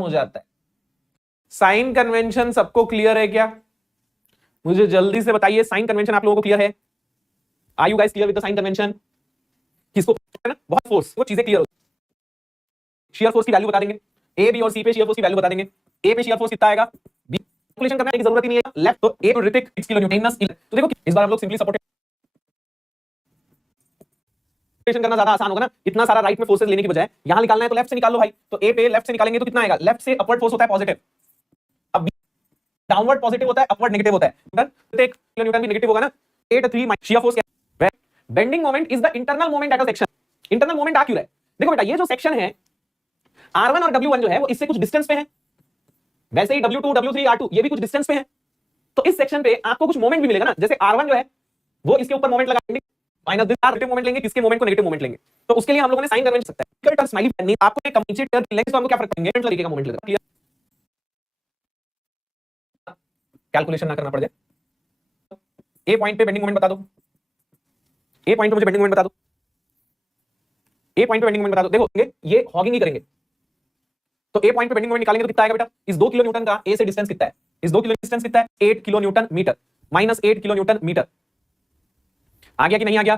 हो जाता है। साइन कन्वेंशन सबको क्लियर है क्या? मुझे जल्दी से बताइए, साइन कन्वेंशन आप लोगों को क्लियर है? Are you guys clear with the sign convention? किसको ना बहुत फोर्स, वो चीजें क्लियर हो, शियर फोर्स की वैल्यू बता देंगे, ए बी और सी पे शियर फोर्स की वैल्यू बता देंगे। ए पे शियर फोर्स कितना आएगा, बी कैलकुलेशन करने की जरूरत ही नहीं है। लेफ्ट तो ए टू ऋतिक 6 किलो न्यूटन, तो देखो इस बार हम लोग सिंपली सपोर्ट करना ज्यादा आसान होगा ना, इतना सारा राइट में फोर्सेस लेने की बजाय यहां निकालना है तो लेफ्ट से निकाल लो भाई। तो ए पे लेफ्ट से निकालेंगे तो कितना आएगा, लेफ्ट से अपवर्ड फोर्स होता है पॉजिटिव, अब डाउनवर्ड पॉजिटिव होता है, अपवर्ड नेगेटिव होता है। तो 1 किलो न्यूटन भी नेगेटिव होगा ना। pt-3 शियर फोर्स क्या है? Bending moment is the internal moment at a section. Internal moment आ क्यों रहा है? देखो बेटा, ये जो सेक्शन है R1 और W1 जो है वो इससे कुछ डिस्टेंस पे है, वैसे ही W2 W3 R2 ये भी कुछ डिस्टेंस पे है। तो इस सेक्शन पे आपको कुछ मोमेंट भी मिलेगा ना, जैसे R1 जो है वो इसके ऊपर मोमेंट लगाएंगे, माइनस दिस नेगेटिव मोमेंट लेंगे, किसके मोमेंट को नेगेटिव मोमेंट लेंगे। तो उसके लिए हम लोगों ने साइन कन्वेंशन सकता है टर्म स्माइली नहीं, आपको एक कम्युनिकेट टर्म लेंगे तो हमको क्या फर्क पड़ेंगे, तरीके का मोमेंट लगेगा। कैलकुलेशन ना करना पड़ जाए। ए पॉइंट पे बेंडिंग मोमेंट बता दो, ए पॉइंट पे मुझे बेंडिंग मोमेंट बता दो, ए पॉइंट पे बेंडिंग मोमेंट बता दो। देखो ये हॉगिंग ही करेंगे, तो ए पॉइंट पे बेंडिंग मोमेंट निकालेंगे तो कितना आएगा बेटा, इस 2 किलो न्यूटन का ए से डिस्टेंस कितना है, इस 2 किलो डिस्टेंस कितना है, 8 kilo newton metre, minus 8 kilo newton metre. आ गया कि नहीं आ गया?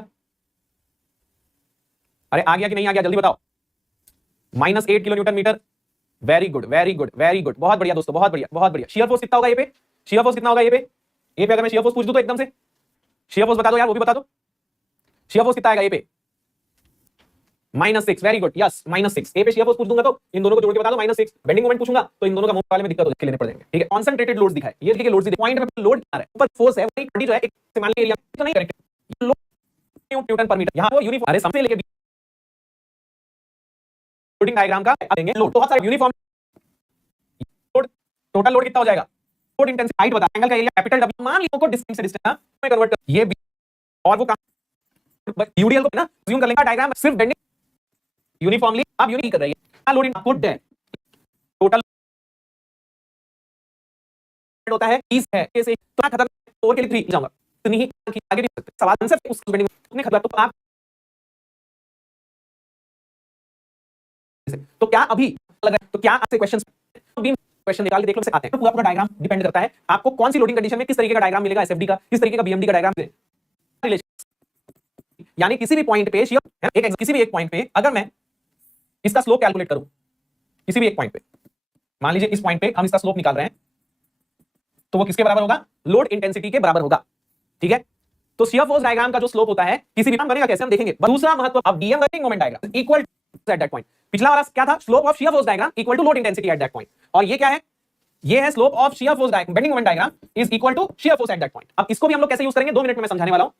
अरे आ गया कि नहीं आ गया, जल्दी बताओ। Minus 8 kilo newton metre, very good very good very good, बहुत बढ़िया दोस्तों, बहुत बढ़िया बहुत बढ़िया। शियर फोर्स कितना होगा ये पे, शियर फोर्स कितना होगा ये पे, ए पे अगर मैं शियर फोर्स पूछ दूं तो एकदम से शियर फोर्स बता दो यार, वो भी बता दो, शियर फोर्स कितना आएगा ये पे, -6, वेरी गुड, यस -6। ए पे शियर फोर्स पूछ दूंगा तो इन दोनों को जोड़ के बता दो -6। बेंडिंग मोमेंट पूछूंगा तो इन दोनों का मोमेंट वाले में दिक्कत हो लेने पड़ जाएंगे, ठीक है। कॉन्सेंट्रेटेड लोड्स दिखाए, ये देखिए लोड्स, पॉइंट में लोड आ रहा है, ऊपर फोर्स है, वही बॉडी जो है एक मान लीजिए एरिया तो नहीं करेक्ट, न्यूटन पर मीटर, यहां वो यूनिफॉर्म, अरे सबसे लेके लोडिंग डायग्राम का देंगे लोड, बहुत सारे यूनिफॉर्म लोड, टोटल लोड कितना हो जाएगा, लोड इंटेंसिटी हाइट बता, एंगल का एरिया कैपिटल W, मान लीजिए को डिस्टेंस से डिस्टेंस में कन्वर्ट कर ये और वो यूडीएल को ना ज्यूम कर लेंगे डायग्राम, सिर्फ बेंडिंग यूनिफॉर्मली आप यूनिक कर रही है, लोड इनपुट है, टोटल होता है 30 है, कैसे तो मैं खतरनाक 4 के लिए 3 जाऊंगा, इतनी ही आगे नहीं सकते सवाल आंसर उस बेंडिंग में खतरा। तो आप तो क्या अभी लग रहा है, तो क्या आपसे क्वेश्चन क्वेश्चन निकाल के देख लो से आते हैं, तो पूरा पूरा डायग्राम डिपेंड करता है आपको कौन सी लोडिंग कंडीशन में किस तरीके का डायग्राम मिलेगा, एसएफडी का, किस तरीके का बीएमडी का डायग्राम, यानी किसी भी पॉइंट पे किसी भी एक पॉइंट पे अगर मैं इसका स्लोप कैलकुलेट करूं, किसी भी एक पॉइंट पे मान लीजिए इस पॉइंट पे हम इसका स्लोप निकाल रहे हैं, तो वो किसके बराबर होगा, लोड इंटेंसिटी के बराबर होगा, ठीक है। तो शियर फोर्स डायग्राम का जो स्लोप होता है किसी भी बनेगा कैसे हम देखेंगे। दूसरा महत्व, अब DM bending moment diagram equal at that point, पिछला वाला क्या था, slope of shear force diagram equal to load intensity at that point, और ये क्या है, ये है slope of shear force diagram bending moment diagram is equal to shear force at that point. अब इसको भी हम लोग कैसे यूज करेंगे 2 मिनट में मैं समझाने वाला हूं।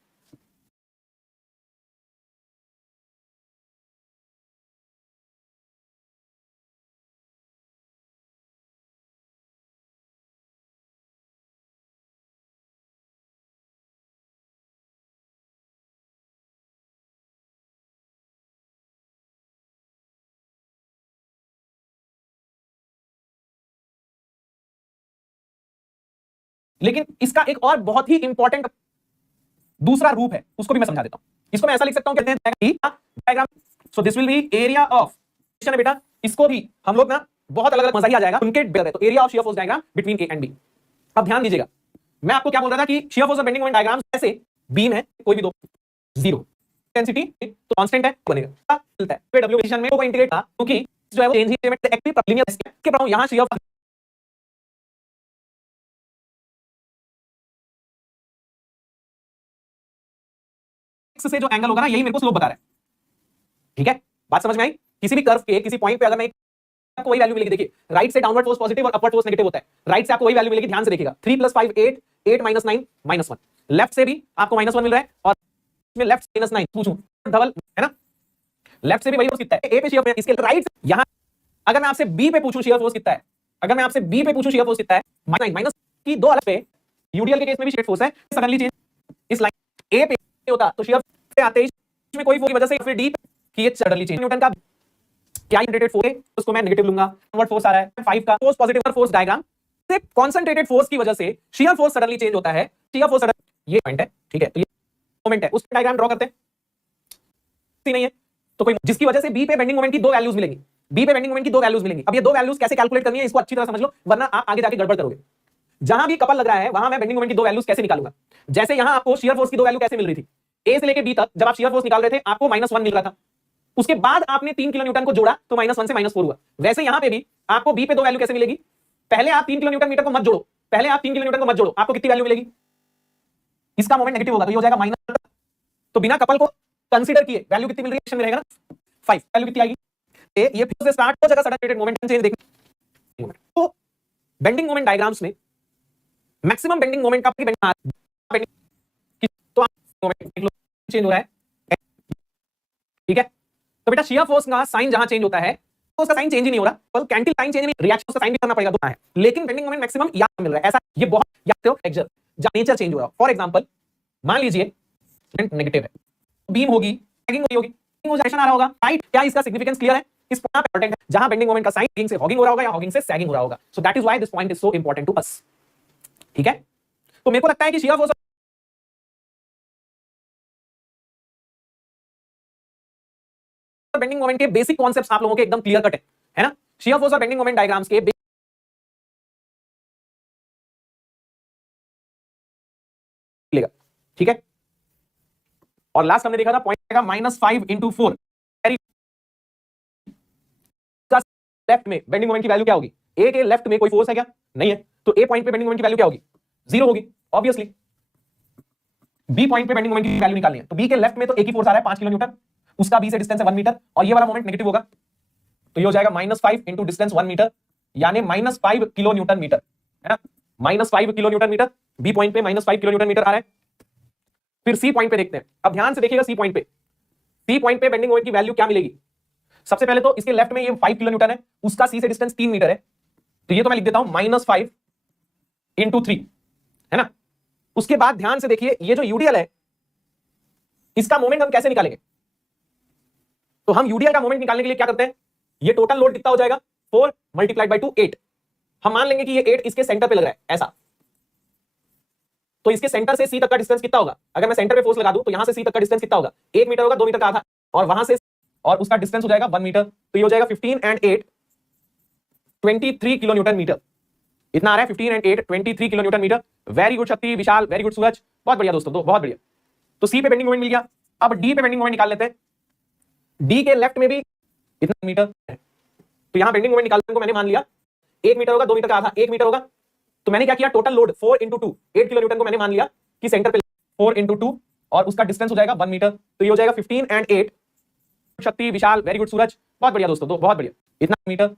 लेकिन इसका एक और बहुत ही इंपॉर्टेंट दूसरा रूप है, उसको भी मैं समझा देता हूं। इसको मैं ऐसा लिख सकता हूं, कहते हैं diagram, so this will be area of बेटा, इसको भी हम लोग ना बहुत अलग अलग मजा ही आ जाएगा उनके, तो area of shear force diagram between A and B. अब ध्यान दीजिएगा, मैं आपको क्या बोल रहा था कि शियर फोर्स और बेंडिंग मोमेंट डायग्राम ऐसे बीम है, कोई भी दो, जीरो इंटेंसिटी तो कांस्टेंट है बनेगा, चलता है फिर डब्ल्यू पोजीशन में को इंटीग्रेट था, क्योंकि जो है वो चेंज ही एलिमेंट एक्टिव लीनियर के पाऊं यहां शियर से जो एंगल होगा ना, यही मेरे को स्लोप बता रहा है, ठीक है। बात समझ में आई? किसी भी कर्व के किसी पॉइंट पे अगर मैं आपको वही वैल्यू मिलेगी, देखिए राइट से डाउनवर्ड फोर्स पॉजिटिव और अपवर्ड फोर्स नेगेटिव होता है, राइट से आपको वही वैल्यू मिलेगी, ध्यान से देखिएगा, 3 + 5 8, 8 - 9 -1, लेफ्ट से भी आपको -1 मिल रहा है, और इसमें लेफ्ट -9 पूछूं डबल है ना, लेफ्ट से भी वही फोर्स कितना है, ए पे शियर फोर्स, इसके राइट यहां अगर मैं आपसे बी पे पूछूं शियर फोर्स कितना है, अगर मैं आपसे बी पे पूछूं शियर फोर्स कितना है, माइनस की दो अलग पे, यूडीएल के केस में भी शियर फोर्स है, सडनली चेंज इस लाइन ए पे होता तो शियर से आते ही में कोई फोर्स की वजह से फिर डी कि ये सडनली चेंज, न्यूटन का क्या जनरेटेड फोर्स है उसको मैं नेगेटिव लूंगा, डाउनवर्ड फोर्स आ रहा है 5 का फोर्स पॉजिटिव फोर्स डायग्राम से कंसंट्रेटेड फोर्स की वजह से शियर फोर्स सडनली चेंज होता है, शियर फोर्स ये पॉइंट है, ठीक है, तो ये मोमेंट है, उसका डायग्राम ड्रॉ करते हैं, नहीं है तो कोई जिसकी वजह से बी पे बेंडिंग मोमेंट की दो वैल्यूज मिलेंगी, बी पे बेंडिंग मोमेंट की दो वैल्यूज मिलेंगी। अब ये दो वैल्यूज कैसे कैलकुलेट करनी है इसको अच्छी तरह समझ लो, वरना आप आगे जाके गड़बड़ करोगे। जहां भी कपल लग रहा है वहां मैं बेंडिंग मोमेंट की दो वैल्यूज कैसे निकालूंगा। जैसे यहां आपको शियर फोर्स की दो वैल्यू कैसे मिल रही थी, ए से लेके बी तक जब आप शियर फोर्स निकाल रहे थे आपको -1 मिल रहा था, उसके बाद आपने 3 किलो न्यूटन को जोड़ा तो -1 से -4 हुआ। वैसे यहां पे भी आपको बी पे दो वैल्यू कैसे मिलेगी, पहले आप 3 किलो न्यूटन मीटर को मत जोड़ो, पहले आप 3 किलो न्यूटन को मत जोड़ो, आपको कितनी वैल्यू मिलेगी, इसका मोमेंट नेगेटिव होगा तो ये हो जाएगा माइनस, तो बिना कपल को कंसीडर किए वैल्यू कितनी मिल रही है में रहेगा ना 5, वैल्यू कितनी आएगी, ये फिर से स्टार्ट हो जाएगा सडन रेटेड मोमेंट चेंज देखने। तो बेंडिंग मोमेंट डायग्राम्स में मैक्सिमम बेंडिंग मोमेंट का तो मोमेंट चेंज हो रहा है, ठीक है। तो बेटा शियर फोर्स का साइन जहां चेंज होता है तो उसका साइन चेंज ही नहीं हो रहा, पर कैंटिल लाइन चेंज नहीं, रिएक्शन का साइन भी करना पड़ेगा, दोनों है, लेकिन बेंडिंग मोमेंट मैक्सिमम यहां मिल रहा है। ऐसा ये बहुत याद रखो एक्जर जहां नेचर चेंज हो रहा है। फॉर एग्जांपल मान लीजिए नेगेटिव है, बीम होगी सैगिंग होगी, आ रहा होगा, राइट। क्या इसका सिग्निफिकेंस क्लियर है, इस पॉइंट पे इंपॉर्टेंट है जहां बेंडिंग मोमेंट का साइन से हॉगिंग हो रहा होगा या हॉगिंग से सैगिंग हो रहा होगा। So that is why this point is so important to us, ठीक है। तो मेरे को लगता है कि शियर फोर्स बेंडिंग मोमेंट के बेसिक कॉन्सेप्ट्स आप लोगों के एकदम क्लियर कट है ना। शियर फोर्स और बेंडिंग मोमेंट डायग्राम्स के ठीक है। और लास्ट हमने देखा था पॉइंट का -5 × 4, लेफ्ट में बेंडिंग मोमेंट की वैल्यू क्या होगी, ए के लेफ्ट में कोई फोर्स है क्या, नहीं है, तो ए पॉइंट पे बेंडिंग मोमेंट की वैल्यू क्या होगी, 0 होगी ऑब्वियसली। बी पॉइंट पे बेंडिंग मोमेंट की वैल्यू निकालनी है, तो बी के लेफ्ट में तो एक ही फोर्स आ रहा है 5 किलो न्यूटन, उसका बी से डिस्टेंस है 1 मीटर, और ये वाला मोमेंट नेगेटिव होगा, तो ये हो जाएगा -5 × डिस्टेंस 1 मीटर, यानी -5 किलो न्यूटन मीटर, है ना, -5 kilo newton metre. B point पे -5 किलो न्यूटन मीटर आ रहा है। फिर सी पॉइंट पे देखते हैं, अब ध्यान से देखिएगा सी पॉइंट पे बेंडिंग मोमेंट की वैल्यू क्या मिलेगी। सबसे पहले तो इसके लेफ्ट में ये 5 किलो न्यूटन है, उसका सी से डिस्टेंस 3 मीटर है, तो ये तो मैं लिख देता हूं -5 × 3, है ना। उसके बाद ध्यान से देखिए ये जो यूडीएल है इसका मोमेंट हम कैसे निकालेंगे, तो हम यूडीएल का मोमेंट निकालने के लिए क्या करते हैं, ये टोटल लोड कितना हो जाएगा 4 × 2 8। हम मान लेंगे कि ये 8 इसके सेंटर पे लग रहा है ऐसा, तो इसके सेंटर से सी तक का डिस्टेंस कितना होगा, अगर मैं सेंटर पे फोर्स लगा दूं तो यहां से सी तक का डिस्टेंस कितना होगा, 1 मीटर होगा, 2 मीटर का आधा, और वहां से और उसका डिस्टेंस हो जाएगा 1 मीटर, तो ये हो जाएगा 15 × 8 23 किलो न्यूटन मीटर, इतना आ रहा है 15 × 8 23 kilo newton metre. Very good Shakti, Vishal, very good सूरज, बहुत बढ़िया दोस्तों, बहुत बढ़िया। तो सी पे बेंडिंग मोमेंट मिल गया, अब डी पे बेंडिंग मोमेंट निकाल लेते हैं। डी के लेफ्ट में भी इतना मीटर है, तो यहां बेंडिंग मोमेंट निकालने को मैंने मान लिया 1 मीटर होगा, 2 मीटर का आधा 1 मीटर होगा, तो मैंने क्या किया टोटल लोड 4 × 2 8 किलो न्यूटन को मैंने मान लिया कि सेंटर पे 4 × 2 और उसका डिस्टेंस हो जाएगा 1 मीटर, तो ये हो जाएगा 15 × 8 शक्ति, विशाल, वेरी गुड सूरज, बहुत बढ़िया दोस्तों, बहुत बढ़िया, इतना मीटर,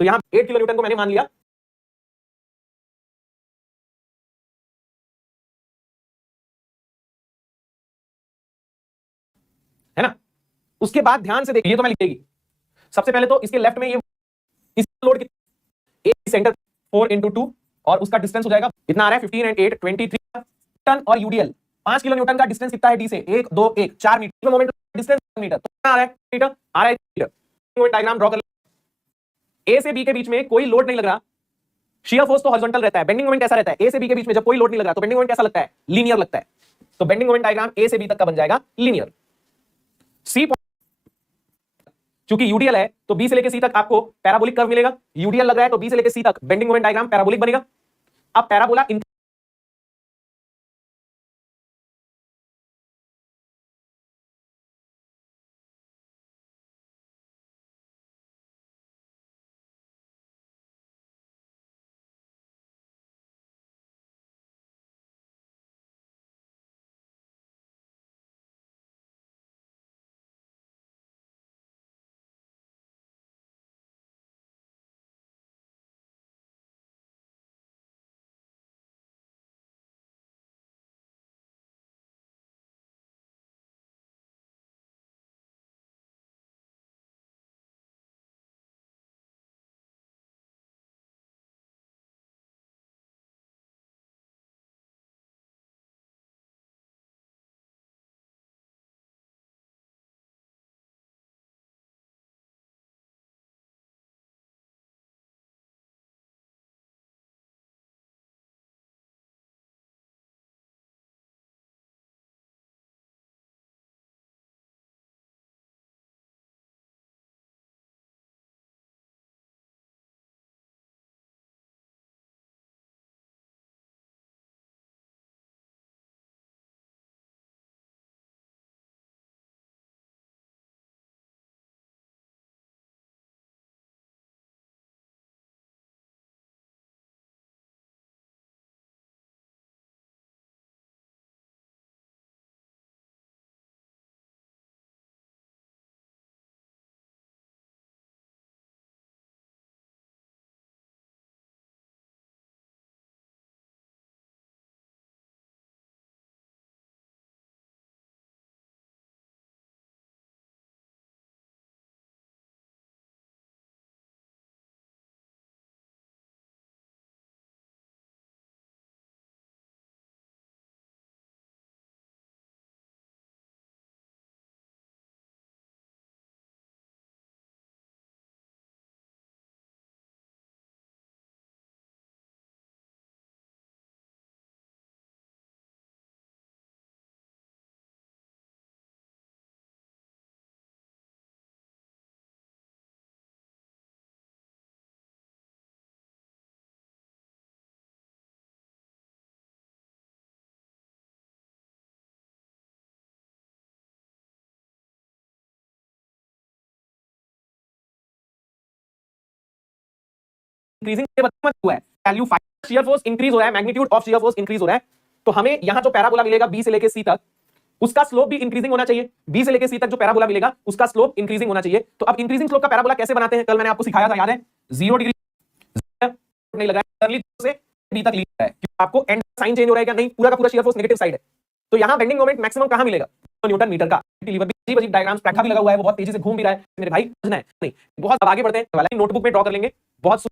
तो यहां 8 किलो न्यूटन को मैंने मान लिया, है ना। उसके बाद ध्यान से देखिए, तो मैं लिख देगी सबसे पहले तो इसके लेफ्ट में ये इसका लोड कितना, सेंटर 4 × 2 और उसका डिस्टेंस हो जाएगा इतना आ रहा है 15 × 8 23 टन, और यूडीएल 5 किलो न्यूटन का डिस्टेंस कितना है डी से, 1 2 1 4 मीटर, मोमेंट डिस्टेंस मीटर, तो आ रहा है मीटर, आ रहा है मीटर। डायग्राम ड्रॉ कर, ए से बी के बीच में कोई लोड नहीं लग रहा, शियर फोर्स तो हॉरिजॉन्टल रहता है, बेंडिंग मोमेंट कैसा रहता है, ए से बी के बीच में जब कोई लोड नहीं लग रहा तो बेंडिंग मोमेंट कैसा लगता है, लीनियर लगता है, तो बेंडिंग मोमेंट डायग्राम ए से बी तक का बन जाएगा लीनियर। सी क्योंकि यूडीएल है तो बी से लेकर सी तक आपको पैराबोलिक कर्व मिलेगा, यूडीएल लग रहा है तो बी से लेकर सी तक बेंडिंग मोमेंट डायग्राम पैराबोलिक बनेगा। अब पैराबोला इंक्रीजिंग हुआ है, वैल्यू 5 शियर फोर्स इंक्रीज हो रहा है, magnitude of shear force increase हो रहा है, तो हमें यहां जो पैराबोला मिलेगा बी से लेकर सी तक, उसका स्लोप भी इंक्रीजिंग होना चाहिए। बी से लेकर सी तक जो पैराबोला मिलेगा उसका स्लोप इंक्रीजिंग होना चाहिए। तो अब इंक्रीजिंग स्लोप का पैराबोला कैसे बनाते हैं, कल मैंने आपको सिखाया था, याद है? 0 डिग्री नहीं लगाया, अर्ली से बी तक लीड है, क्योंकि आपको एंड साइन चेंज हो रहा है क्या? नहीं, पूरा का पूरा शियर फोर्स नेगेटिव साइड है। तो यहां बेंडिंग मोमेंट मैक्सिमम कहां मिलेगा? तो न्यूटन मीटर का। लीवर भी अजीब अजीब डायग्राम्स पैखा भी लगा हुआ है, वो बहुत तेजी से घूम भी रहा है मेरे भाई, समझना है नहीं। बहुत आगे बढ़ते हैं, नोटबुक में ड्रॉ कर लेंगे, बहुत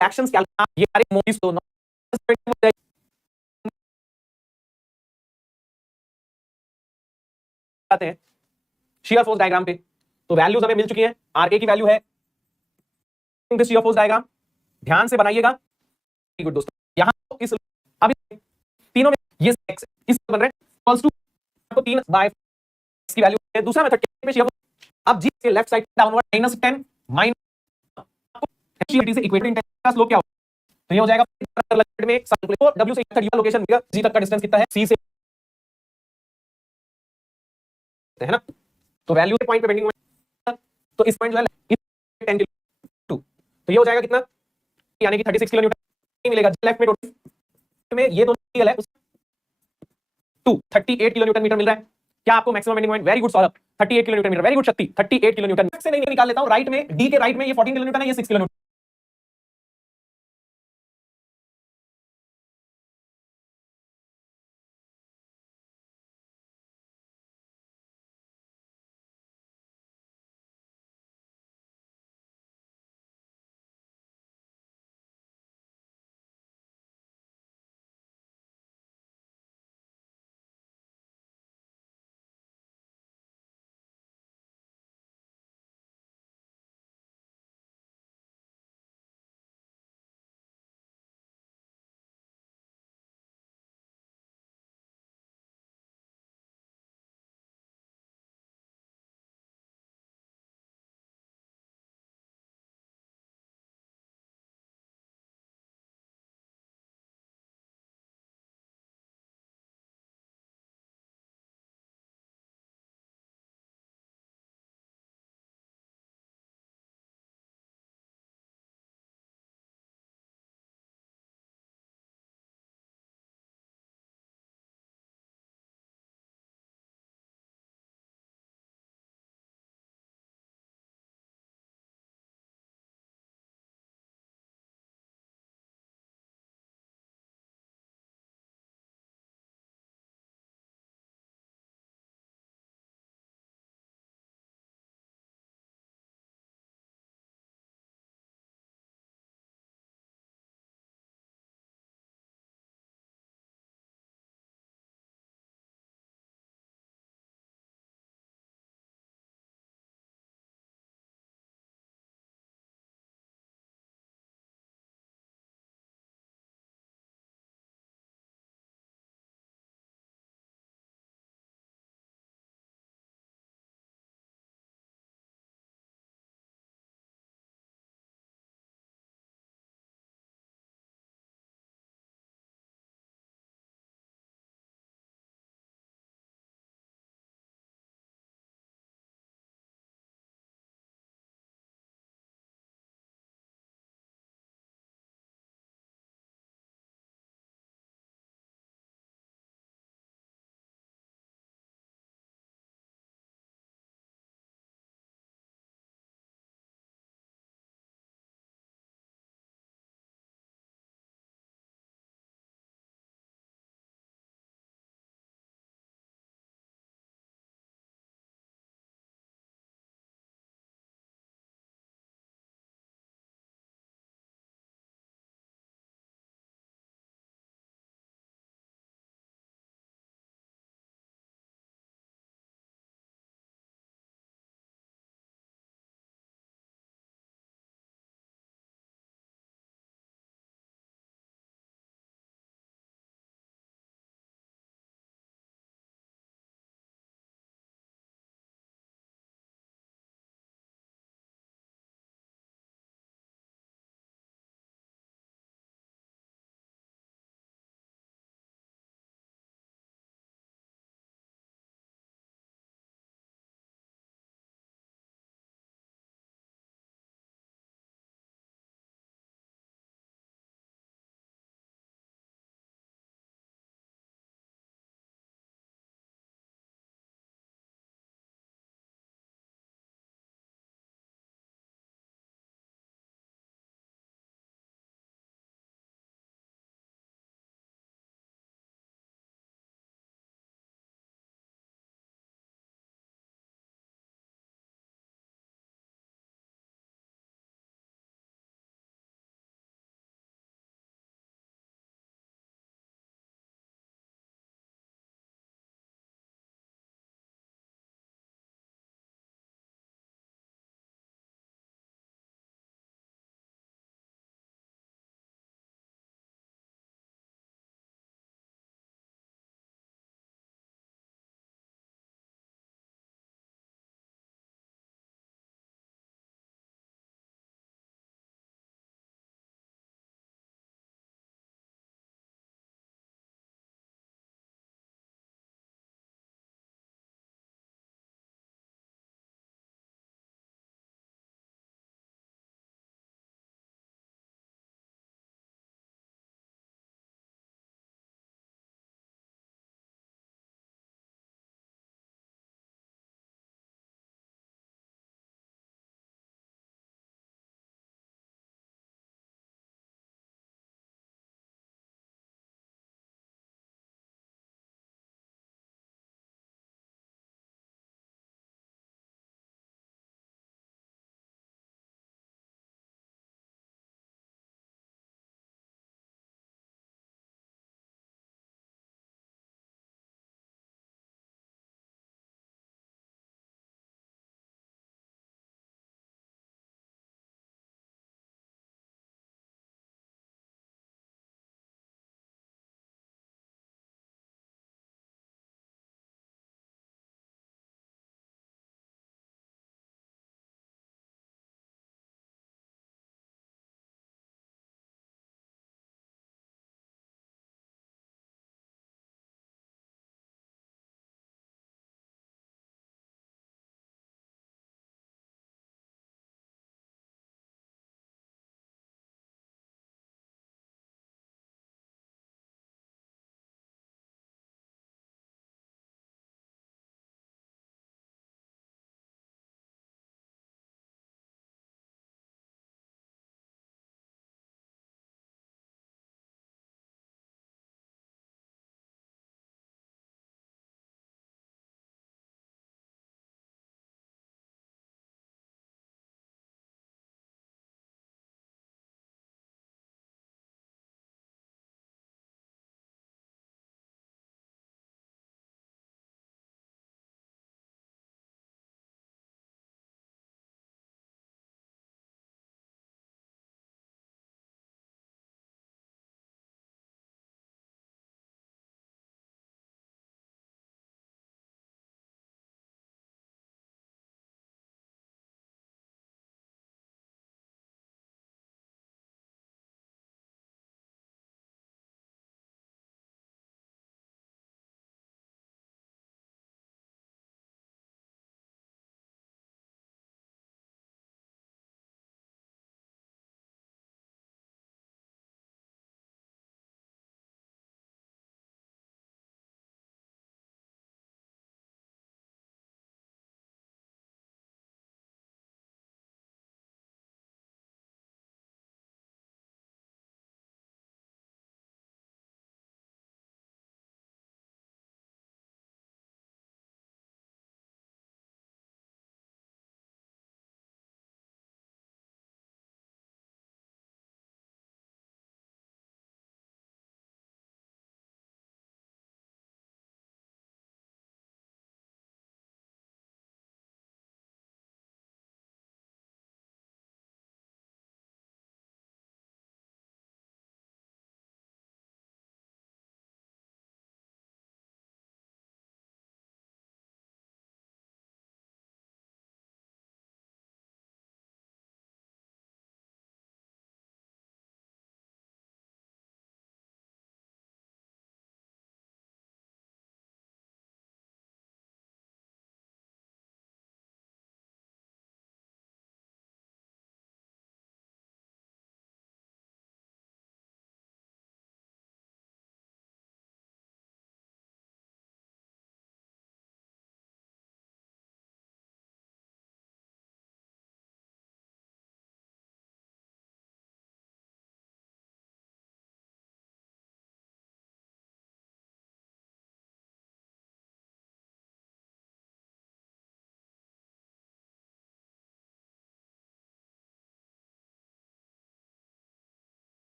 एक्शंस क्या ये सारे मोटिव्स तो आते हैं शियर फोर्स डायग्राम पे। तो वैल्यूज हमें मिल चुकी हैं। आर ए की वैल्यू है शियर फोर्स डायग्राम, ध्यान से बनाइएगा। गुड दोस्तों, यहां इस अभी तीनों में ये इस बन रहे हैं टू आपको 3 बाय की वैल्यू है। दूसरा मेथड में शियर अब जी के लेफ्ट साइड डाउनवर्ड -10 माइनस से इक्वेटर इंटेंसिटी का स्लोप क्या होगा? तो ये हो जाएगा में डब्ल्यू से लोकेशन मिलेगा, जी तक का डिस्टेंस कितना है, सी से है ना। तो वैल्यू के पॉइंट पे बेंडिंग मोमेंट, तो इस पॉइंट जो है 10 किलो, तो ये हो जाएगा कितना, यानी कि 36 किलो न्यूटन मिलेगा। लेफ्ट में ये दोनों इक्वल है, 38 किलो न्यूटन मीटर मिल रहा है। क्या आपको maximum bending moment? Very good Saurabh, 38 kilo newton metre, very good Shakti, 38 kilo Newton से नहीं निकाल लेता हूं। राइट में डी के राइट में ये 14 किलो न्यूटन है, ये 6 किलो न्यूटन।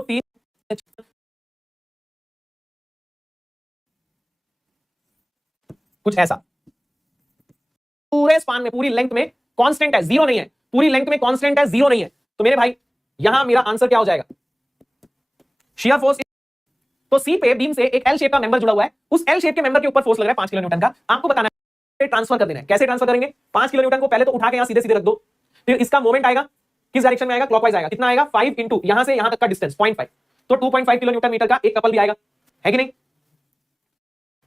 3 कुछ ऐसा पूरे स्पान में, पूरी लेंथ में कांस्टेंट है, जीरो नहीं है, पूरी लेंथ में कांस्टेंट है, जीरो नहीं है। तो मेरे भाई यहां मेरा आंसर क्या हो जाएगा? Shear force. तो सी पे बीम से एक एल शेप का मेंबर जुड़ा हुआ है, उस एल शेप के मेंबर के ऊपर फोर्स लग रहा है 5 किलो न्यूटन का। आपको बताना है ट्रांसफर कर देना है। कैसे ट्रांसफर करेंगे? 5 किलो न्यूटन को पहले तो उठा के यहां सीधे सीधे रख दो, फिर इसका मोमेंट आएगा किस डायरेक्शन में आएगा? क्लॉकवाइज आएगा। कितना आएगा? 5 इंटू यहां से यहां तक का डिस्टेंस 0.5, तो 2.5 किलो न्यूटन मीटर का एक कपल भी आएगा, है कि नहीं?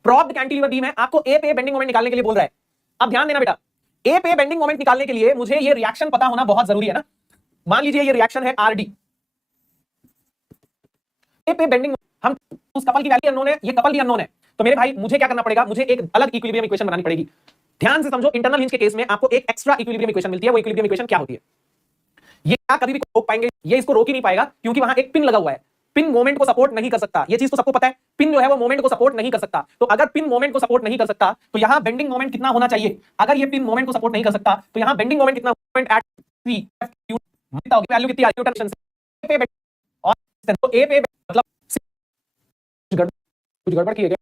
प्रॉप्ड कैंटिलीवर बीम है, आपको ए पे बेंडिंग मोमेंट निकालने के लिए बोल रहा है। अब ध्यान देना बेटा, ए पे बेंडिंग मोमेंट निकालने के लिए मुझे ये रिएक्शन पता होना बहुत जरूरी है ना। मान लीजिए ये रिएक्शन है आरडी, ए पे बेंडिंग, हम उस कपल की वैल्यू अननोन है, ये कपल भी अननोन है। तो मेरे भाई मुझे क्या करना पड़ेगा? मुझे एक अलग इक्विलिब्रियम इक्वेशन बनानी पड़ेगी। ध्यान से समझो, इंटरनल हिंज के केस में आपको एक एक्स्ट्रा इक्विलिब्रियम इक्वेशन मिलती है। वो इक्विलिब्रियम इक्वेशन क्या होती है? ये क्या कभी भी रोक पाएंगे? ये इसको रोक ही नहीं पाएगा, क्योंकि वहां एक पिन लगा हुआ है। पिन मोमेंट को सपोर्ट नहीं कर सकता, ये चीज तो सबको पता है। पिन जो है वो मोमेंट को सपोर्ट नहीं कर सकता। तो अगर पिन मोमेंट को सपोर्ट नहीं कर सकता तो यहां बेंडिंग मोमेंट कितना होना चाहिए? अगर ये पिन मोमेंट को सपोर्ट नहीं कर सकता तो यहां बेंडिंग मोमेंट कितना? मोमेंट एट सी वैल्यू कितनी आ रही है? और तो ए पे मतलब कुछ गड़बड़ की है क्या?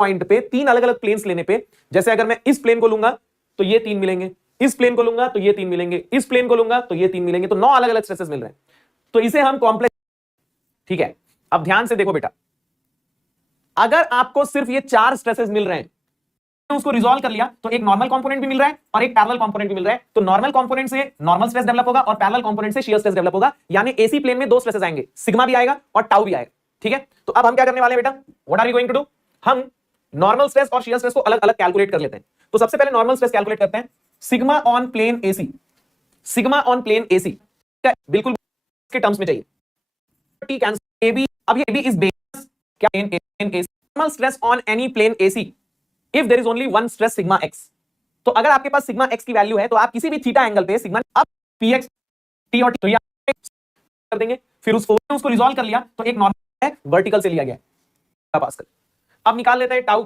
पॉइंट पे तीन अलग अलग प्लेन्स लेने पे, जैसे अगर मैं इस प्लेन को लूंगा तो ये तीन मिलेंगे, इस प्लेन को लूंगा तो ये तीन मिलेंगे, इस प्लेन को लूंगा तो ये तीन मिलेंगे, तो 9 अलग अलग स्ट्रेसेस मिल रहे हैं। तो इसे हम कॉम्प्लेक्स, ठीक है। अब ध्यान से देखो बेटा, अगर आपको सिर्फ ये 4 स्ट्रेसेस मिल रहे हैं, तो उसको रिजॉल्व कर लिया तो एक नॉर्मल कंपोनेंट भी मिल रहा है और एक पैरेलल कंपोनेंट भी मिल रहा है। तो नॉर्मल कंपोनेंट से नॉर्मल स्ट्रेस डेवलप होगा और पैरेलल कंपोनेंट से शियर स्ट्रेस डेवलप होगा, यानी एसी प्लेन में 2 स्ट्रेसेस आएंगे, सिग्मा भी आएगा और टाउ भी आएगा, ठीक है। तो अब हम क्या करने वाले हैं बेटा? What are we going to do? हम नॉर्मल स्ट्रेस और शियर स्ट्रेस को अलग अलग कैलकुलेट कर लेते हैं। तो सबसे पहले नॉर्मल स्ट्रेस कैलकुलेट करते हैं। Sigma on plane AC, sigma on plane AC बिल्कुल के टर्म्स में चाहिए। टी कैंसिल, एबी, अब ये एबी इज बेस क्या? Plane AC. Normal stress on any plane AC if there is only one stress sigma x. तो अगर आपके पास सिग्मा एक्स की वैल्यू है तो आप किसी भी थीटा एंगल पे सिग्मा, अब पी एक्स टी और टी तो कर देंगे, फिर उसको रिजॉल्व कर लिया तो एक नॉर्मल है वर्टिकल से लिया गया है पास्कल। अब निकाल लेते हैं टाउ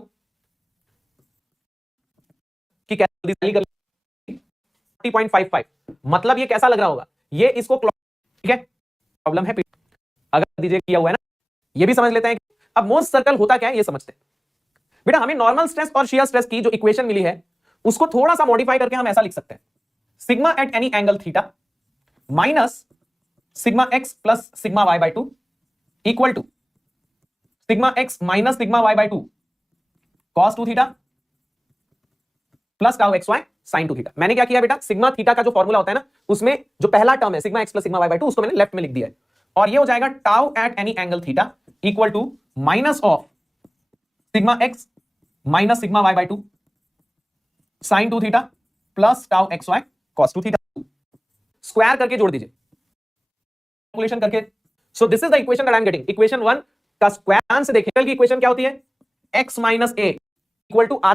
की कैसे कर 40.55, मतलब ये कैसा लग रहा होगा? ये इसको, ठीक है, प्रॉब्लम है अगर दीजिए किया हुआ है ना, ये भी समझ लेते हैं। अब मोस्ट सर्कल होता क्या है ये समझते हैं बेटा। हमें नॉर्मल स्ट्रेस और शियर स्ट्रेस की जो इक्वेशन मिली है उसको थोड़ा सा मॉडिफाई करके हम ऐसा लिख सकते हैं, sigma at any angle theta minus sigma x plus sigma y by 2 equal to sigma x minus sigma y by 2 cos 2 theta plus tau x y sine 2 theta. मैंने क्या किया बेटा? सिग्मा थीटा का जो फॉर्मूला होता है ना, उसमें जो पहला टर्म है sigma x plus sigma y by 2, उसको मैंने लेफ्ट में लिख दिया है, और ये हो जाएगा tau at any angle theta equal to minus of sigma x minus sigma y by 2 sine 2 theta plus tau x y cos 2 theta. Square करके जोड़ दीजिए, कैलकुलेशन करके। So this is the equation that I am getting. Equation 1 का square से देखिए, की equation क्या होती है? x minus a equal to r,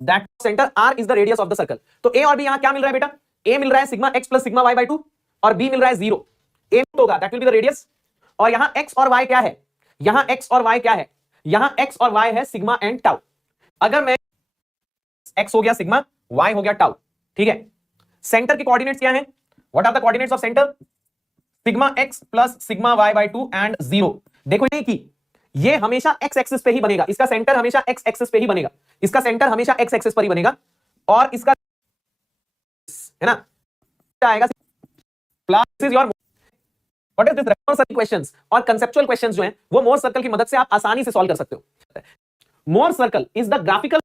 that centre r is the radius of the circle. तो a और b यहां क्या मिल रहा है बेटा? a मिल रहा है sigma x plus sigma y by 2 और b मिल रहा है 0। a होगा that will be the radius, और यहां x और y क्या है? यहां x और y क्या है? यहां x और y है सिग्मा एंड टाउ। अगर मैं एक्स हो गया सिग्मा, वाई हो गया टाउ, ठीक है। सेंटर के कोऑर्डिनेट्स क्या हैं? What are the coordinates of centre? Sigma x plus sigma y by 2 and 0। देखो ये कि ये हमेशा एक्स एक्सिस पे ही बनेगा, इसका सेंटर हमेशा एक्स एक्सिस पे ही बनेगा, इसका सेंटर हमेशा एक्स एक्सिस पर ही बनेगा, और इसका है ना आएगा plus is your what is this more circle questions और कंसेप्चुअल क्वेश्चंस जो हैं वो मोर सर्कल की मदद से आप आसानी से सॉल्व कर सकते हो। मोर सर्कल इज द ग्राफिकल,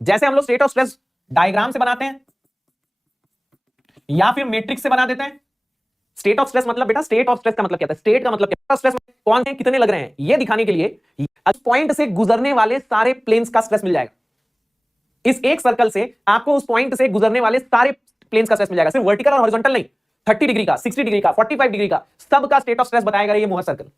जैसे हम लोग स्टेट ऑफ स्ट्रेस डायग्राम से बनाते हैं या फिर मैट्रिक्स से बना देते हैं। स्टेट ऑफ स्ट्रेस मतलब बेटा, स्टेट ऑफ स्ट्रेस का मतलब क्या है? स्टेट का मतलब क्या है? स्ट्रेस कौन है, कितने लग रहे हैं, ये दिखाने के लिए पॉइंट से गुजरने वाले सारे प्लेन्स का स्ट्रेस मिल जाएगा। इस एक सर्कल से आपको उस पॉइंट से गुजरने वाले सारे प्लेन्स का स्ट्रेस मिल जाएगा, सिर्फ वर्टिकल और हॉरिजॉन्टल नहीं, 30 डिग्री का, 60 डिग्री का, 45 डिग्री का, सब का स्टेट ऑफ स्ट्रेस बताएगा ये मोहर सर्कल।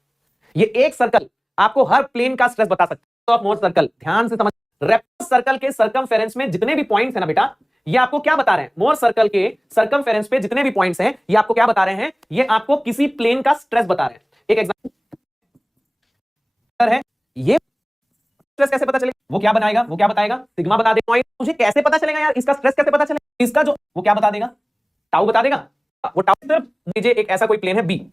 ये एक सर्कल आपको हर प्लेन का स्ट्रेस बता सकता है। मोहर सर्कल ध्यान से समझ, रेफरेंस सर्कल के सर्कमफेरेंस में जितने भी पॉइंट्स हैं ना बेटा, ये आपको क्या बता रहे हैं? मोहर सर्कल के सर्कमफेरेंस पे जितने भी पॉइंट्स हैं ये आपको क्या बता रहे हैं? ये आपको किसी प्लेन का स्ट्रेस बता रहे हैं। एक एग्जांपल है, ये स्ट्रेस कैसे पता चलेगा? वो क्या बनाएगा, वो क्या बताएगा? सिग्मा बता देगा। मुझे कैसे पता चलेगा यार इसका स्ट्रेस कैसे पता चलेगा? इसका जो वो क्या बता देगा? टाउ बता देगा। वो टाउ सिर्फ मुझे एक ऐसा कोई प्लेन है बी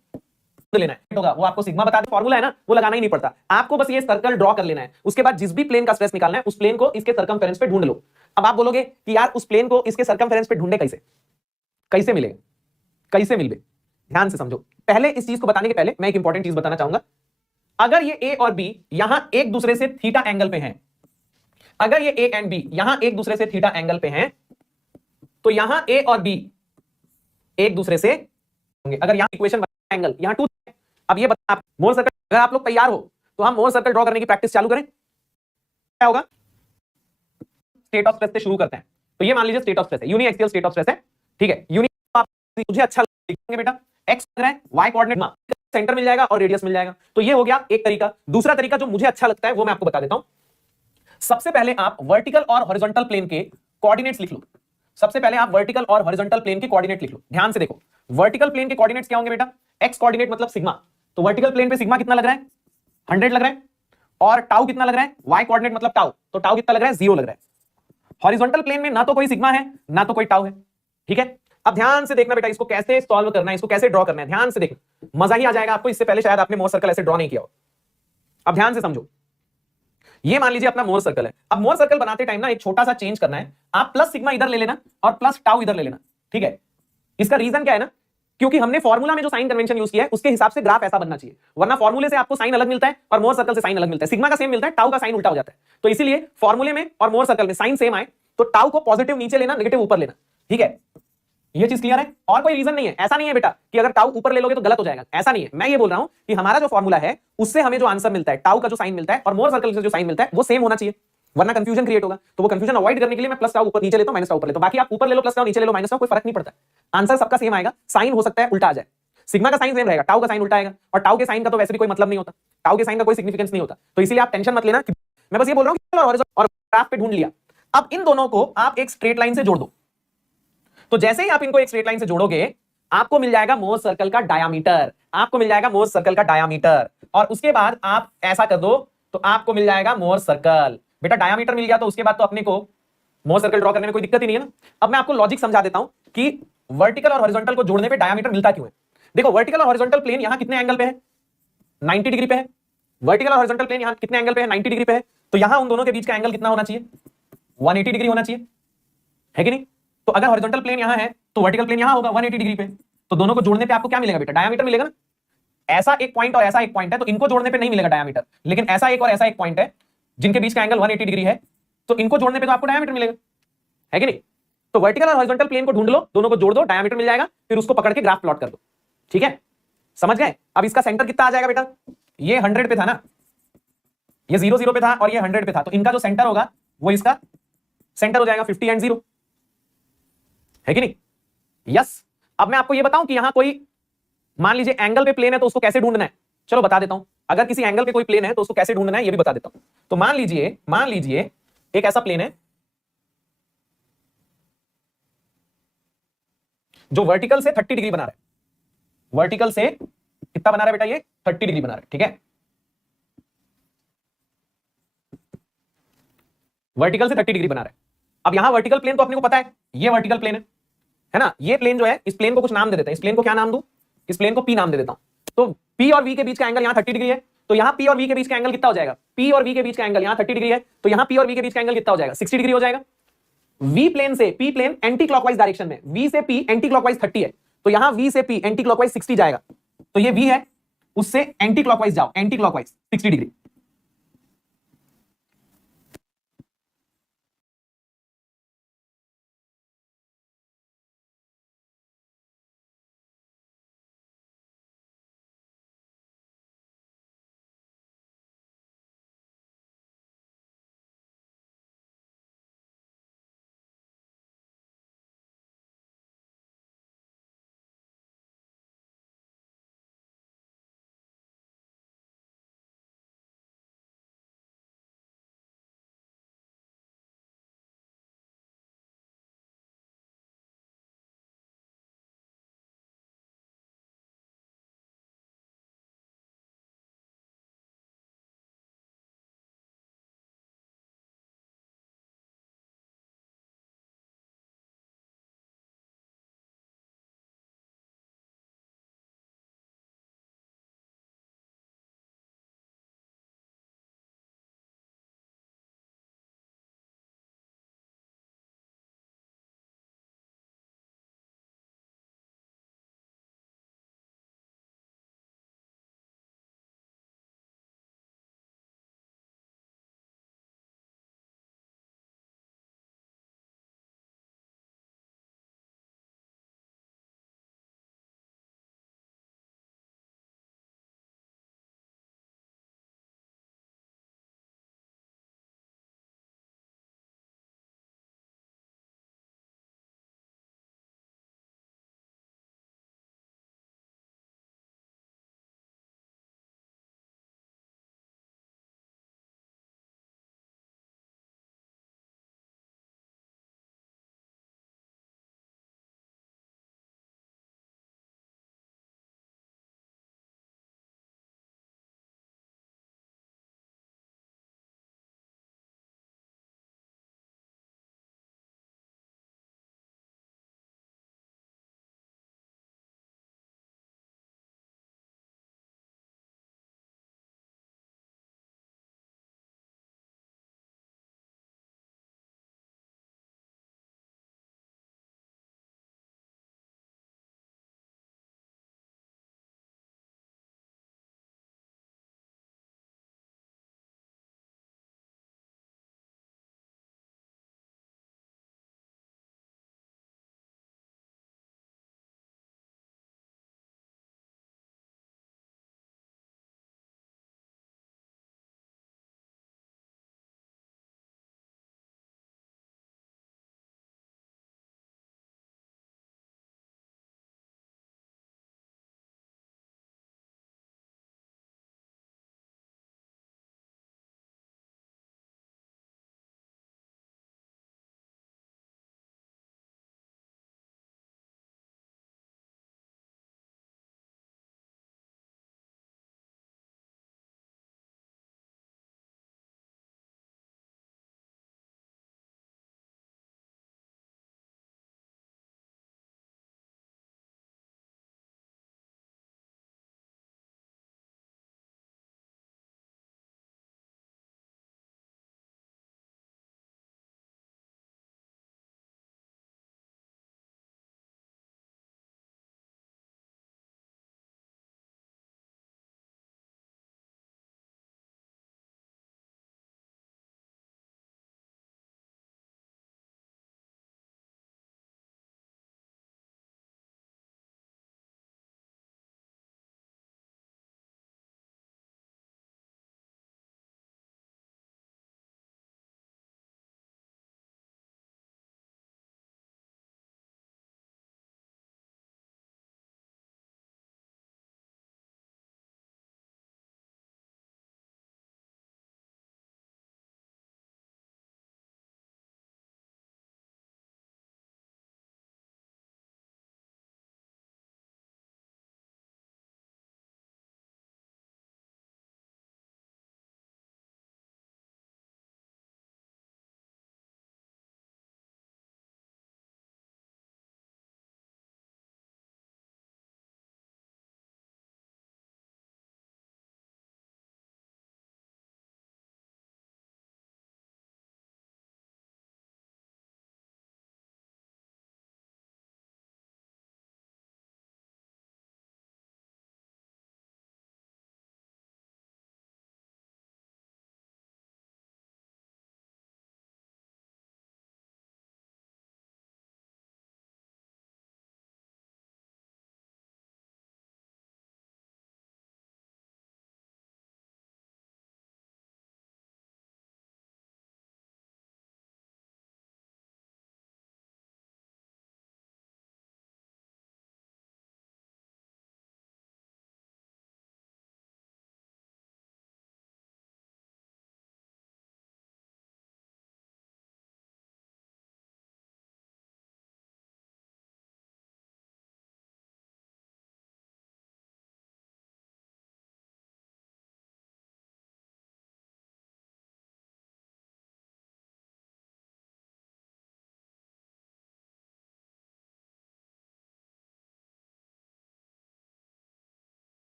लेना है होगा, वो आपको सिग्मा बता दे, फॉर्मूला है ना, वो लगाना ही नहीं पड़ता, आपको बस ये सर्कल ड्रॉ कर लेना है। उसके बाद जिस भी प्लेन का स्ट्रेस निकालना है उस प्लेन को इसके सर्कमफेरेंस पे ढूंढ लो। अब आप बोलोगे कि यार उस प्लेन को इसके सर्कमफेरेंस पे ढूंढे कैसे? कैसे मिलेगा, कैसे मिलबे? ध्यान से समझो। पहले इस चीज को बताने के पहले मैं एक इंपॉर्टेंट चीज बताना चाहूंगा। अगर ये ए और बी यहां एक दूसरे से थीटा एंगल पे हैं, अगर ये ए एंड बी यहां एक दूसरे से थीटा एंगल पे हैं, तो यहां ए और बी एक दूसरे से होंगे। अगर यहां इक्वेशन एंगल यहां 2, अब ये बता, मोहर सर्कल, अगर आप लोग तैयार हो तो हम मोहर सर्कल ड्रॉ करने की प्रैक्टिस चालू करें। क्या होगा? स्टेट ऑफ स्ट्रेस से शुरू करते हैं। तो ये मान लीजिए स्टेट ऑफ स्ट्रेस है, uniaxial state of stress है, ठीक है। यूनि आप मुझे अच्छा लिखेंगे बेटा, एक्स लग रहा है, वाई कोऑर्डिनेट सेंटर मिल जाएगा और रेडियस मिल जाएगा। तो ये हो गया एक तरीका। दूसरा तरीका जो मुझे अच्छा लगता है वो मैं आपको बता देता हूं। सबसे पहले आप वर्टिकल और हॉरिजॉन्टल प्लेन के कोऑर्डिनेट्स लिख लो। सबसे पहले आप वर्टिकल और हॉरिजॉन्टल प्लेन के कोऑर्डिनेट लिख लो। ध्यान से देखो, वर्टिकल प्लेन के कोऑर्डिनेट्स क्या होंगे बेटा? एक्स कोऑर्डिनेट मतलब सिग्मा, तो वर्टिकल प्लेन पे सिग्मा कितना लग रहा है? 100 लग रहा है। और टाउ कितना लग रहा है? वाई कोऑर्डिनेट मतलब टाउ, तो टाउ कितना लग रहा है? 0 लग रहा है। हॉरिजॉन्टल प्लेन में ना तो कोई सिग्मा है ना तो कोई टाउ है, ठीक है। अब ध्यान से देखना बेटा, इसको कैसे सॉल्व करना है, इसको कैसे ड्रॉ करना है, ध्यान से देखना, मजा ही आ जाएगा आपको। इससे पहले शायद आपने मोहर सर्कल ऐसे ड्रॉ नहीं किया हो। अब ध्यान से समझो, ये मान लीजिए अपना मोहर सर्कल है। अब मोहर सर्कल बनाते टाइम ना एक छोटा सा चेंज करना है, आप प्लस सिग्मा इधर ले लेना और प्लस टाउ इधर ले लेना, ठीक है। इसका रीजन क्या है ना, क्योंकि हमने फॉर्मूला में जो साइन कन्वेंशन यूज किया है उसके हिसाब से ग्राफ ऐसा बनना चाहिए, वरना फॉर्मूले से आपको साइन अलग मिलता है और मोहर सर्कल से साइन अलग मिलता है। सिग्मा का सेम मिलता है, टाउ का साइन उल्टा हो जाता है। तो इसीलिए फॉर्मूले में और मोहर सर्कल में साइन सेम आए तो टाउ को पॉजिटिव नीचे लेना, नेगेटिव ऊपर लेना, ठीक है। ये चीज क्लियर है? और कोई रीजन नहीं है, ऐसा नहीं है बेटा कि अगर टाउ ऊपर ले लोगे तो गलत हो जाएगा, ऐसा नहीं है। मैं ये बोल रहा हूं कि हमारा जो फॉर्मूला है उससे हमें जो आंसर मिलता है, टाउ का जो साइन मिलता है और मोहर सर्कल से जो साइन मिलता है वो सेम होना चाहिए, वरना कंफ्यूजन क्रिएट होगा। तो वो कंफ्यूजन अवॉइड करने के लिए मैं प्लस टाउ ऊपर नीचे लेता हूं, माइनस टाउ ऊपर लेता हूं। बाकी आप ऊपर ले लो प्लस टाउ, नीचे ले लो माइनस टाउ, कोई फर्क नहीं पड़ता, आंसर सबका सेम आएगा। साइन हो सकता है उल्टा आ जाए, सिग्मा का साइन सेम रहेगा, टाउ का साइन उल्टा आएगा, और टाउ के साइन का तो वैसे भी कोई मतलब नहीं होता, टाउ के साइन का कोई सिग्निफिकेंस नहीं होता। तो इसीलिए आप टेंशन मत लेना, मैं बस ये बोल रहा हूं और ग्राफ पे ढूंढ लिया। अब इन दोनों को आप एक स्ट्रेट लाइन से जोड़ दो। तो जैसे ही आप इनको एक स्ट्रेट लाइन से जोड़ोगे आपको मिल जाएगा मोहर सर्कल का डायामीटर, आपको मिल जाएगा मोहर सर्कल का डायामीटर। और उसके बाद आप ऐसा कर दो तो आपको मिल जाएगा मोहर सर्कल। बेटा डायामीटर मिल गया तो उसके बाद तो अपने को मोहर सर्कल ड्रॉ करने में कोई दिक्कत ही नहीं है ना। अब मैं आपको लॉजिक समझा देता हूं कि वर्टिकल और हॉरिजॉन्टल को जोड़ने पे डायामीटर मिलता क्यों है। देखो वर्टिकल और हॉरिजॉन्टल प्लेन यहां कितने एंगल पे है? 90 डिग्री पे है। वर्टिकल और हॉरिजॉन्टल प्लेन यहां कितने एंगल पे है? 90 डिग्री पे है। तो यहां उन दोनों के बीच का एंगल कितना होना चाहिए? 180 डिग्री होना चाहिए, है कि नहीं? तो अगर हॉरिजॉन्टल प्लेन यहां है तो वर्टिकल प्लेन यहां होगा 180 डिग्री पे। तो दोनों को जोड़ने पे आपको क्या मिलेगा बेटा? डायामीटर मिलेगा ना। ऐसा एक पॉइंट और ऐसा एक पॉइंट है तो इनको जोड़ने पे नहीं मिलेगा डायामीटर, लेकिन ऐसा एक और ऐसा एक पॉइंट है जिनके बीच का एंगल 180 डिग्री है, तो इनको जोड़ने पे तो आपको डायामीटर मिलेगा, है कि नहीं? तो वर्टिकल और हॉरिजॉन्टल प्लेन को ढूंढ लो, दोनों को जोड़ दो, डायामीटर मिल जाएगा, फिर उसको पकड़ के ग्राफ प्लॉट कर दो, ठीक है? समझ गए? अब इसका सेंटर कितना आ जाएगा बेटा? ये 100 पे था ना, ये 0 0 पे था और ये 100 पे था, तो इनका जो सेंटर होगा वो इसका सेंटर हो जाएगा 50 एंड 0, है कि नहीं? यस। अब मैं आपको ये बताऊं कि यहां कोई मान लीजिए एंगल पे प्लेन है तो उसको कैसे ढूंढना है, चलो बता देता हूं। अगर किसी एंगल पे कोई प्लेन है तो उसको कैसे ढूंढना है ये भी बता देता हूं। तो मान लीजिए एक ऐसा प्लेन है जो वर्टिकल से 30 डिग्री बना रहा है। वर्टिकल से कितना बना रहा है बेटा? ये 30 डिग्री बना रहा है, ठीक है? वर्टिकल से 30 डिग्री बना रहा है। अब यहां वर्टिकल प्लेन तो अपने को पता है, ये वर्टिकल प्लेन है ना, ये प्लेन जो है, इस प्लेन को कुछ नाम दे देते हैं, इस प्लेन को क्या नाम दूं, इस प्लेन को पी नाम दे देता हूं। तो पी और वी के बीच का एंगल यहां 30 डिग्री है, तो यहां पी और वी के बीच का एंगल कितना हो जाएगा, पी और वी के बीच का एंगल यहां 30 डिग्री है, तो यहां पी और वी के बीच का एंगल कितना हो जाएगा, 60 डिग्री हो जाएगा। वी प्लेन से P plane anticlockwise direction में, वी से पी एंटी क्लॉकवाइज 30 है, तो यहां वी से पी एंटी क्लॉकवाइज 60 जाएगा, तो ये वी है, उससे एंटी क्लॉकवाइज जाओ, एंटी क्लॉकवाइज 60 डिग्री।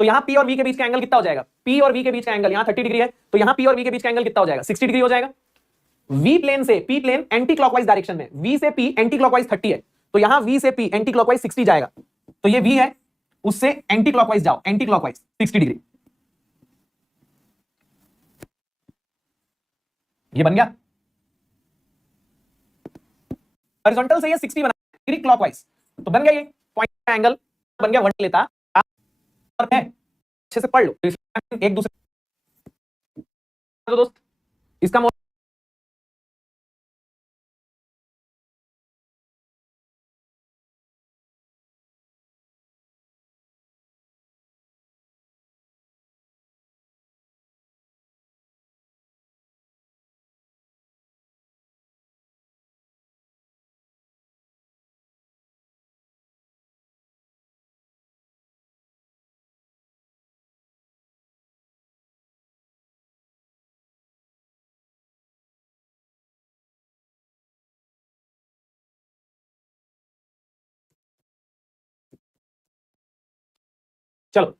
तो यहां P और V के बीच का एंगल कितना हो जाएगा? P और V के बीच का एंगल यहां 30 डिग्री है, तो यहां P और V के बीच का एंगल कितना हो जाएगा? 60 डिग्री हो जाएगा। V प्लेन से P plane anticlockwise direction में, V से P एंटी क्लॉकवाइज 30 है, तो यहां V से P एंटी क्लॉकवाइज 60 जाएगा। तो ये V है, उससे एंटी क्लॉकवाइज जाओ, एंटी क्लॉकवाइज 60 डिग्री। ये बन गया। हॉरिजॉन्टल से ये 60 बना डिग्री क्लॉकवाइज, तो बन गया ये पॉइंट का एंगल बन गया 1 लेता और है। अच्छे से पढ़ लो एक दूसरे दोस्त, इसका चलो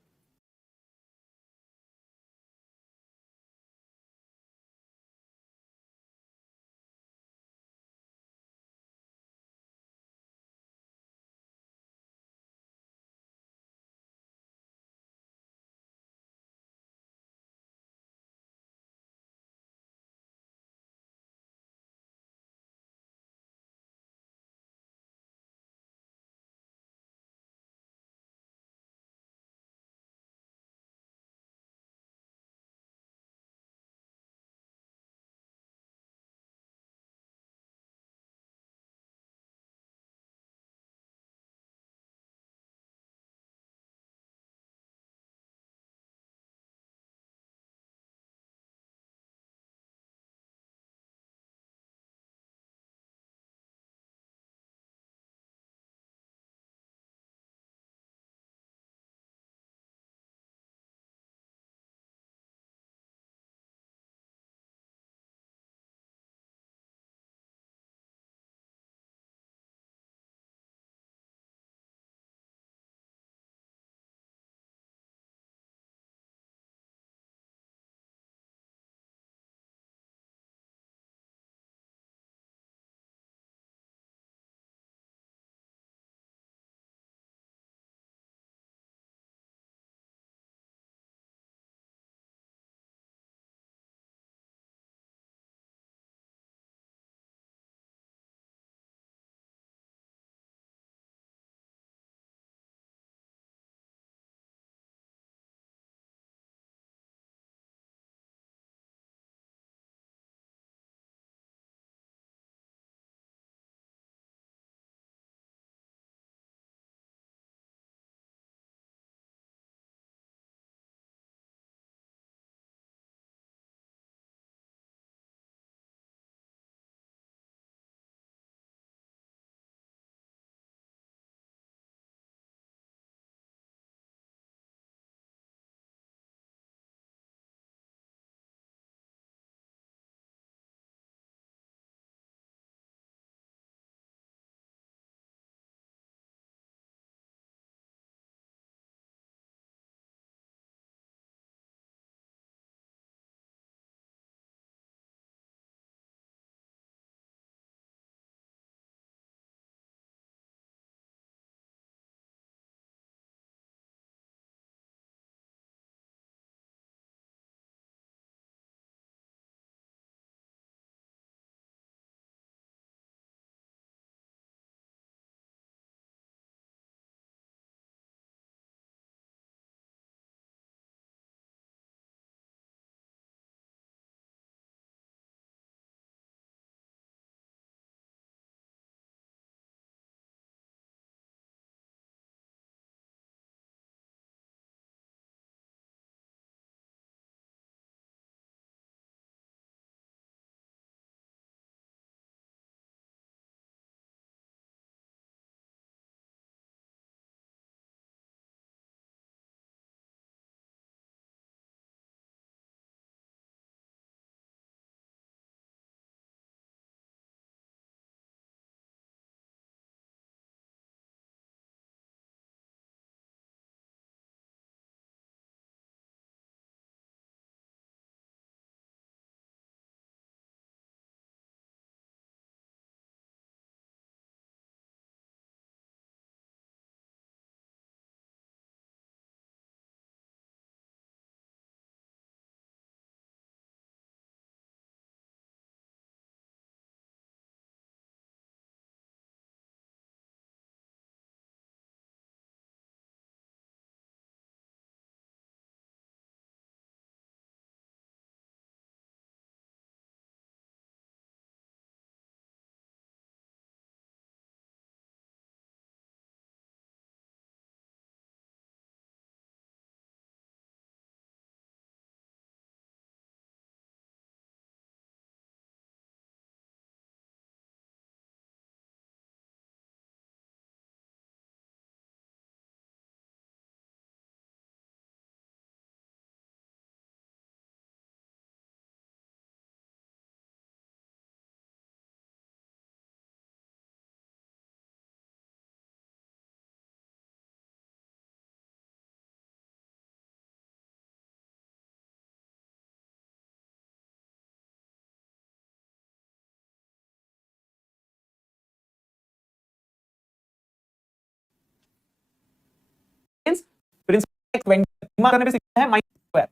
सिग्मा करने पे सिग्मा है माइनस स्क्वायर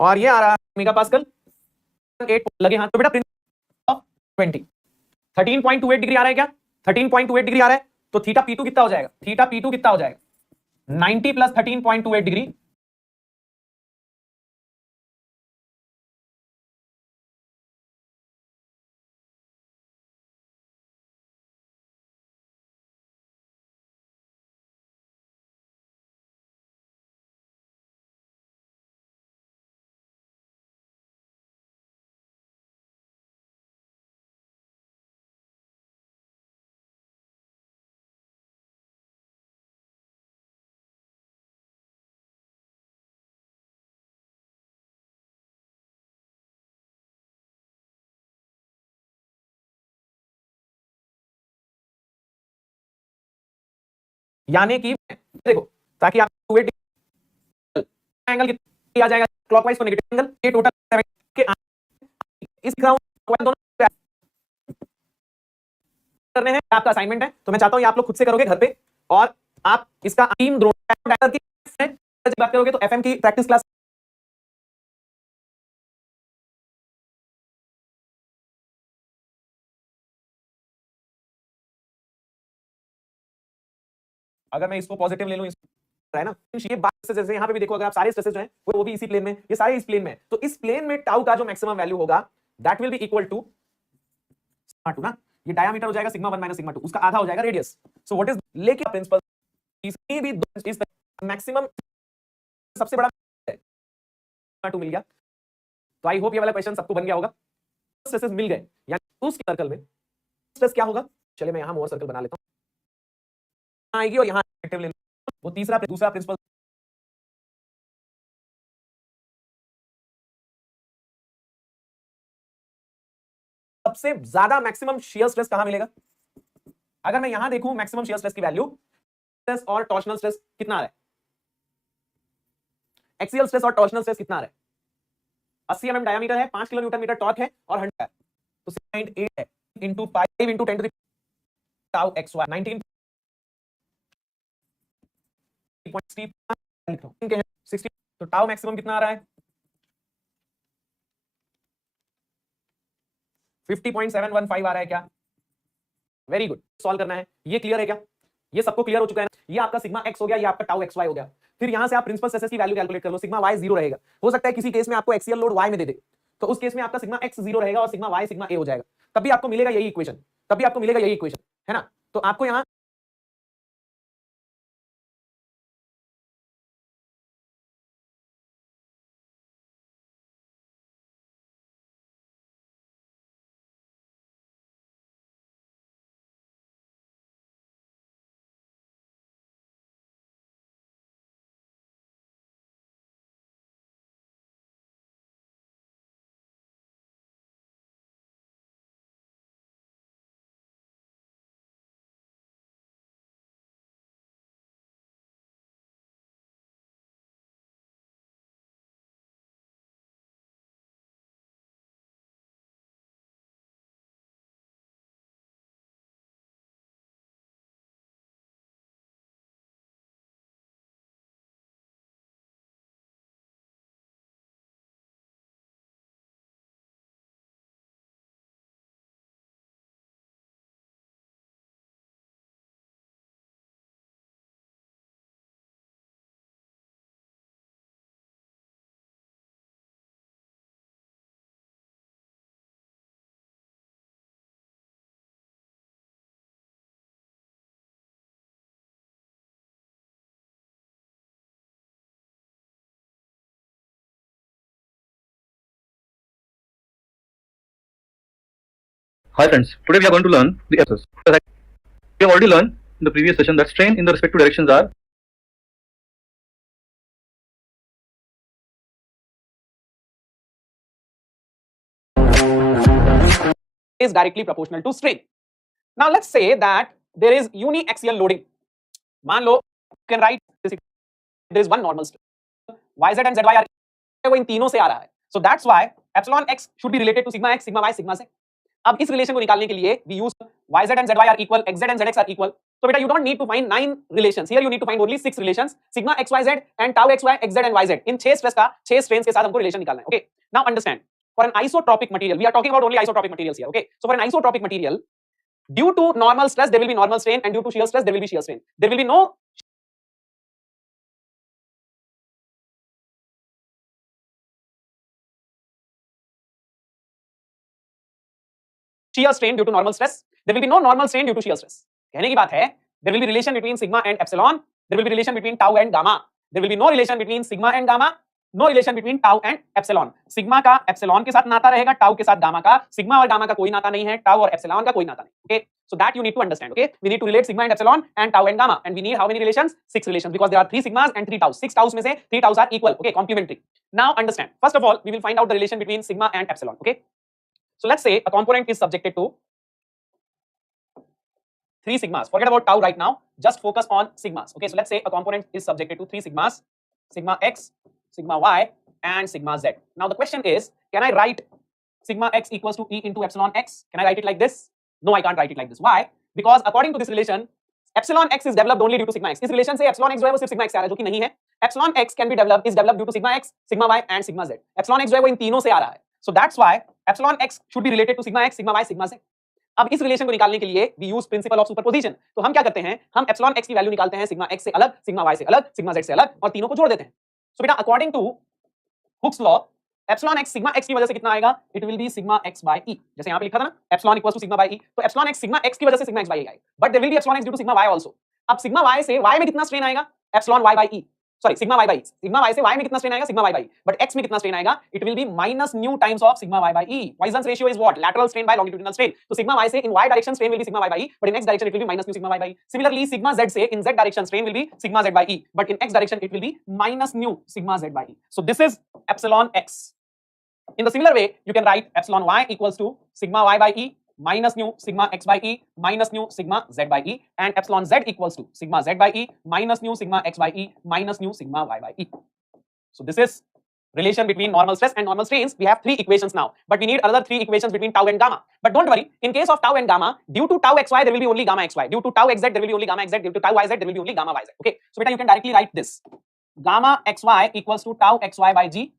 और ये आ रहा है मेगा पास्कल 8 लगे हाथ तो बेटा प्रिंसिपल ऑफ 20 13.28 डिग्री आ रहा है क्या 13.28 डिग्री आ रहा है तो थीटा P2 कितना हो जाएगा थीटा P2 कितना हो जाएगा 90 प्लस 13.28 डिग्री यानी कि देखो ताकि आप एंगल कितना आ जाएगा क्लॉकवाइज तो नेगेटिव एंगल ये टोटल के इस ग्राउंड दोनों करने हैं आपका असाइनमेंट है तो मैं चाहता हूं ये आप लोग खुद से करोगे घर पे और आप इसका टीम ड्रोन की बात करोगे तो एफएम की प्रैक्टिस क्लास अगर मैं इसको पॉजिटिव ले लूं है ना ये बात से जैसे यहां पे भी देखो अगर आप सारे स्ट्रेसेस जो हैं वो भी इसी प्लेन में ये सारे इस प्लेन में तो इस प्लेन में टाउ का जो मैक्सिमम वैल्यू होगा that will be equal to sigma 2 ना ये डायमीटर हो जाएगा सिग्मा 1 माइनस सिग्मा 2 उसका आधा हो जाएगा रेडियस सो व्हाट इज लेकिन प्रिंसिपल इसमें भी इस मैक्सिमम सबसे बड़ा सिग्मा 2 मिल गया तो आई होप ये वाला क्वेश्चन सबको बन गया होगा स्ट्रेसेस मिल गए यानी उस सर्कल में स्ट्रेस क्या होगा चलिए मैं यहां मोर सर्कल बना लेता हूं आएगी और यहां नेगेटिव ले लूं वो तीसरा दूसरा प्रिंसिपल सबसे ज्यादा मैक्सिमम शियर स्ट्रेस कहां मिलेगा अगर मैं यहां देखूं मैक्सिमम शियर स्ट्रेस की वैल्यू स्ट्रेस और टॉर्शनल स्ट्रेस कितना आ रहा है एक्सियल स्ट्रेस और टॉर्शनल स्ट्रेस कितना आ रहा है 80 mm डायमीटर है 5 किलो न्यूटन मीटर टॉर्क है और 100 है तो 6.8 है into 5 into 10 to the tau x y 19 60 तो टाउ मैक्सिमम कितना आ रहा है 50.715 आ रहा है क्या वेरी गुड सॉल्व करना है ये क्लियर है क्या ये सबको क्लियर हो चुका है ना ये आपका सिग्मा एक्स हो गया ये आपका टाउ एक्स वाई हो गया फिर यहां से आप प्रिंसिपल स्ट्रेसेस की वैल्यू कैलकुलेट कर लो सिग्मा वाई 0 रहेगा हो सकता है किसी केस में आपको एक्सियल लोड वाई में दे दे तो उस केस में आपका सिग्मा एक्स 0 रहेगा और सिग्मा वाई सिग्मा ए हो जाएगा तब भी आपको मिलेगा यही इक्वेशन है ना तो आपको यहां Hi friends, today we are going to learn the axis. We have already learned in the previous session that strain in the respective directions are is directly proportional to strain now let's say that there is uniaxial loading मान लो you can write there is one normal strain yz and zy are वो इन तीनों से आ रहा है so that's why epsilon x should be related to sigma x sigma y sigma z अब इस relation को निकालने के लिए we use yz and zy are equal, xz and zx are equal. तो बेटा you don't need to find 9 relations, here you need to find only 6 relations, sigma xyz and tau xy, xz and yz. In 6 stress का 6 strains के साथ हमको relation निकालना है. Okay, now understand, for an isotropic material, we are talking about only isotropic materials here. Okay, so for an isotropic material, due to normal stress there will be normal strain, and due to shear stress there will be shear strain. There will be no shear strain due to normal stress, there will be no normal strain due to shear stress. कहने की बात है, there will be relation between sigma and epsilon, there will be relation between tau and gamma, there will be no relation between sigma and gamma, no relation between tau and epsilon. sigma का epsilon के साथ नाता रहेगा, tau के साथ gamma का. sigma और gamma का कोई नाता नहीं है, tau और epsilon का कोई नाता नहीं. Okay, so that you need to understand. Okay, we need to relate sigma and epsilon and tau and gamma, and we need how many relations? 6 relations, because there are 3 sigmas and 3 taus. 6 taus में से 3 taus are equal. Okay, complementary. Now understand, first of all we will find out the relation between sigma and epsilon. Okay, so let's say a component is subjected to 3 sigmas. Forget about tau right now, just focus on sigmas. Okay, so let's say a component is subjected to 3 sigmas, sigma x, sigma y and sigma z. Now the question is, can I write sigma x equals to E into epsilon x? Can I write it like this? No, I can't write it like this. Why? Because according to this relation, epsilon x is developed only due to sigma x. इस relation से epsilon x जो है वो सिर्फ sigma x से आ रहा है, जो कि नहीं है. epsilon x can be developed, is developed due to sigma x, sigma y and sigma z. epsilon x जो है वो इन तीनों से आ रहा है. So that's why epsilon x should be related to sigma x, sigma y, sigma z. अब इस relation को निकालने के लिए we use principle of superposition. तो हम क्या करते हैं, हम epsilon x की वैल्यू निकालते हैं sigma x से अलग, sigma y से अलग, sigma z से अलग, और तीनों को जोड़ देते हैं. So बेटा according to Hooke's law, epsilon x sigma x की वजह से कितना आएगा? It will be sigma x by e. जैसे यहाँ पे लिखा था ना, epsilon equals to sigma by e. तो epsilon x sigma x की वजह से sigma x by e आएगा. But there will be epsilon x due to sigma y also. अब sigma y से y में कितना स्ट्रेन आएगा? epsilon y by e. Sorry, sigma y by e. sigma y से y में कितना strain आएगा? sigma y by e. But x में कितना स्ट्रेन आएगा? It will be minus nu times of sigma y by e. Poisson's ratio is what? Lateral strain by longitudinal strain. So sigma y से in y direction strain will be sigma y by e, but in x direction it will be minus nu sigma y by e. Similarly, sigma z से in z direction strain will be sigma z by e, but in x direction it will be minus nu sigma z by e. So this is epsilon x. In the similar way, you can write epsilon y equals to sigma y by e minus nu sigma x by e minus nu sigma z by e, and epsilon z equals to sigma z by e minus nu sigma x by e minus nu sigma y by e. So this is relation between normal stress and normal strains. We have 3 equations now, but we need another 3 equations between tau and gamma. But don't worry, in case of tau and gamma, due to tau xy there will be only gamma xy, due to tau xz there will be only gamma xz, due to tau yz there will be only gamma yz. Okay, so beta you can directly write this: gamma xy equals to tau xy by g,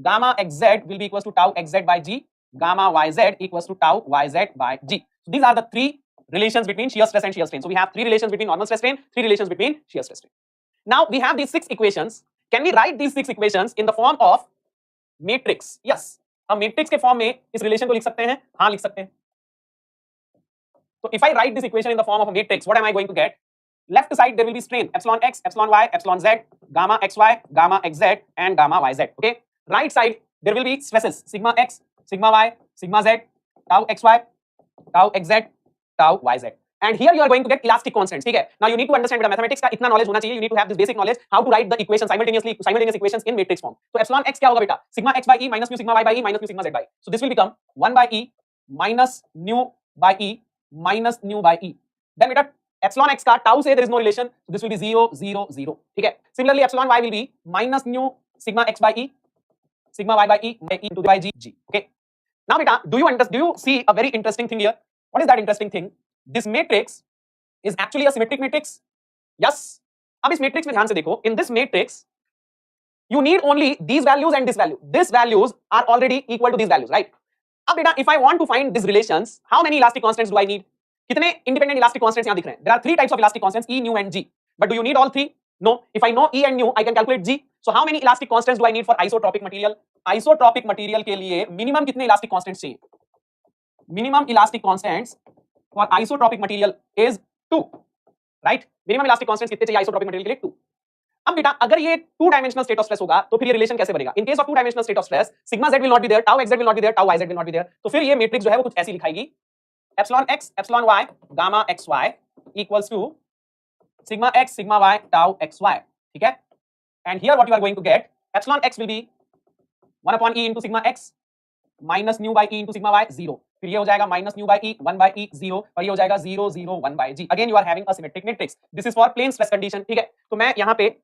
gamma xz will be equals to tau xz by g, gamma yz equals to tau yz by g. So these are the 3 relations between shear stress and shear strain. So we have 3 relations between normal stress strain, 3 relations between shear stress strain. Now we have these 6 equations. Can we write these 6 equations in the form of matrix? Yes, हम matrix के form में इस relation को लिख सकते हैं. हाँ, लिख सकते हैं. So if I write this equation in the form of a matrix, what am I going to get? Left side there will be strain epsilon x, epsilon y, epsilon z, gamma xy, gamma xz and gamma yz. Okay. Right side there will be stresses sigma x, sigma y, sigma z, tau xy, tau xz, tau yz. And here you are going to get elastic constants. ठीक है. Now you need to understand बेटा mathematics का इतना knowledge होना चाहिए. You need to have this basic knowledge how to write the equation simultaneous equations in matrix form. तो epsilon x क्या होगा बेटा? Sigma x by e minus nu sigma y by e minus nu sigma z by e. So this will become 1 by e minus nu by e minus nu by e. Then बेटा epsilon x का tau से there is no relation, so this will be 0 0 0. ठीक है. Similarly epsilon y will be minus nu sigma x by e sigma y by e into by g. Okay. Now beta, do you see a very interesting thing here? What is that interesting thing? This matrix is actually a symmetric matrix. Yes. अब इस matrix में ध्यान से देखो. In this matrix, you need only these values and this value. These values are already equal to these values, right? अब बेटा, if I want to find these relations, how many elastic constants do I need? कितने independent elastic constants यहाँ दिख रहे हैं? There are 3 types of elastic constants, E, nu and G. But do you need all 3? No. If I know E and nu, I can calculate G. So how many elastic constants do I need for isotropic material? Isotropic material के लिए minimum कितने elastic constants चाहिए? Minimum elastic constants for isotropic material is 2, right? Minimum elastic constants कितने चाहिए isotropic material के लिए? 2. अब बेटा अगर ये 2 dimensional state of stress होगा तो फिर ये relation कैसे बनेगा? In case of 2 dimensional state of stress, sigma z will not be there, tau xz will not be there, tau yz will not be there. तो फिर ये matrix जो है वो कुछ ऐसी लिखाएगी: epsilon x, epsilon y, gamma xy equals to sigma x, sigma y, tau xy. ठीक है? And here what you are going to get, epsilon x will be 1 upon e into sigma x minus nu by e into sigma y 0. फिर ये हो जाएगा minus nu by e 1 by e 0 और ये हो जाएगा 0 0 1 by g. Again you are having a symmetric matrix. This is for plane stress condition. ठीक है? तो मैं यहाँ पे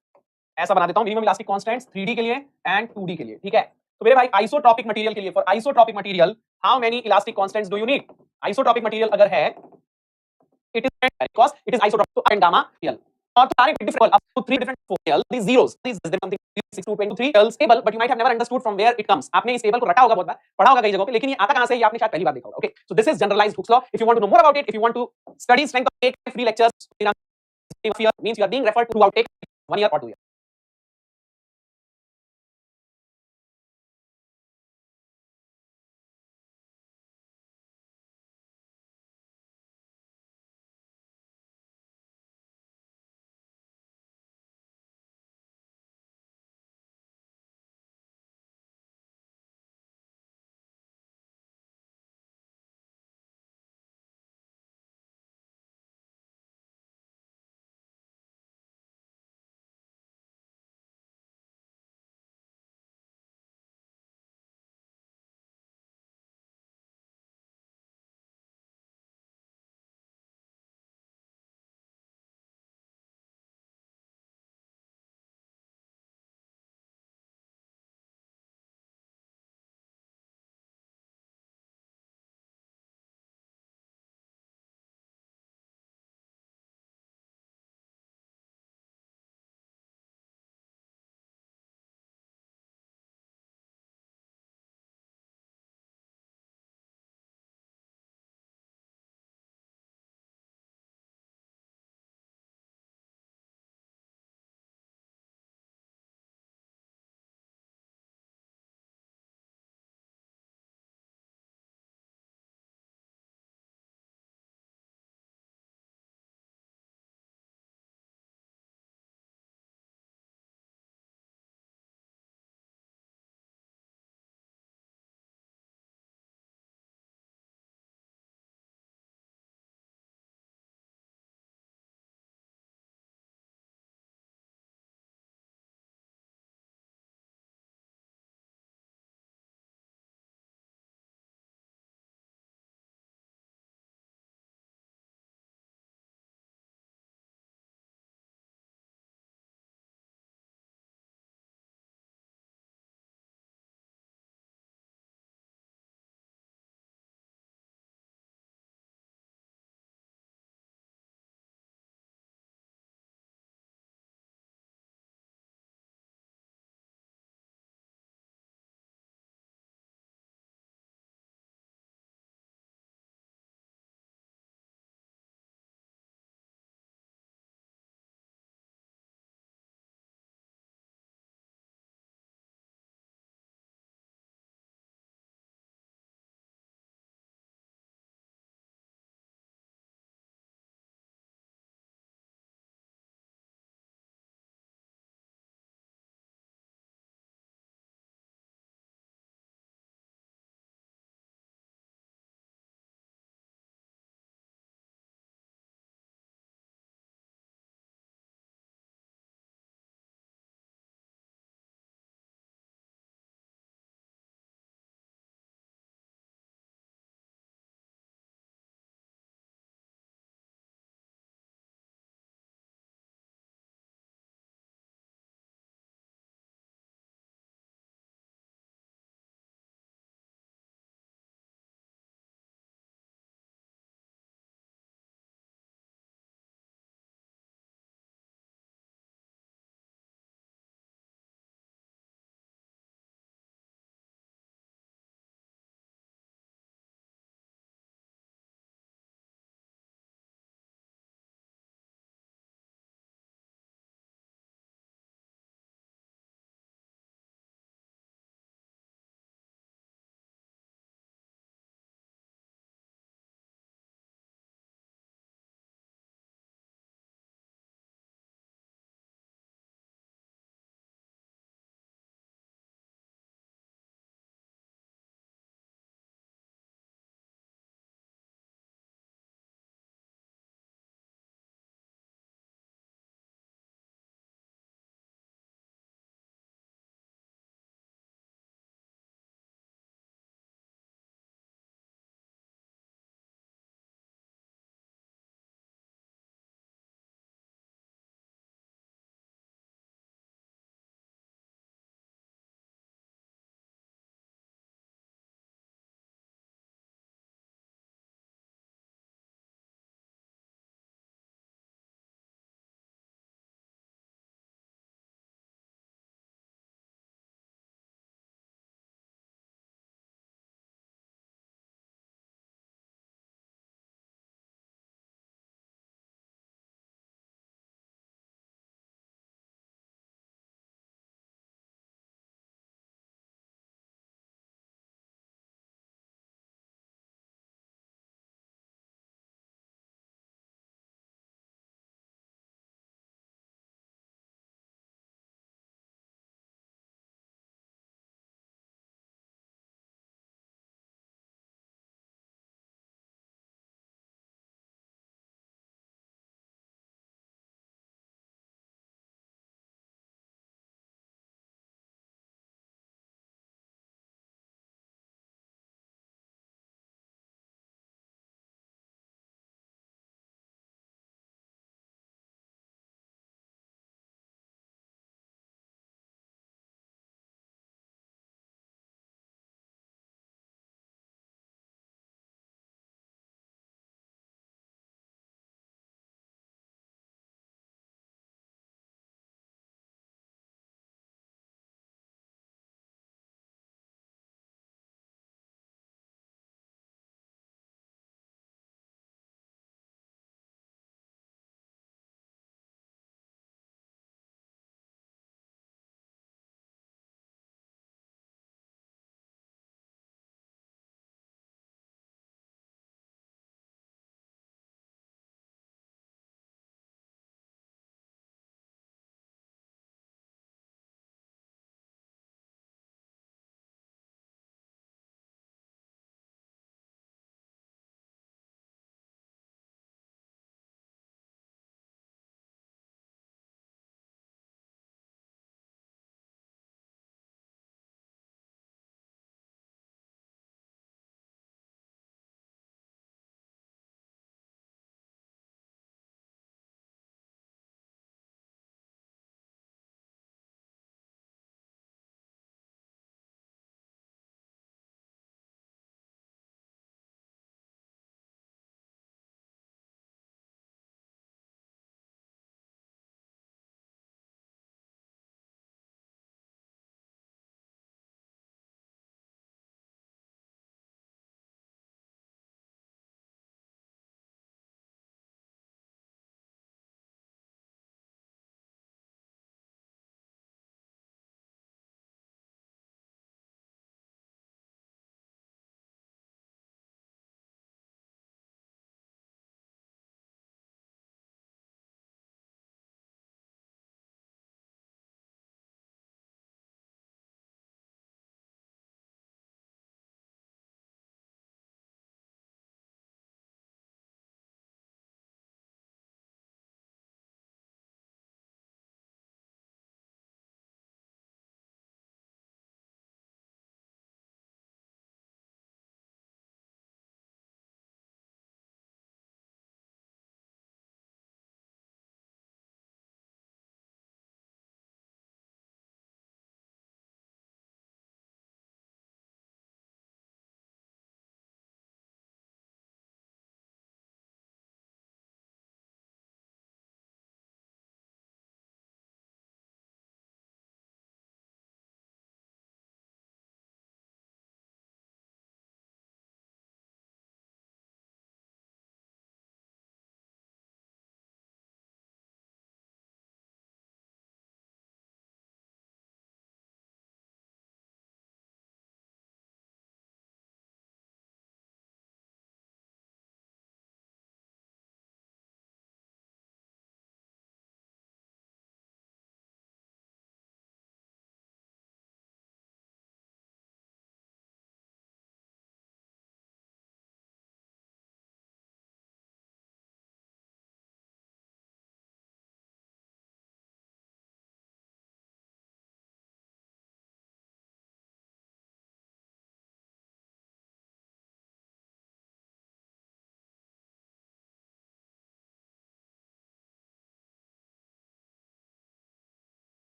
ऐसा बना देता हूँ minimum elastic constants 3D के लिए and 2D के लिए. ठीक है? तो मेरे भाई आइसोट्रॉपिक मटेरियल के लिए, for isotropic material how many elastic constants do you need? Isotropic material अगर है, it is because it is isotropic to and gamma material. Or to are different up to 3 different material, these zeros, these is there something 6 to 23 stable, but you might have never understood from where it comes. आपने इस table को रटा होगा बहुत बार, पढ़ा होगा कई जगहों पे, लेकिन ये आता कहां से है ये आपने शायद पहली बार देखा होगा. Okay, so this is generalized Hooke's law. If you want to know more about it, if you want to study strength of take free lectures, means you are being referred to throughout take 1 year or 2 years.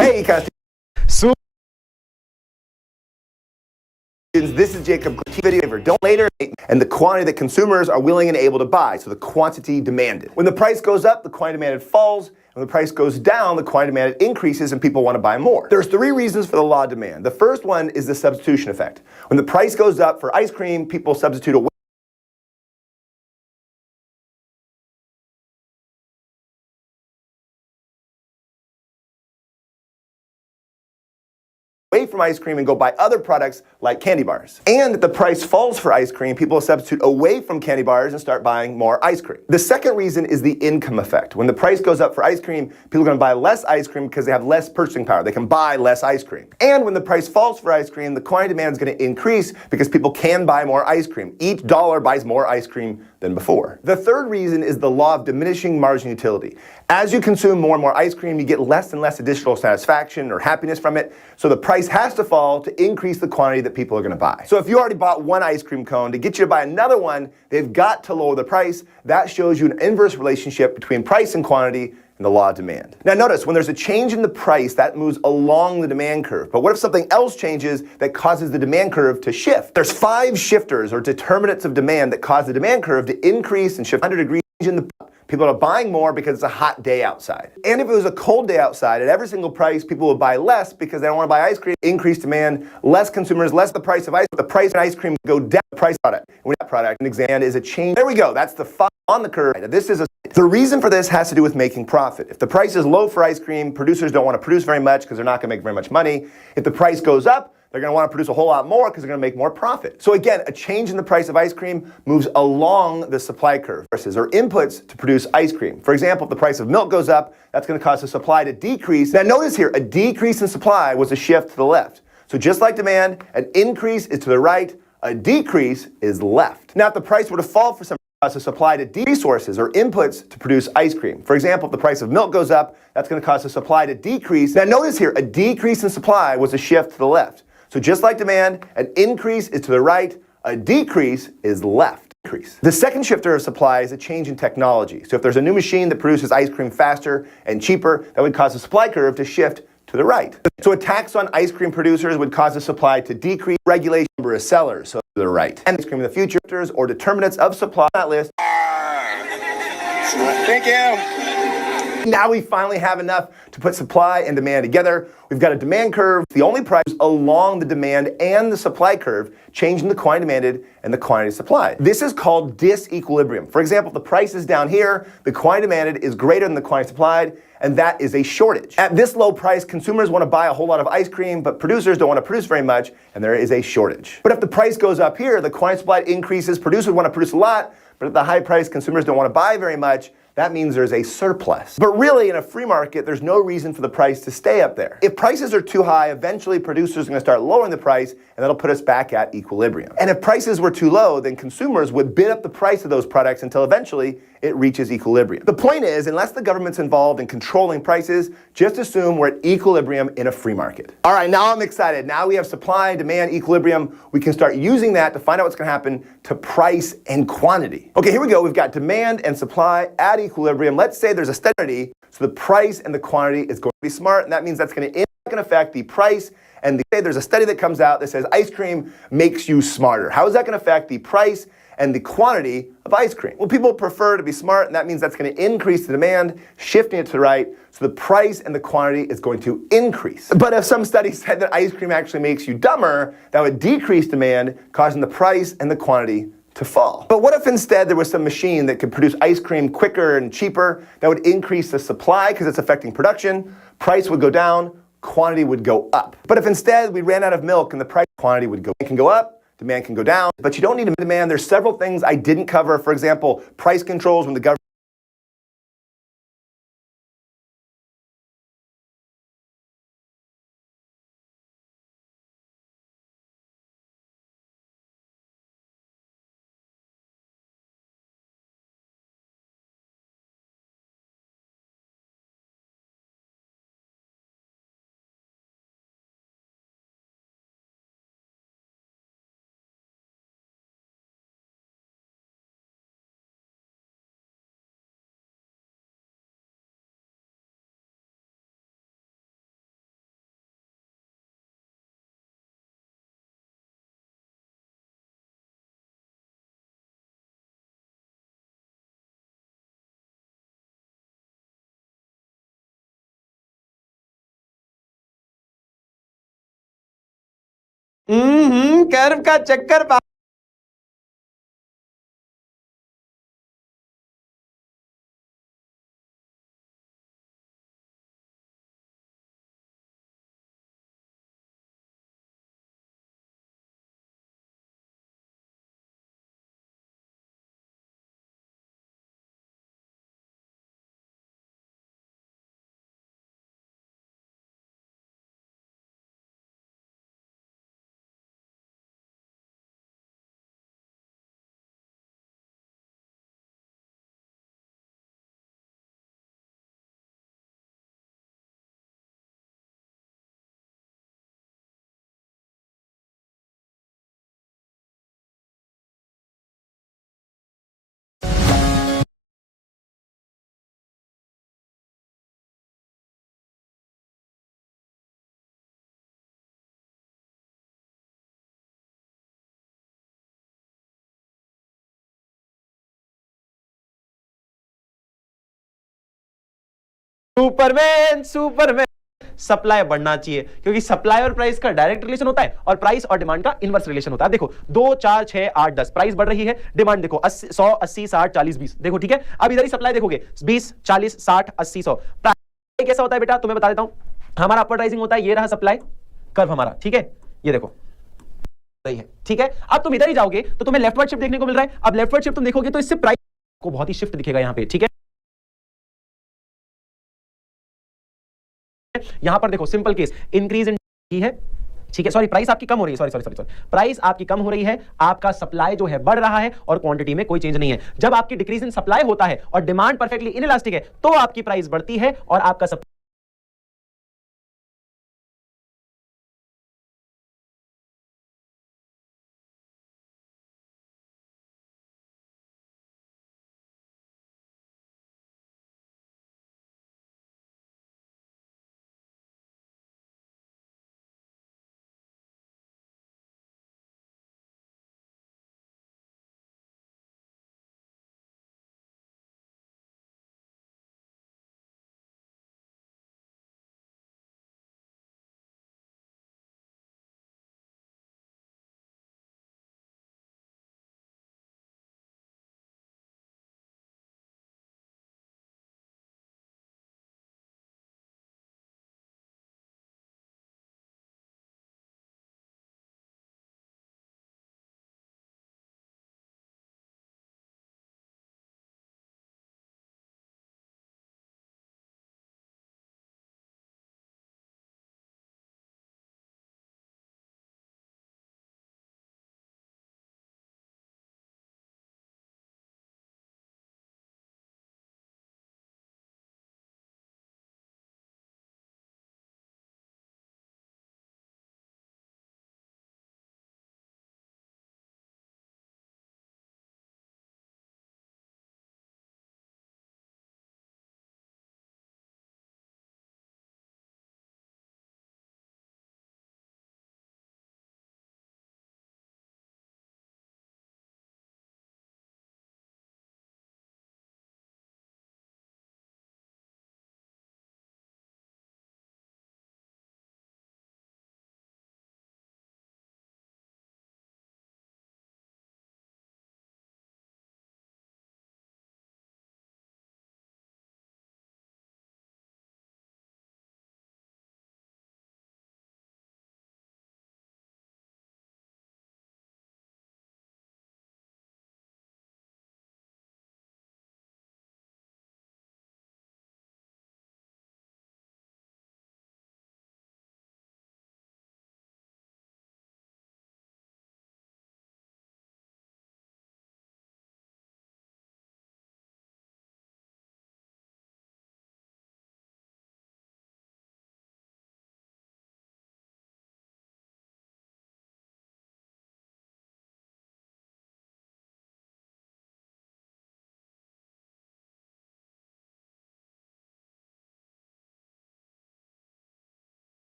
Hey, kind of So this is Jacob. Video don't later, and the quantity that consumers are willing and able to buy. So the quantity demanded. When the price goes up, the quantity demanded falls. When the price goes down, the quantity demanded increases, and people want to buy more. There's three reasons for the law of demand. The first one is the substitution effect. When the price goes up for ice cream, people substitute away from ice cream and go buy other products like candy bars. And if the price falls for ice cream, people substitute away from candy bars and start buying more ice cream. The second reason is the income effect. When the price goes up for ice cream, people are going to buy less ice cream because they have less purchasing power. They can buy less ice cream. And when the price falls for ice cream, the quantity demand is going to increase because people can buy more ice cream. Each dollar buys more ice cream than before. The third reason is the law of diminishing margin utility. As you consume more and more ice cream, you get less and less additional satisfaction or happiness from it, so the price has to fall to increase the quantity that people are going to buy. So if you already bought one ice cream cone, to get you to buy another one, they've got to lower the price. That shows you an inverse relationship between price and quantity and the law of demand. Now notice, when there's a change in the price, that moves along the demand curve. But what if something else changes that causes the demand curve to shift? There's 5 shifters or determinants of demand that cause the demand curve to increase and shift 100 degrees in the people are buying more because it's a hot day outside. And if it was a cold day outside, at every single price, people would buy less because they don't want to buy ice cream. Increased demand, less consumers, less the price of ice cream. The price of ice cream go down, the price product. When that product, an exam is a change. There we go. That's the 5 on the curve. The reason for this has to do with making profit. If the price is low for ice cream, producers don't want to produce very much because they're not going to make very much money. If the price goes up, they're going to want to produce a whole lot more because they're going to make more profit. So again, a change in the price of ice cream moves along the supply curve. Or inputs to produce ice cream. For example, if the price of milk goes up, that's going to cause the supply to decrease. Now notice here, a decrease in supply was a shift to the left. So just like demand, an increase is to the right, a decrease is left. Now if the price were to fall for some cause the supply to decrease resources or inputs to produce ice cream. For example, if the price of milk goes up, that's going to cause the supply to decrease. Now notice here, a decrease in supply was a shift to the left. So just like demand, an increase is to the right, a decrease is left. The second shifter of supply is a change in technology. So if there's a new machine that produces ice cream faster and cheaper, that would cause the supply curve to shift to the right. So a tax on ice cream producers would cause the supply to decrease, regulation number of sellers, so to the right. And ice cream in the future or determinants of supply on that list. Thank you. Now we finally have enough to put supply and demand together. We've got a demand curve. The only price along the demand and the supply curve, changing the quantity demanded and the quantity supplied. This is called disequilibrium. For example, if the price is down here, the quantity demanded is greater than the quantity supplied, and that is a shortage. At this low price, consumers want to buy a whole lot of ice cream, but producers don't want to produce very much, and there is a shortage. But if the price goes up here, the quantity supplied increases, producers want to produce a lot, but at the high price, consumers don't want to buy very much. That means there's a surplus. But really, in a free market, there's no reason for the price to stay up there. If prices are too high, eventually producers are going to start lowering the price, and that'll put us back at equilibrium. And if prices were too low, then consumers would bid up the price of those products until eventually it reaches equilibrium. The point is, unless the government's involved in controlling prices, just assume we're at equilibrium in a free market. All right, now I'm excited. Now we have supply, demand, equilibrium. We can start using that to find out what's going to happen to price and quantity. Okay, here we go. We've got demand and supply at equilibrium. Let's say there's a steady, so the price and the quantity is going to be smart, and that means that's going to affect the price. And there's a study that comes out that says ice cream makes you smarter. How is that going to affect the price and the quantity of ice cream? Well, people prefer to be smart, and that means that's going to increase the demand, shifting it to the right, so the price and the quantity is going to increase. But if some study said that ice cream actually makes you dumber, that would decrease demand, causing the price and the quantity to fall. But what if instead there was some machine that could produce ice cream quicker and cheaper, that would increase the supply because it's affecting production, price would go down, quantity would go up. But if instead we ran out of milk and the price quantity would go, it can go up, demand can go down, but you don't need to demand. There's several things I didn't cover. For example, price controls when the government curve का चक्कर Superman Superman supply बढ़ना चाहिए क्योंकि supply और price का direct relation होता है और प्राइस और डिमांड का इनवर्स रिलेशन होता है। देखो 2 4 6 8 10 प्राइस बढ़ रही है, डिमांड देखो 100 80 60 40 20। देखो ठीक है, अब इधर ही सप्लाई देखोगे 20 40 60 80 100। प्राइस कैसा होता है बेटा, तुम्हें बता देता हूं। हमारा अपवर्ड राइजिंग होता है, ये रहा सप्लाई कर्व हमारा, ठीक है, ये देखो सही है, ठीक है। अब तुम इधर ही जाओगे तो तुम्हें लेफ्टवर्ड शिफ्ट देखने को मिल रहा है। अब लेफ्टवर्ड शिफ्ट तुम देखोगे तो इससे प्राइस को बहुत ही शिफ्ट दिखेगा यहां पे, ठीक है। यहां पर देखो सिंपल केस इंक्रीज इन है, ठीक है। सॉरी प्राइस आपकी कम हो रही है, सॉरी सॉरी सॉरी प्राइस आपकी कम हो रही है, आपका सप्लाई जो है बढ़ रहा है और क्वांटिटी में कोई चेंज नहीं है। जब आपकी डिक्रीज इन सप्लाई होता है और डिमांड परफेक्टली इनइलास्टिक है तो आपकी प्राइस बढ़ती है और आपका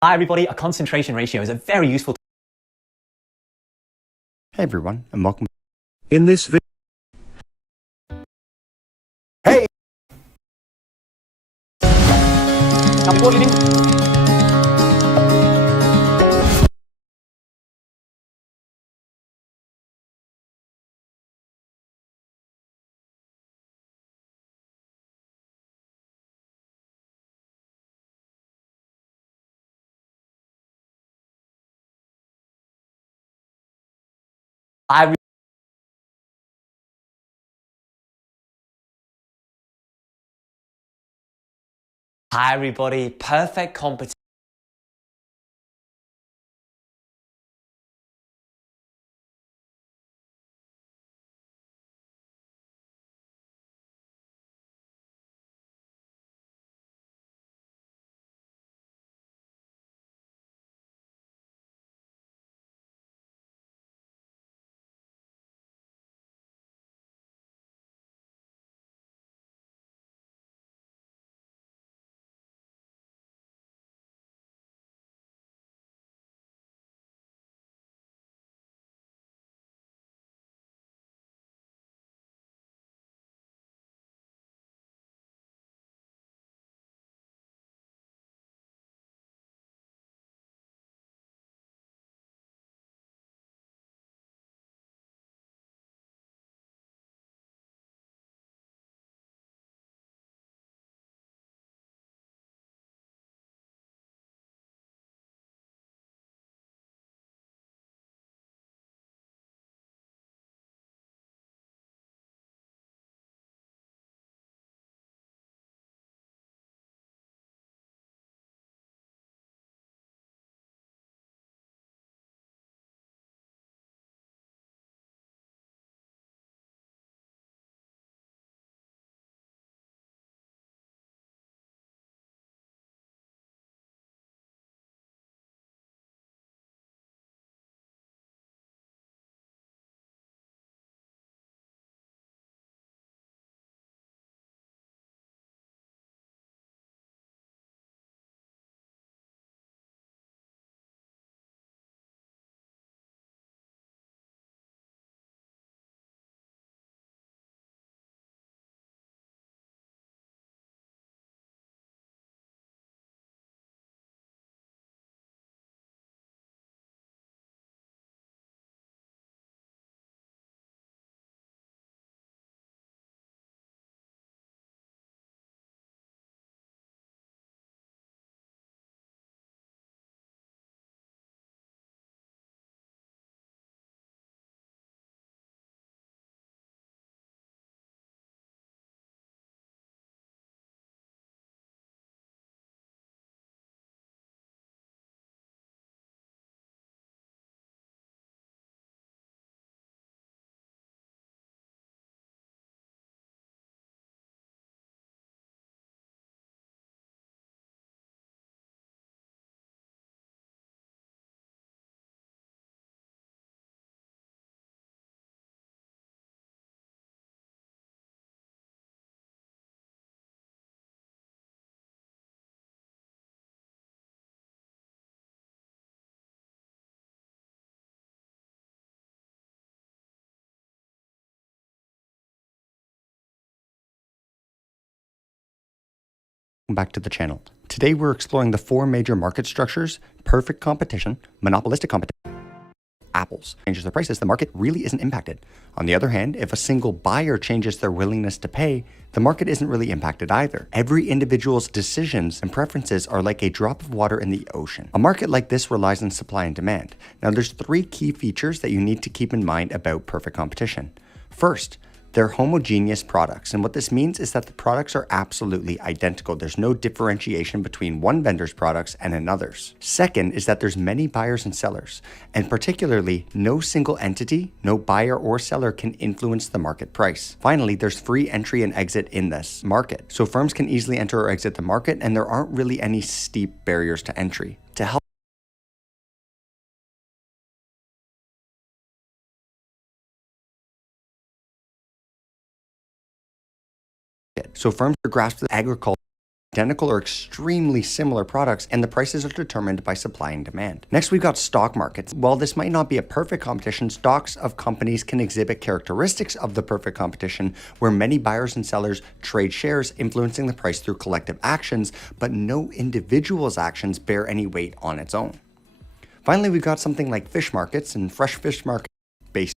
Hi everybody, a concentration ratio is a very useful Hey everyone, and welcome. In this video, Hey, Now before leaving, I Hi everybody, perfect competition. Back to the channel. Today we're exploring the four major market structures: perfect competition, monopolistic competition, apples. Changes their prices, the market really isn't impacted. On the other hand, if a single buyer changes their willingness to pay, the market isn't really impacted either. Every individual's decisions and preferences are like a drop of water in the ocean. A market like this relies on supply and demand. Now there's three key features that you need to keep in mind about perfect competition. First, they're homogeneous products, and what this means is that the products are absolutely identical. There's no differentiation between one vendor's products and another's. Second is that there's many buyers and sellers, and particularly no single entity, no buyer or seller can influence the market price. Finally, there's free entry and exit in this market, so firms can easily enter or exit the market, and there aren't really any steep barriers to entry. To help so firms are grasp the agriculture identical or extremely similar products, and the prices are determined by supply and demand. Next, we've got stock markets. While this might not be a perfect competition, stocks of companies can exhibit characteristics of the perfect competition, where many buyers and sellers trade shares, influencing the price through collective actions, but no individual's actions bear any weight on its own. Finally, we've got something like fish markets and fresh fish markets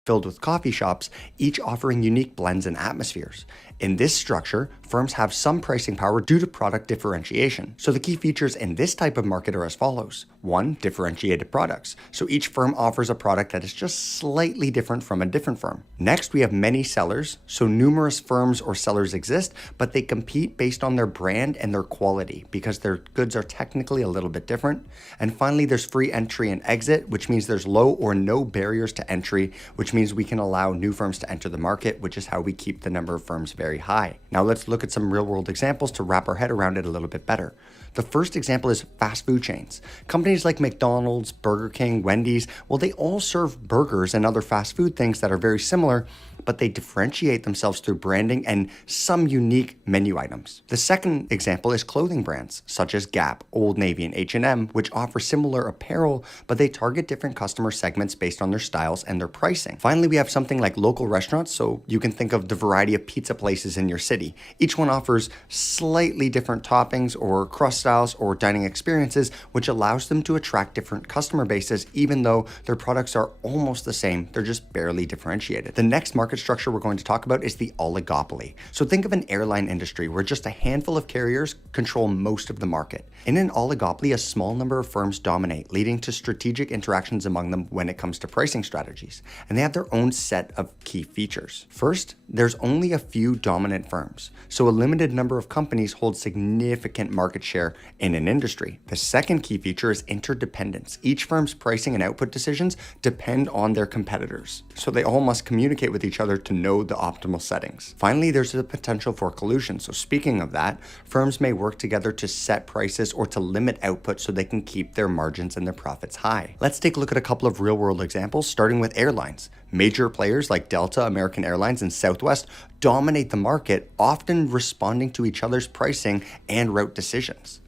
filled with coffee shops, each offering unique blends and atmospheres. In this structure, firms have some pricing power due to product differentiation. So the key features in this type of market are as follows. 1. Differentiated products. So each firm offers a product that is just slightly different from a different firm. Next, we have many sellers. So numerous firms or sellers exist, but they compete based on their brand and their quality because their goods are technically a little bit different. And finally, there's free entry and exit, which means there's low or no barriers to entry, which means we can allow new firms to enter the market, which is how we keep the number of firms very high. Now let's look at some real world examples to wrap our head around it a little bit better. The first example is fast food chains. Companies like McDonald's, Burger King, Wendy's, well, they all serve burgers and other fast food things that are very similar, but they differentiate themselves through branding and some unique menu items. The second example is clothing brands such as Gap, Old Navy, and H&M, which offer similar apparel, but they target different customer segments based on their styles and their pricing. Finally, we have something like local restaurants, so you can think of the variety of pizza places in your city. Each one offers slightly different toppings or crust styles or dining experiences, which allows them to attract different customer bases, even though their products are almost the same, they're just barely differentiated. The next market structure we're going to talk about is the oligopoly. So think of an airline industry where just a handful of carriers control most of the market. In an oligopoly, a small number of firms dominate, leading to strategic interactions among them when it comes to pricing strategies. And they have their own set of key features. First, there's only a few dominant firms, so a limited number of companies hold significant market share in an industry. The second key feature is interdependence. Each firm's pricing and output decisions depend on their competitors, so they all must communicate with each other to know the optimal settings. Finally, there's the potential for collusion. So speaking of that, firms may work together to set prices or to limit output so they can keep their margins and their profits high. Let's take a look at a couple of real-world examples, starting with airlines. Major players like Delta, American Airlines, and Southwest dominate the market, often responding to each other's pricing and route decisions.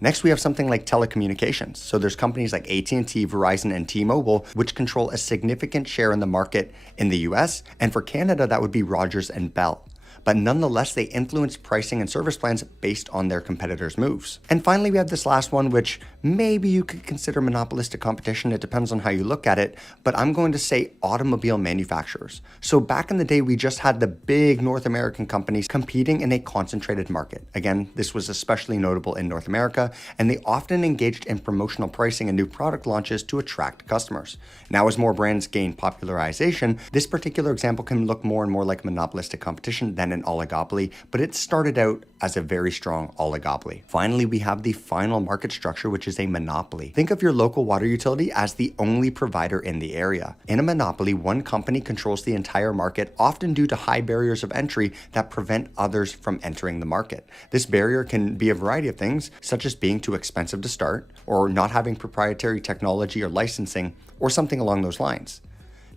Next, we have something like telecommunications. So there's companies like AT&T, Verizon, and T-Mobile, which control a significant share in the market in the US, and for Canada, that would be Rogers and Bell. But nonetheless, they influence pricing and service plans based on their competitors' moves. And finally, we have this last one, which maybe you could consider monopolistic competition. It depends on how you look at it, but I'm going to say automobile manufacturers. So back in the day, we just had the big North American companies competing in a concentrated market. Again, this was especially notable in North America, and they often engaged in promotional pricing and new product launches to attract customers. Now, as more brands gain popularization, this particular example can look more and more like monopolistic competition than an oligopoly, but it started out as a very strong oligopoly. Finally, we have the final market structure, which is a monopoly. Think of your local water utility as the only provider in the area. In a monopoly, one company controls the entire market, often due to high barriers of entry that prevent others from entering the market. This barrier can be a variety of things, such as being too expensive to start, or not having proprietary technology or licensing, or something along those lines.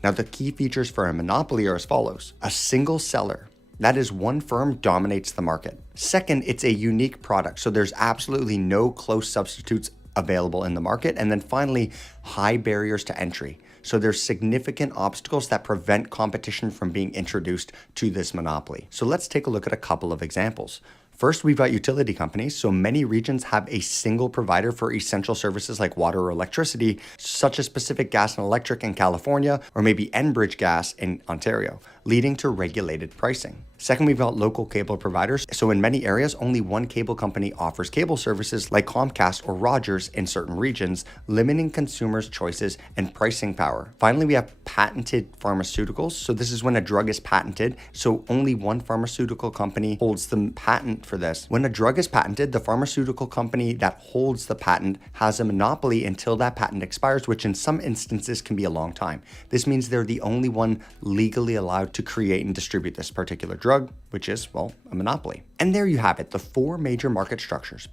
Now, the key features for a monopoly are as follows. A single seller. That is, one firm dominates the market. Second, it's a unique product, so there's absolutely no close substitutes available in the market. And then finally, high barriers to entry. So there's significant obstacles that prevent competition from being introduced to this monopoly. So let's take a look at a couple of examples. First, we've got utility companies. So many regions have a single provider for essential services like water or electricity, such as Pacific Gas and Electric in California, or maybe Enbridge Gas in Ontario, leading to regulated pricing. Second, we've got local cable providers. So in many areas, only one cable company offers cable services like Comcast or Rogers in certain regions, limiting consumers' choices and pricing power. Finally, we have patented pharmaceuticals. So this is when a drug is patented. So only one pharmaceutical company holds the patent for this. When a drug is patented, the pharmaceutical company that holds the patent has a monopoly until that patent expires, which in some instances can be a long time. This means they're the only one legally allowed to create and distribute this particular drug, which is, well, a monopoly. And there you have it, the four major market structures.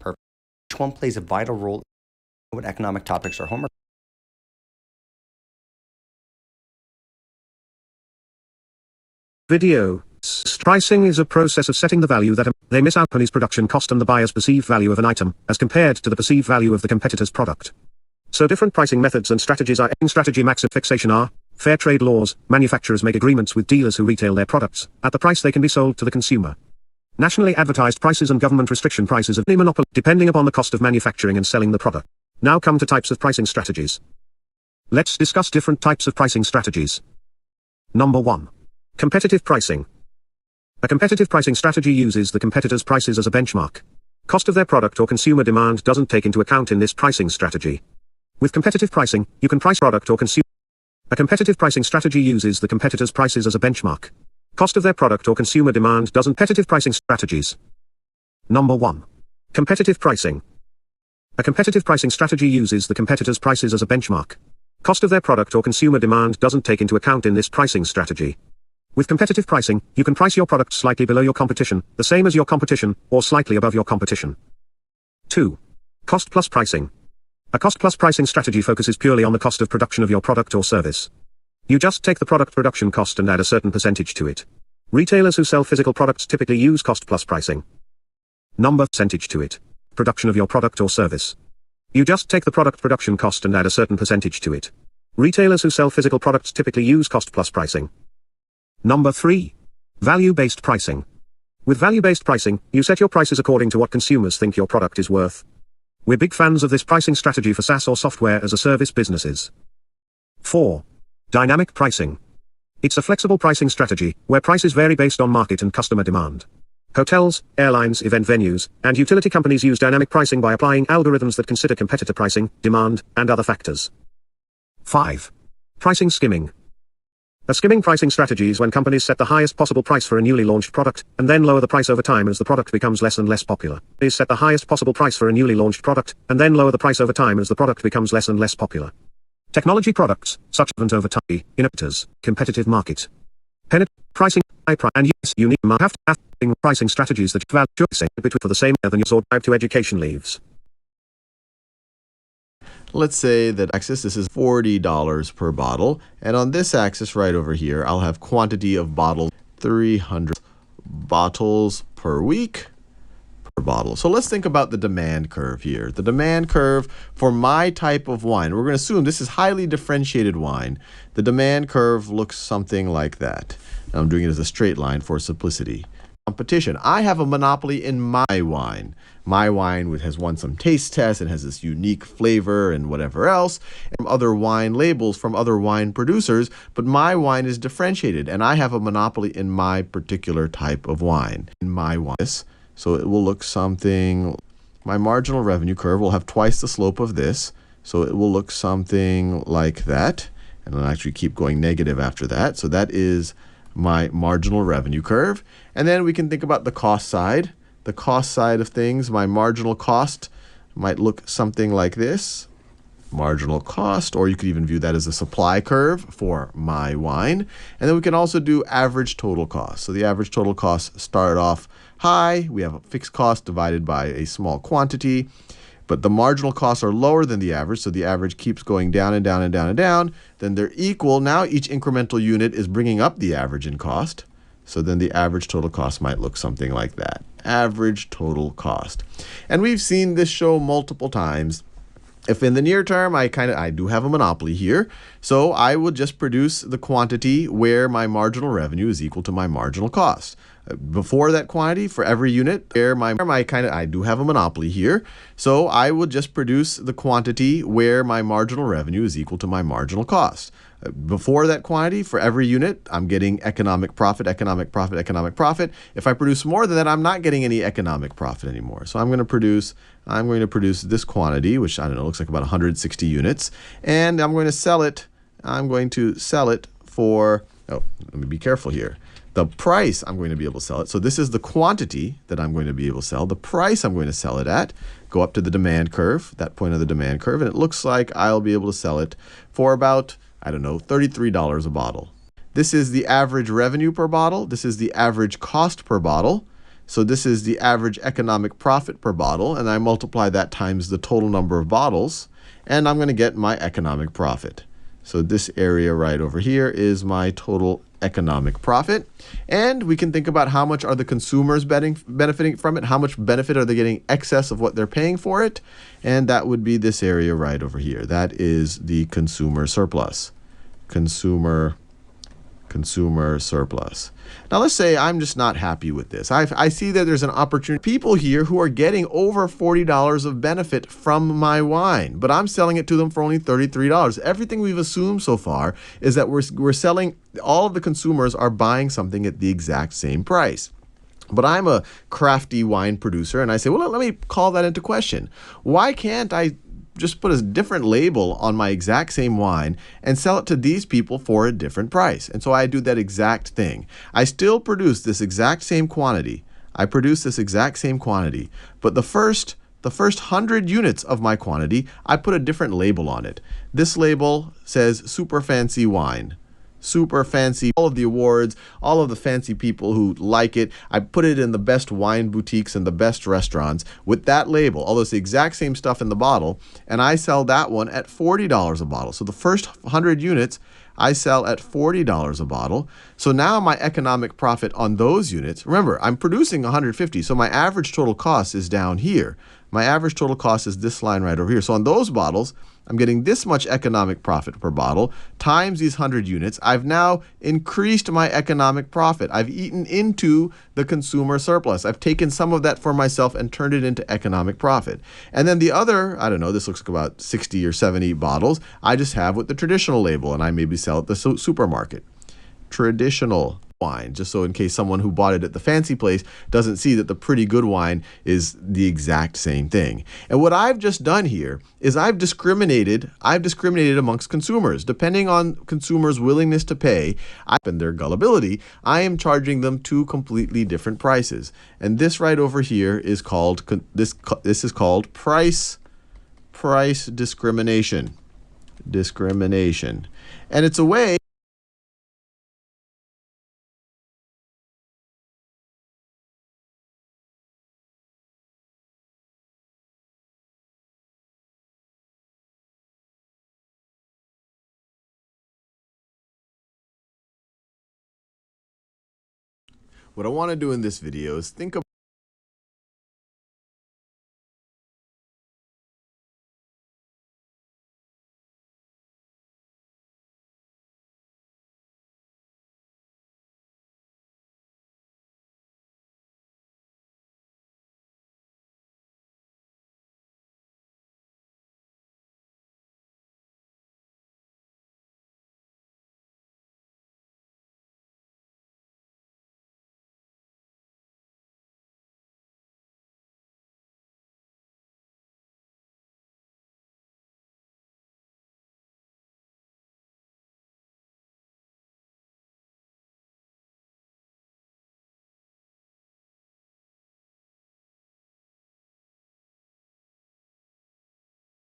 Each one plays a vital role in what economic topics are homework. Video. Pricing is a process of setting the value that they miss out company's production cost and the buyer's perceived value of an item, as compared to the perceived value of the competitor's product. So different pricing methods and strategies are strategy max and fixation are fair trade laws. Manufacturers make agreements with dealers who retail their products at the price they can be sold to the consumer. Nationally advertised prices and government restriction prices of the monopoly depending upon the cost of manufacturing and selling the product. Now come to types of pricing strategies. Let's discuss different types of pricing strategies. Number 1. Competitive pricing. A competitive pricing strategy uses the competitor's prices as a benchmark. Cost of their product or consumer demand doesn't take into account in this pricing strategy. With competitive pricing, you can price product or consumer. A competitive pricing strategy uses the competitor's prices as a benchmark. Cost of their product or consumer demand doesn't. Competitive pricing strategies. Number 1. Competitive pricing. A competitive pricing strategy uses the competitor's prices as a benchmark. Cost of their product or consumer demand doesn't take into account in this pricing strategy. With competitive pricing, you can price your product slightly below your competition, the same as your competition, or slightly above your competition. 2. Cost plus pricing. A cost plus pricing strategy focuses purely on the cost of production of your product or service. You just take the product production cost and add a certain percentage to it. Retailers who sell physical products typically use cost plus pricing. Number percentage to it. Production of your product or service. You just take the product production cost and add a certain percentage to it. Retailers who sell physical products typically use cost plus pricing. Number 3. Value-based pricing. With value-based pricing, you set your prices according to what consumers think your product is worth. We're big fans of this pricing strategy for SaaS or software as a service businesses. 4. Dynamic pricing. It's a flexible pricing strategy, where prices vary based on market and customer demand. Hotels, airlines, event venues, and utility companies use dynamic pricing by applying algorithms that consider competitor pricing, demand, and other factors. 5. Pricing skimming. A skimming pricing strategy is when companies set the highest possible price for a newly launched product, and then lower the price over time as the product becomes less and less popular. Companies set the highest possible price for a newly launched product, and then lower the price over time as the product becomes less and less popular. Technology products, such as over time, innovators, competitive market. Pricing, high price, and yes, you have to have pricing strategies that value for the same than your subscribe to education leaves. Let's say that axis, this is $40 per bottle, and on this axis right over here, I'll have quantity of bottles, 300 bottles per week per bottle. So let's think about the demand curve here. The demand curve for my type of wine, we're going to assume this is highly differentiated wine. The demand curve looks something like that. Now I'm doing it as a straight line for simplicity. Competition. I have a monopoly in my wine. My wine has won some taste tests and has this unique flavor and whatever else, and other wine labels from other wine producers, but my wine is differentiated and I have a monopoly in my particular type of wine. In my wine. So it will look something, my marginal revenue curve will have twice the slope of this, so it will look something like that, and it'll actually keep going negative after that. So that is my marginal revenue curve. And then we can think about the cost side. The cost side of things, my marginal cost might look something like this. Marginal cost, or you could even view that as a supply curve for my wine. And then we can also do average total cost. So the average total cost started off high. We have a fixed cost divided by a small quantity. But the marginal costs are lower than the average, so the average keeps going down and down and down and down. Then they're equal. Now each incremental unit is bringing up the average in cost. So then the average total cost might look something like that. Average total cost. And we've seen this show multiple times. If in the near term, I do have a monopoly here, so I will just produce the quantity where my marginal revenue is equal to my marginal cost. Before that quantity, for every unit, where I do have a monopoly here, so I will just produce the quantity where my marginal revenue is equal to my marginal cost. Before that quantity, for every unit, I'm getting economic profit, economic profit, economic profit. If I produce more than that, I'm not getting any economic profit anymore. So I'm going to produce this quantity, which I don't know, looks like about 160 units, and I'm going to sell it. I'm going to sell it for, oh, let me be careful here. The price I'm going to be able to sell it. So this is the quantity that I'm going to be able to sell. The price I'm going to sell it at, go up to the demand curve, that point of the demand curve, and it looks like I'll be able to sell it for about, I don't know, $33 a bottle. This is the average revenue per bottle. This is the average cost per bottle. So this is the average economic profit per bottle, and I multiply that times the total number of bottles, and I'm going to get my economic profit. So this area right over here is my total economic profit. And we can think about how much are the consumers benefiting from it, how much benefit are they getting excess of what they're paying for it, and that would be this area right over here. That is the consumer surplus. Consumer surplus. Now let's say I'm just not happy with this. I see that there's an opportunity. People here who are getting over $40 of benefit from my wine, but I'm selling it to them for only $33. Everything we've assumed so far is that we're selling, all of the consumers are buying something at the exact same price. But I'm a crafty wine producer, and I say, well, let me call that into question. Why can't I just put a different label on my exact same wine and sell it to these people for a different price? And so I do that exact thing. I still produce this exact same quantity. but the first 100 units of my quantity, I put a different label on it. This label says super fancy wine. Super fancy, all of the awards, all of the fancy people who like it. I put it in the best wine boutiques and the best restaurants with that label, although it's the exact same stuff in the bottle, and I sell that one at $40 a bottle. So the first 100 units, I sell at $40 a bottle. So now my economic profit on those units, remember, I'm producing 150, so my average total cost is down here. My average total cost is this line right over here. So on those bottles, I'm getting this much economic profit per bottle times these 100 units. I've now increased my economic profit. I've eaten into the consumer surplus. I've taken some of that for myself and turned it into economic profit. And then the other, I don't know, this looks like about 60 or 70 bottles, I just have with the traditional label, and I maybe sell at the supermarket. Traditional wine, just so in case someone who bought it at the fancy place doesn't see that the pretty good wine is the exact same thing. And what I've just done here is I've discriminated amongst consumers. Depending on consumers' willingness to pay and their gullibility, I am charging them two completely different prices. And this right over here is called this is called price discrimination. And it's a way What I want to do in this video is think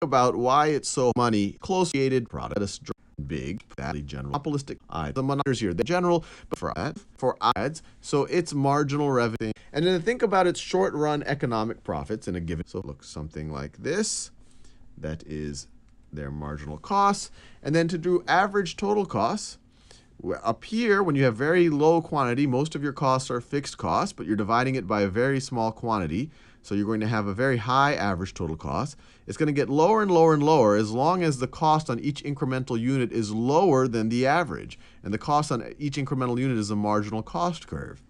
about why it's so money close-related product is big, badly general, monopolistic. The monopolies here, the general, but for ads, so it's marginal revenue. And then think about its short-run economic profits in a given. So it looks something like this. That is their marginal costs. And then to do average total costs, up here, when you have very low quantity, most of your costs are fixed costs, but you're dividing it by a very small quantity. So you're going to have a very high average total cost. It's going to get lower and lower and lower as long as the cost on each incremental unit is lower than the average. And the cost on each incremental unit is a marginal cost curve.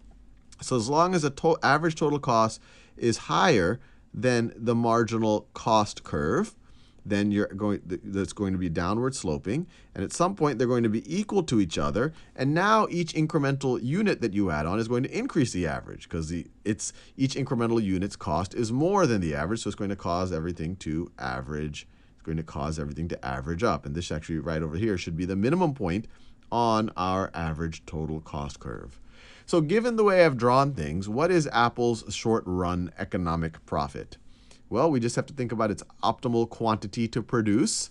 So as long as the average total cost is higher than the marginal cost curve, then that's going to be downward sloping, and at some point they're going to be equal to each other, and now each incremental unit that you add on is going to increase the average because each incremental unit's cost is more than the average, so it's going to cause everything to average. It's going to cause everything to average up, and this actually right over here should be the minimum point on our average total cost curve. So given the way I've drawn things, what is Apple's short-run economic profit? Well, we just have to think about its optimal quantity to produce.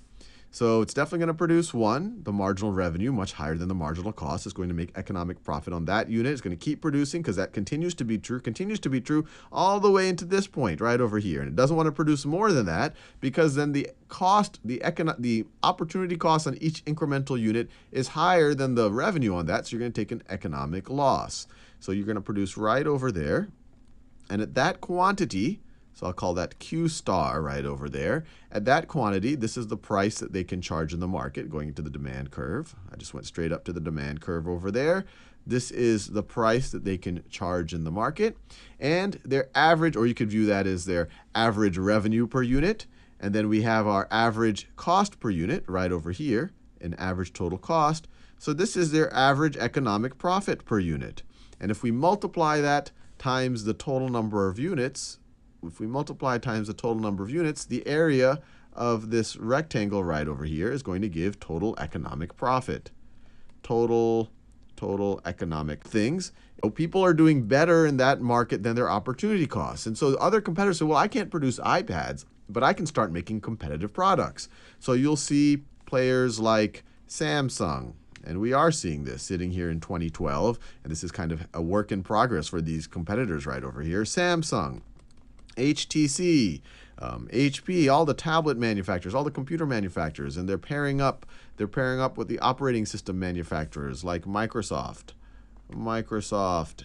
So it's definitely going to produce one, the marginal revenue, much higher than the marginal cost, is going to make economic profit on that unit. It's going to keep producing because that continues to be true all the way into this point right over here. And it doesn't want to produce more than that because then the cost, the opportunity cost on each incremental unit is higher than the revenue on that. So you're going to take an economic loss. So you're going to produce right over there. And at that quantity, so I'll call that Q star right over there. At that quantity, this is the price that they can charge in the market going into the demand curve. I just went straight up to the demand curve over there. This is the price that they can charge in the market. And their average, or you could view that as their average revenue per unit. And then we have our average cost per unit right over here, an average total cost. So this is their average economic profit per unit. And if we multiply that times the total number of units, the area of this rectangle right over here is going to give total economic profit. Total economic things. People are doing better in that market than their opportunity costs. And so other competitors say, well, I can't produce iPads, but I can start making competitive products. So you'll see players like Samsung, and we are seeing this sitting here in 2012, and this is kind of a work in progress for these competitors right over here. Samsung, HTC, HP, all the tablet manufacturers, all the computer manufacturers, and they're pairing up with the operating system manufacturers like Microsoft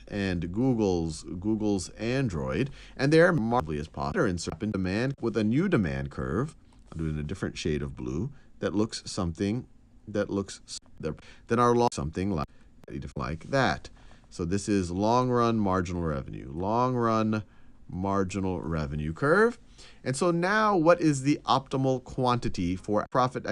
and Google's Android, and they're markedly as popular in demand with a new demand curve. I'm doing a different shade of blue that looks something like that. So this is long run marginal revenue curve. And so now what is the optimal quantity for profit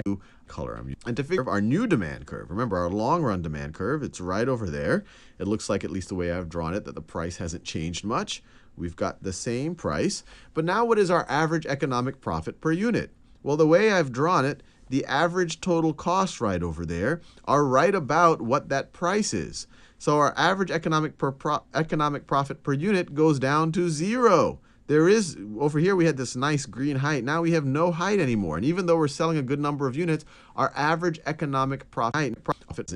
color? And to figure out our new demand curve, remember our long run demand curve, it's right over there. It looks like, at least the way I've drawn it, that the price hasn't changed much. We've got the same price. But now what is our average economic profit per unit? Well, the way I've drawn it, the average total costs right over there are right about what that price is. So our average economic profit per unit goes down to 0. There is, over here we had this nice green height. Now we have no height anymore. And even though we're selling a good number of units, our average economic profit,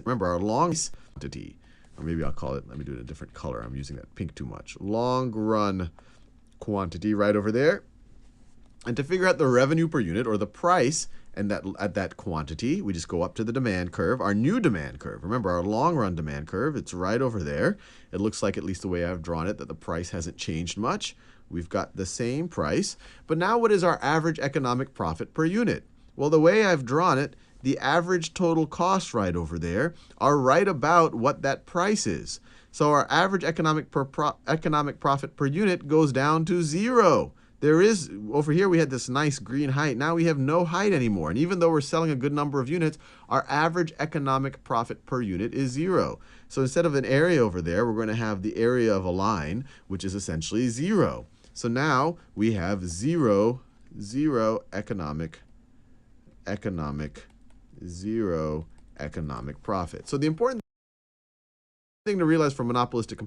remember our long quantity, or maybe I'll call it, let me do it a different color. I'm using that pink too much. Long run quantity right over there. And to figure out the revenue per unit, or the price, and at that quantity, we just go up to the demand curve, our new demand curve. Remember our long run demand curve, it's right over there. It looks like, at least the way I've drawn it, that the price hasn't changed much. We've got the same price. But now what is our average economic profit per unit? Well, the way I've drawn it, the average total costs right over there are right about what that price is. So our average economic profit per unit goes down to 0. There is, over here we had this nice green height. Now we have no height anymore. And even though we're selling a good number of units, our average economic profit per unit is 0. So instead of an area over there, we're going to have the area of a line, which is essentially 0. So now we have zero economic profit. So the important thing to realize for monopolistic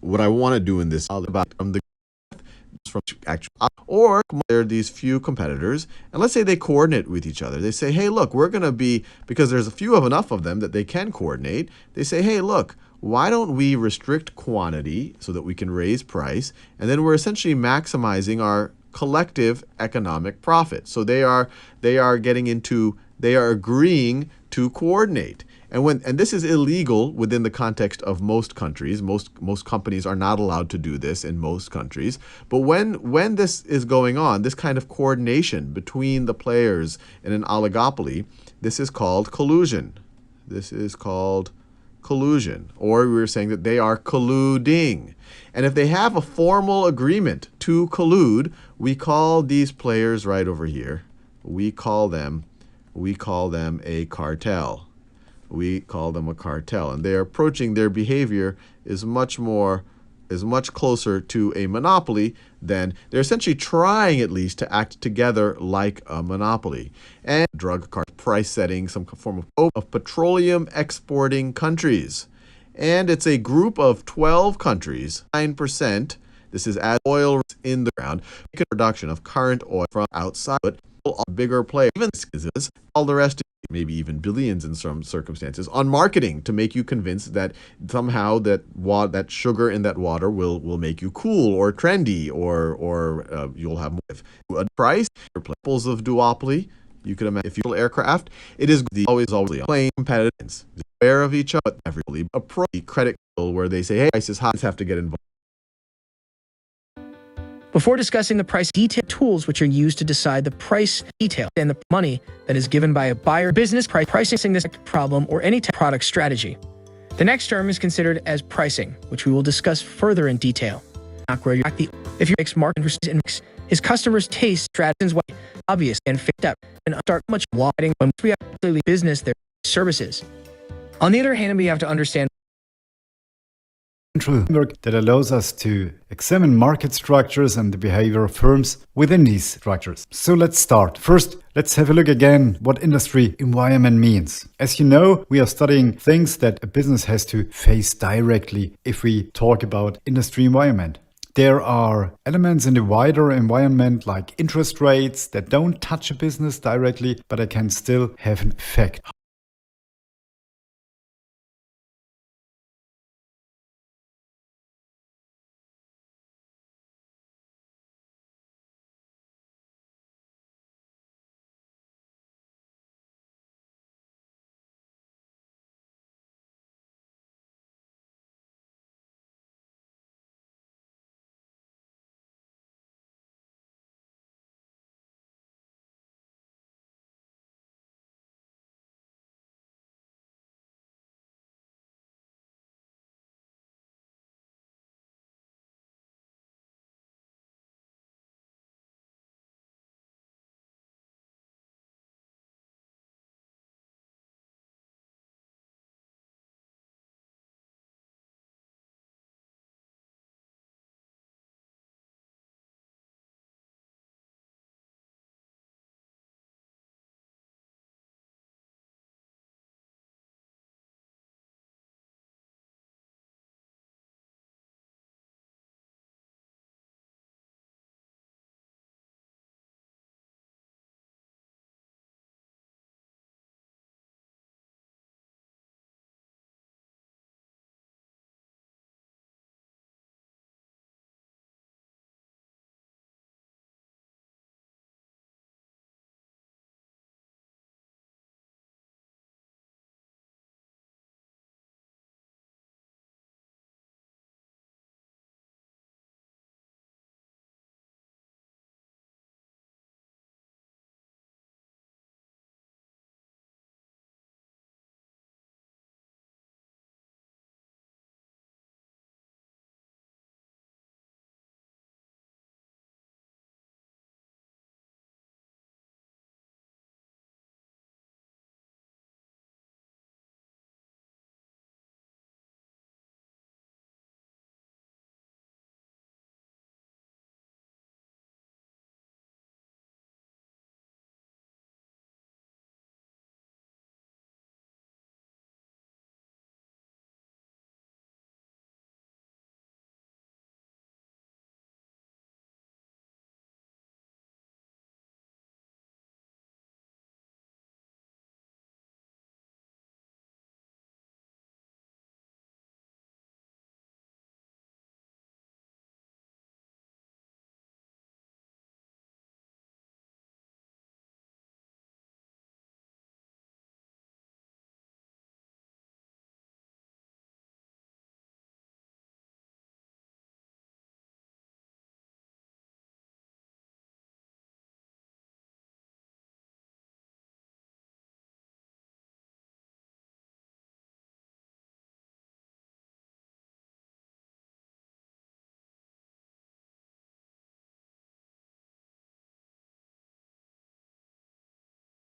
what I want to do in this about the from actual, or there are these few competitors, and let's say they coordinate with each other. They say, hey, look, we're going to be, because there's a few of enough of them that they can coordinate. They say, hey, look, why don't we restrict quantity so that we can raise price, and then we're essentially maximizing our collective economic profit. So they are agreeing to coordinate. And this is illegal within the context of most countries. Most companies are not allowed to do this in most countries. But when this is going on, this kind of coordination between the players in an oligopoly, this is called collusion. This is called collusion, or we were saying that they are colluding. And if they have a formal agreement to collude, we call these players right over here, we call them a cartel. We call them a cartel, and they are approaching, their behavior is much closer to a monopoly than they're essentially trying at least to act together like a monopoly. And drug card price setting, some form of petroleum exporting countries. And it's a group of 12 countries, 9%. This is as oil in the ground, production of current oil from outside, but a bigger player, even this, all the rest, maybe even billions in some circumstances, on marketing to make you convinced that somehow that sugar in that water will make you cool or trendy, or you'll have more a price. Principles of duopoly. You could imagine if you aircraft, it is always playing competitive, aware of each other, but everybody approach credit where they say, hey, prices high, have to get involved. Before discussing the price detail tools which are used to decide the price detail and the money that is given by a buyer, business pricing this problem or any product strategy. The next term is considered as pricing, which we will discuss further in detail. If your market his customers' taste strategies obvious and fit up and start much widening when we actually business their services. On the other hand, we have to understand framework that allows us to examine market structures and the behavior of firms within these structures. So let's start. First, let's have a look again what industry environment means. As you know, we are studying things that a business has to face directly if we talk about industry environment. There are elements in the wider environment like interest rates that don't touch a business directly, but they can still have an effect.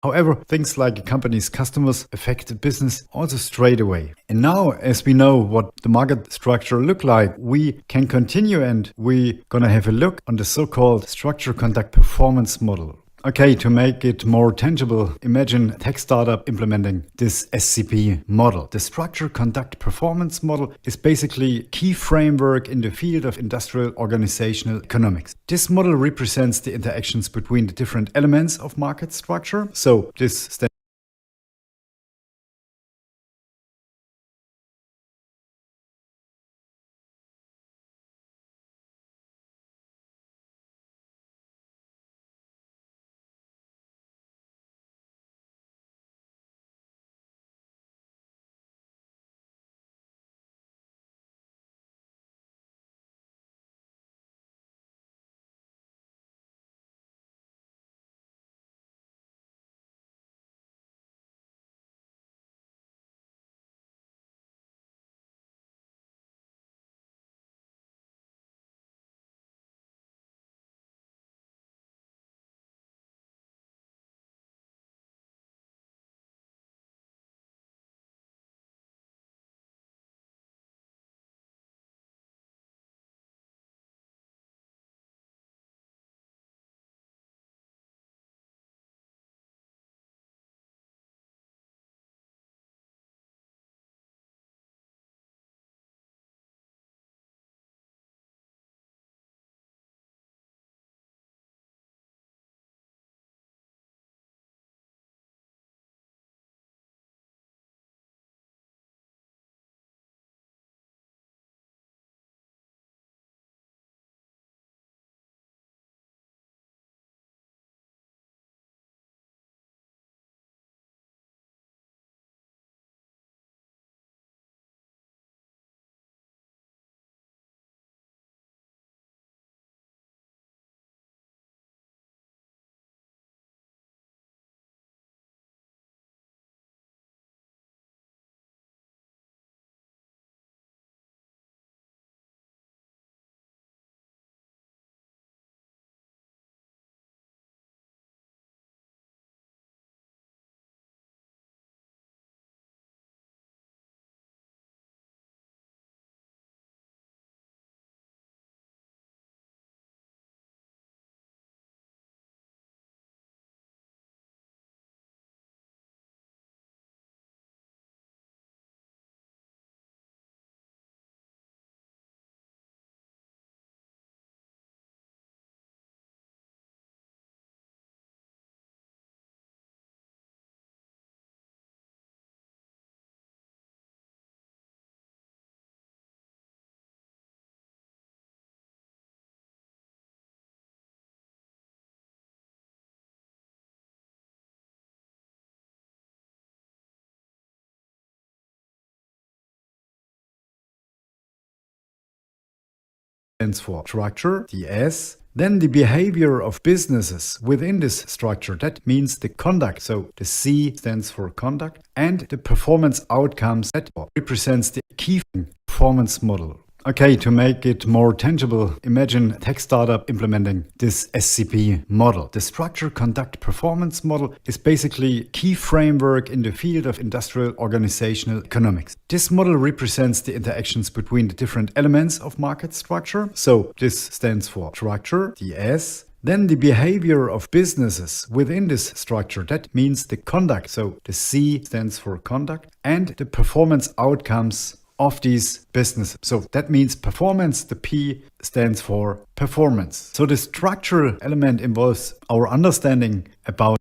However, things like a company's customers affect the business also straight away. And now, as we know what the market structure look like, we can continue and we're gonna have a look on the so-called structure conduct performance model. Okay, to make it more tangible, imagine a tech startup implementing this SCP model. The structure conduct performance model is basically a key framework in the field of industrial organizational economics. This model represents the interactions between the different elements of market structure. So this stands for structure, the S. Then the behavior of businesses within this structure. That means the conduct. So the C stands for conduct. And the performance outcomes. That represents the key performance model. Okay, to make it more tangible, imagine a tech startup implementing this SCP model. The structure conduct performance model is basically a key framework in the field of industrial organizational economics. This model represents the interactions between the different elements of market structure. So this stands for structure, the S. Then the behavior of businesses within this structure. That means the conduct. So the C stands for conduct. And the performance outcomes of these businesses. So that means performance. The P stands for performance. So the structural element involves our understanding about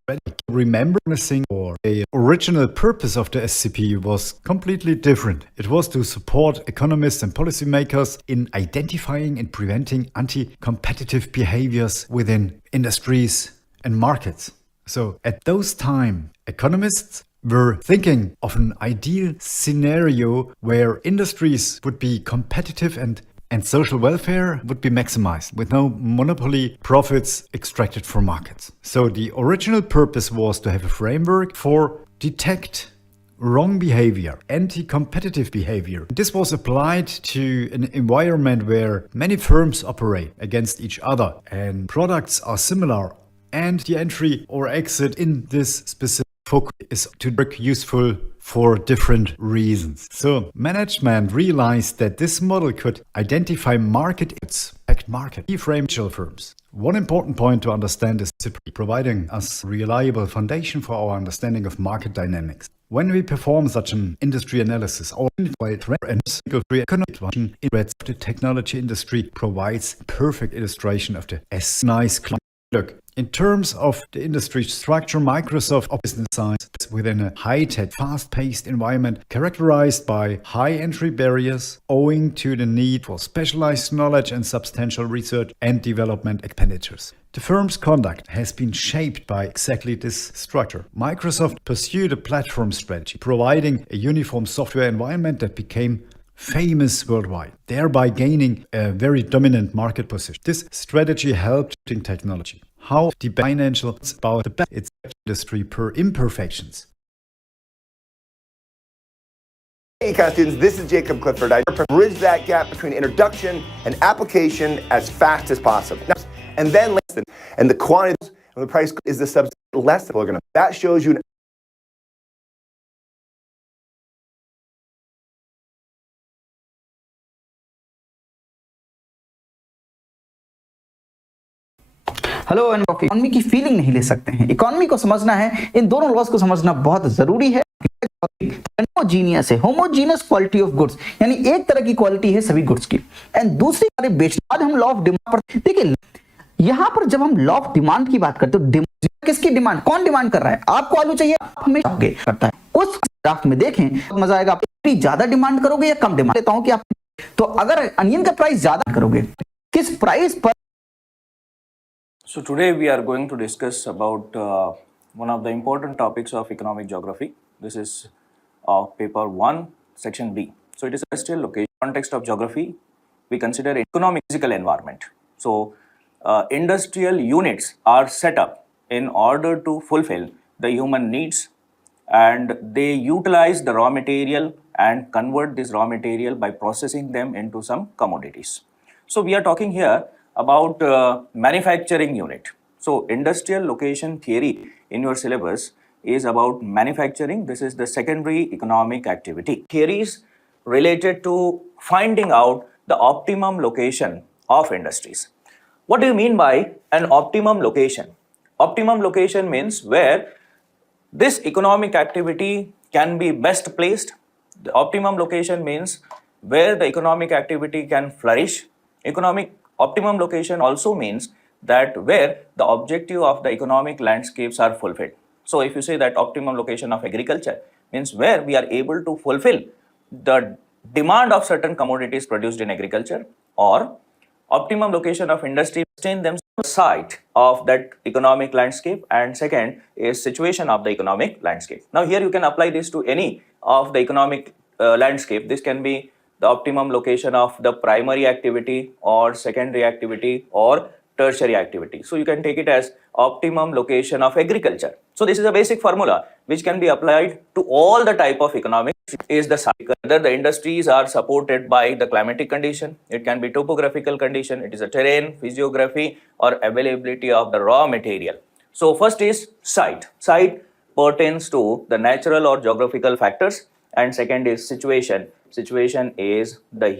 remembering or the original purpose of the SCP was completely different. It was to support economists and policymakers in identifying and preventing anti-competitive behaviors within industries and markets. So at those time, economists were thinking of an ideal scenario where industries would be competitive and social welfare would be maximized with no monopoly profits extracted from markets. So the original purpose was to have a framework for detect wrong behavior, anti-competitive behavior. This was applied to an environment where many firms operate against each other and products are similar And the entry or exit in this specific focus is to work useful for different reasons. So management realized that this model could identify market keyframe firms. One important point to understand is providing us reliable foundation for our understanding of market dynamics. When we perform such an industry analysis, our the technology industry provides perfect illustration of the S nice look. In terms of the industry structure, Microsoft business science within a high-tech, fast-paced environment characterized by high entry barriers owing to the need for specialized knowledge and substantial research and development expenditures. The firm's conduct has been shaped by exactly this structure. Microsoft pursued a platform strategy, providing a uniform software environment that became famous worldwide, thereby gaining a very dominant market position. This strategy helped in technology. How the financials about its industry per imperfections. Hey, econ students, this is Jacob Clifford. I bridge that gap between introduction and application as fast as possible. And then listen, and the quantity and the price is the subset less than we're going to. That shows you. Hello and economy की feeling नहीं ले सकते हैं। Economy को समझना है, इन दोनों laws को समझना बहुत जरूरी है। होमोजीनियस है, होमोजीनियस क्वालिटी ऑफ गुड्स, यानी एक तरह की क्वालिटी है सभी गुड्स की। एंड दूसरी बात बेचने बाद हम लॉ ऑफ डिमांड पर देखिए, यहां पर जब हम लॉ ऑफ डिमांड की बात करते हैं तो किसकी डिमांड, कौन डिमांड कर रहा है? आपको आलू चाहिए, आप हमेशा करता है। उस ग्राफ में देखें मजा आएगा, आप ज्यादा डिमांड करोगे या कम डिमांड लेता हूं कि आप, तो अगर अनियन का प्राइस ज्यादा करोगे, किस प्राइस पर। So today we are going to discuss about one of the important topics of economic geography. This is paper 1, section B. So it is industrial location. Context of geography, we consider economic physical environment. So industrial units are set up in order to fulfill the human needs, and they utilize the raw material and convert this raw material by processing them into some commodities. So we are talking here about manufacturing unit. So industrial location theory in your syllabus is about manufacturing. This is the secondary economic activity. Theories related to finding out the optimum location of industries. What do you mean by an optimum location? Optimum location means where this economic activity can be best placed. The optimum location means where the economic activity can flourish. Optimum location also means that where the objective of the economic landscapes are fulfilled. So if you say that optimum location of agriculture means where we are able to fulfill the demand of certain commodities produced in agriculture, or optimum location of industry sustain them site of that economic landscape, and second is situation of the economic landscape. Now here you can apply this to any of the economic landscape. This can be the optimum location of the primary activity or secondary activity or tertiary activity. So you can take it as optimum location of agriculture. So this is a basic formula which can be applied to all the type of economic is the site. Whether the industries are supported by the climatic condition, it can be topographical condition, it is a terrain, physiography or availability of the raw material. So first is site. Site pertains to the natural or geographical factors, and second is situation. Situation is the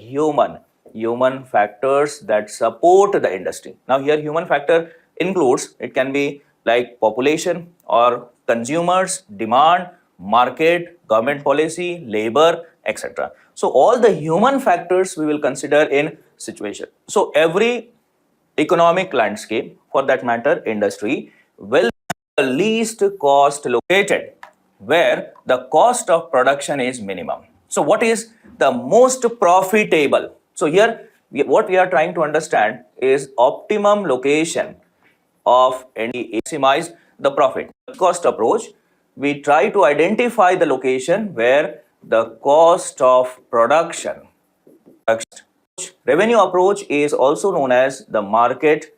human factors that support the industry. Now here human factor includes, it can be like population or consumers, demand, market, government policy, labor, etc. So all the human factors we will consider in situation. So every economic landscape, for that matter industry, will the least cost located where the cost of production is minimum. So what is the most profitable? So here what we are trying to understand is optimum location of any maximize the profit. Cost approach, we try to identify the location where the cost of production. Revenue approach is also known as the market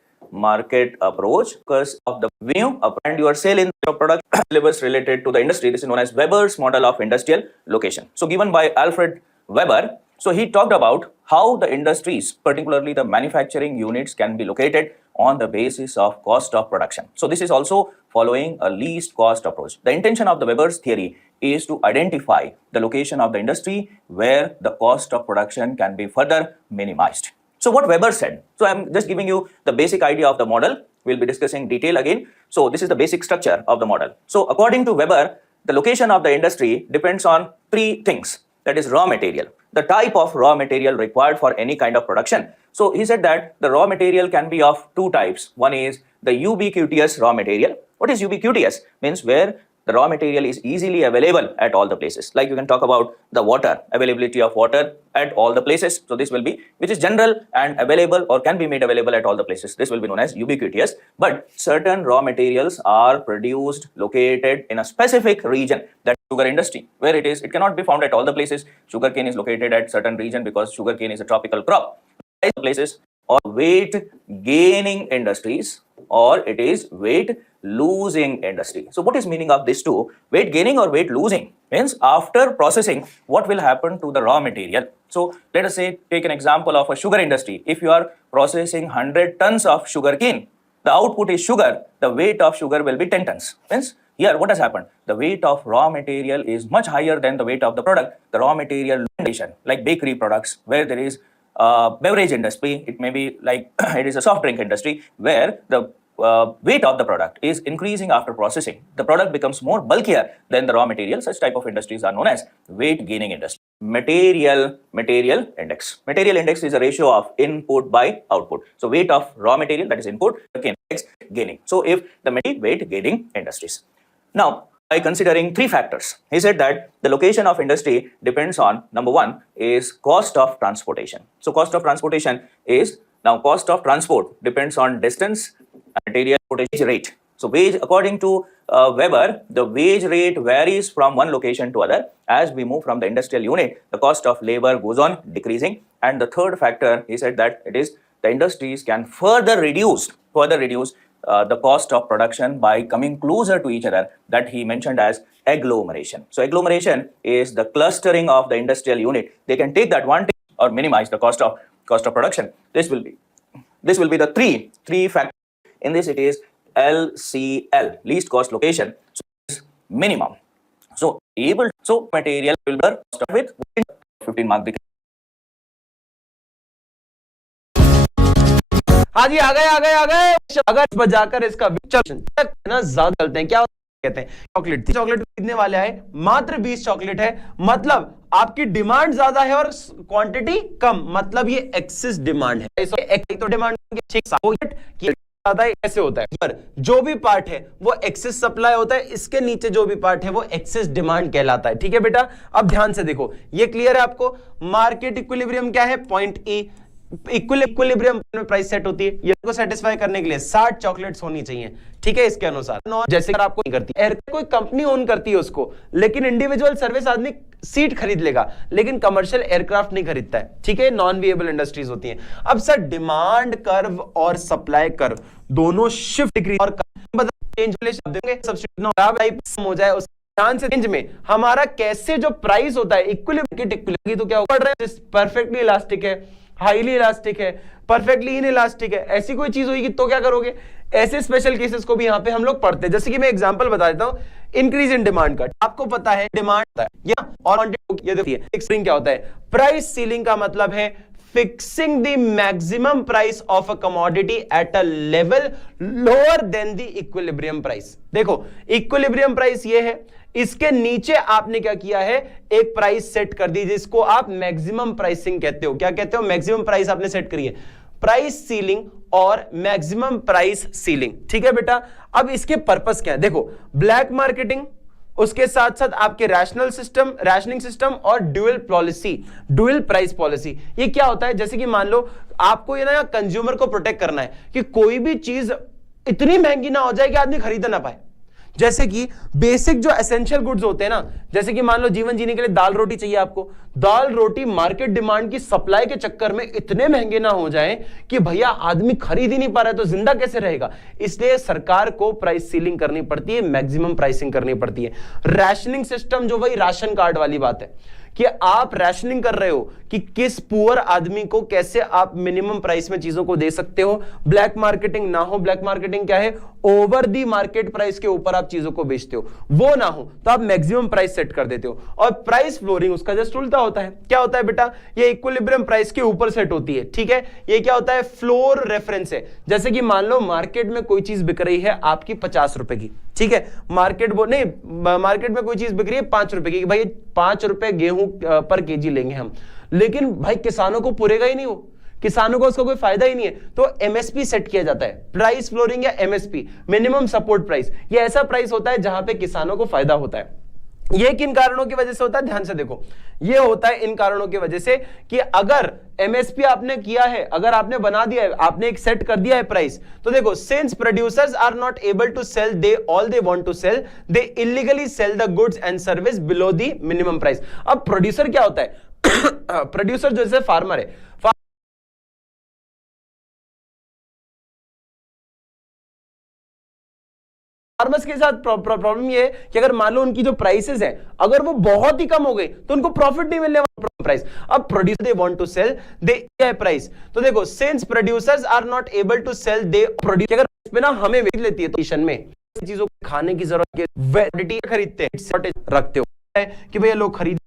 approach because of the revenue and your sale in your product syllabus related to the industry. This is known as Weber's model of industrial location. So given by Alfred Weber, so he talked about how the industries, particularly the manufacturing units, can be located on the basis of cost of production. So this is also following a least cost approach. The intention of the Weber's theory is to identify the location of the industry where the cost of production can be further minimized. So what Weber said, so I'm just giving you the basic idea of the model. We'll be discussing detail again. So this is the basic structure of the model. So according to Weber, the location of the industry depends on three things. That is raw material, the type of raw material required for any kind of production. So he said that the raw material can be of two types. One is the ubiquitous raw material. What is ubiquitous? Means where the raw material is easily available at all the places. Like you can talk about the water, availability of water at all the places. So this will be, which is general and available or can be made available at all the places. This will be known as ubiquitous. But certain raw materials are produced, located in a specific region, that sugar industry, where it cannot be found at all the places. Sugarcane is located at certain region because sugarcane is a tropical crop. Places or weight gaining industries, or it is weight losing industry. So what is meaning of this two? Weight gaining or weight losing means after processing, what will happen to the raw material? So let us say, take an example of a sugar industry. If you are processing 100 tons of sugar cane, the output is sugar, the weight of sugar will be 10 tons. Means here what has happened? The weight of raw material is much higher than the weight of the product. The raw material like bakery products, where there is beverage industry, it may be like it is a soft drink industry, where the weight of the product is increasing after processing. The product becomes more bulkier than the raw material. Such type of industries are known as weight gaining industry. Material index. Material index is a ratio of input by output. So weight of raw material, that is input, index gaining. So if the weight gaining industries. Now, by considering three factors, he said that the location of industry depends on, number one is cost of transportation. So cost of transportation is, now cost of transport depends on distance, material wage rate. So wage, according to Weber, the wage rate varies from one location to other. As we move from the industrial unit, the cost of labor goes on decreasing. And the third factor, he said that it is the industries can further reduce the cost of production by coming closer to each other, that he mentioned as agglomeration. So agglomeration is the clustering of the industrial unit. They can take the advantage or minimize the cost of production. This will be the three factors. In this it is LCL, least cost location. So it is minimum. So material will be with 15 mark. हाँ जी, आ गए अगर बजाकर इसका ना ज्यादा चलते हैं, क्या कहते हैं, चॉकलेट खरीदने वाले आए, मात्र 20 चॉकलेट है, मतलब आपकी डिमांड ज्यादा है और क्वांटिटी कम, मतलब ये एक्सेस डिमांड है। एक तो डिमांड ज्यादा ऐसे होता है, पर जो भी पार्ट है वो एक्सेस सप्लाई होता है, इसके नीचे जो भी पार्ट है वो एक्सेस डिमांड कहलाता है। ठीक है बेटा, अब ध्यान से देखो, ये क्लियर है आपको। मार्केट इक्विलिब्रियम क्या है? पॉइंट ई। इक्विलिब्रियम में प्राइस सेट होती है, ये को सेटिस्फाई करने के लिए 60 चॉकलेट्स होनी चाहिए। ठीक है, इसके अनुसार जैसे आपको नहीं करती है, कोई कंपनी ओन करती है उसको, लेकिन इंडिविजुअल सर्विस आदमी सीट खरीद लेगा, लेकिन कमर्शियल एयरक्राफ्ट नहीं खरीदता है। ठीक है, नॉन विएबल इंडस्ट्रीज होती हैं। अब सर डिमांड कर्व और सप्लाई कर्व दोनों शिफ्ट डिग्री और चेंज देंगे, सब्स्टिट्यूट हो जाए उस ध्यान से रेंज में हमारा कैसे जो प्राइस होता है इक्विलिब्रियम, तो क्या पढ़ रहे हैं, परफेक्टली इलास्टिक है, हाईली इलास्टिक है, परफेक्टली इनइलास्टिक है, ऐसी कोई चीज होगी तो क्या करोगे? ऐसे स्पेशल केसेस को भी यहां पे हम लोग पढ़ते हैं। जैसे कि मैं एग्जांपल बता देता हूं, इंक्रीज इन डिमांड का, आपको पता है डिमांड होता है या और ये देखिए फिक्सिंग क्या होता है? प्राइस सीलिंग का मतलब है fixing the maximum price of a commodity at a level lower than the equilibrium price. देखो इक्विलिब्रियम प्राइस ये है, इसके नीचे आपने क्या किया है, एक प्राइस सेट कर दी जिसको आप मैक्सिमम प्राइसिंग कहते हो। क्या कहते हो? मैक्सिमम प्राइस आपने सेट करी है, प्राइस सीलिंग और मैक्सिमम प्राइस सीलिंग। ठीक है बेटा, अब इसके पर्पस क्या है? देखो ब्लैक मार्केटिंग, उसके साथ साथ आपके रैशनल सिस्टम, रैशनिंग सिस्टम और dual policy, dual price policy. ये क्या होता है? जैसे कि मान लो आपको ये ना कंज्यूमर को प्रोटेक्ट करना है कि कोई भी चीज इतनी महंगी ना हो जाए कि आदमी खरीद ना पाए। जैसे कि बेसिक जो एसेंशियल गुड्स होते हैं ना, जैसे कि मान लो जीवन जीने के लिए दाल रोटी चाहिए आपको, दाल रोटी मार्केट डिमांड की सप्लाई के चक्कर में इतने महंगे ना हो जाएं कि भैया आदमी खरीद ही नहीं पा रहा है, तो जिंदा कैसे रहेगा? इसलिए सरकार को प्राइस सीलिंग करनी पड़ती है, मैक्सिमम प्राइसिंग करनी पड़ती है। रैशनिंग सिस्टम, जो वही राशन कार्ड वाली बात है कि आप रैशनिंग कर रहे हो कि किस पुअर आदमी को कैसे आप मिनिमम प्राइस में चीजों को दे सकते हो, ब्लैक मार्केटिंग ना हो। ब्लैक मार्केटिंग क्या है? ओवर दी मार्केट प्राइस के ऊपर आप चीजों को बेचते हो, वो ना हो तो आप मैक्सिमम प्राइस सेट कर देते हो। और प्राइस फ्लोरिंग उसका जस्ट उल्टा होता है। क्या होता है बेटा? ये इक्विलिब्रियम प्राइस के ऊपर सेट होती है, ठीक है। ये क्या होता है? फ्लोर रेफरेंस है। जैसे कि मान लो मार्केट में कोई चीज बिक रही है आपकी 50 रुपए की, ठीक है। मार्केट में कोई चीज बिक रही है 5 रुपए की, भाई 5 रुपए गेहूं पर केजी लेंगे हम, लेकिन भाई किसानों को पुरेगा ही नहीं, वो किसानों को उसका कोई फायदा ही नहीं है। तो एमएसपी सेट किया जाता है, प्राइस फ्लोरिंग या एमएसपी, मिनिमम सपोर्ट प्राइस। ये ऐसा प्राइस होता है जहां पे किसानों को फायदा होता है। ये किन कारणों की वजह से होता है? ध्यान से देखो, ये होता है इन कारणों की वजह से कि अगर एमएसपी आपने किया है, अगर आपने बना दिया है, आपने एक सेट कर दिया है प्राइस, तो देखो, since producers are not able to sell they all they want to sell, they illegally sell the goods and service below the minimum price. अब प्रोड्यूसर क्या होता है? प्रोड्यूसर जैसे फार्मर है, फार्मर्स के साथ प्रॉब्लम ये है कि अगर मान लो उनकी जो प्राइसेस है अगर वो बहुत ही कम हो गई तो उनको प्रॉफिट नहीं मिलने वाला प्राइस। अब producer they want to sell the price, तो देखो, since producers are not able to sell the produce, अगर इसमें ना हमें बेच लेती है तो किशन में चीजों को खाने की जरूरत है, वैलिडिटी खरीदते हैं, रखते हो कि भैया लोग खरीद।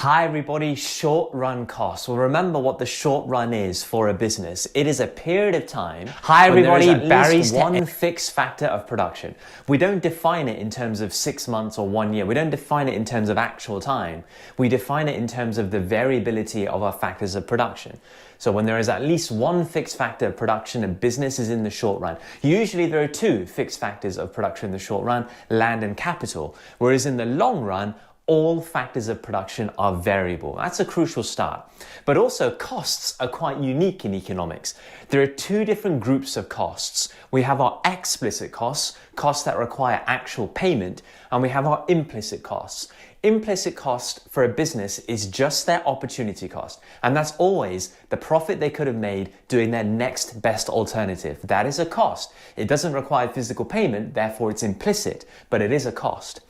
Hi everybody, short run costs. Well, remember what the short run is for a business. It is a period of time. Hi everybody, Barry's one fixed factor of production. We don't define it in terms of 6 months or 1 year. We don't define it in terms of actual time. We define it in terms of the variability of our factors of production. So when there is at least one fixed factor of production, a business is in the short run. Usually there are two fixed factors of production in the short run, land and capital. Whereas in the long run, all factors of production are variable. That's a crucial start. But also costs are quite unique in economics. There are two different groups of costs. We have our explicit costs, costs that require actual payment, and we have our implicit costs. Implicit cost for a business is just their opportunity cost, and that's always the profit they could have made doing their next best alternative. That is a cost. It doesn't require physical payment, therefore it's implicit, but it is a cost.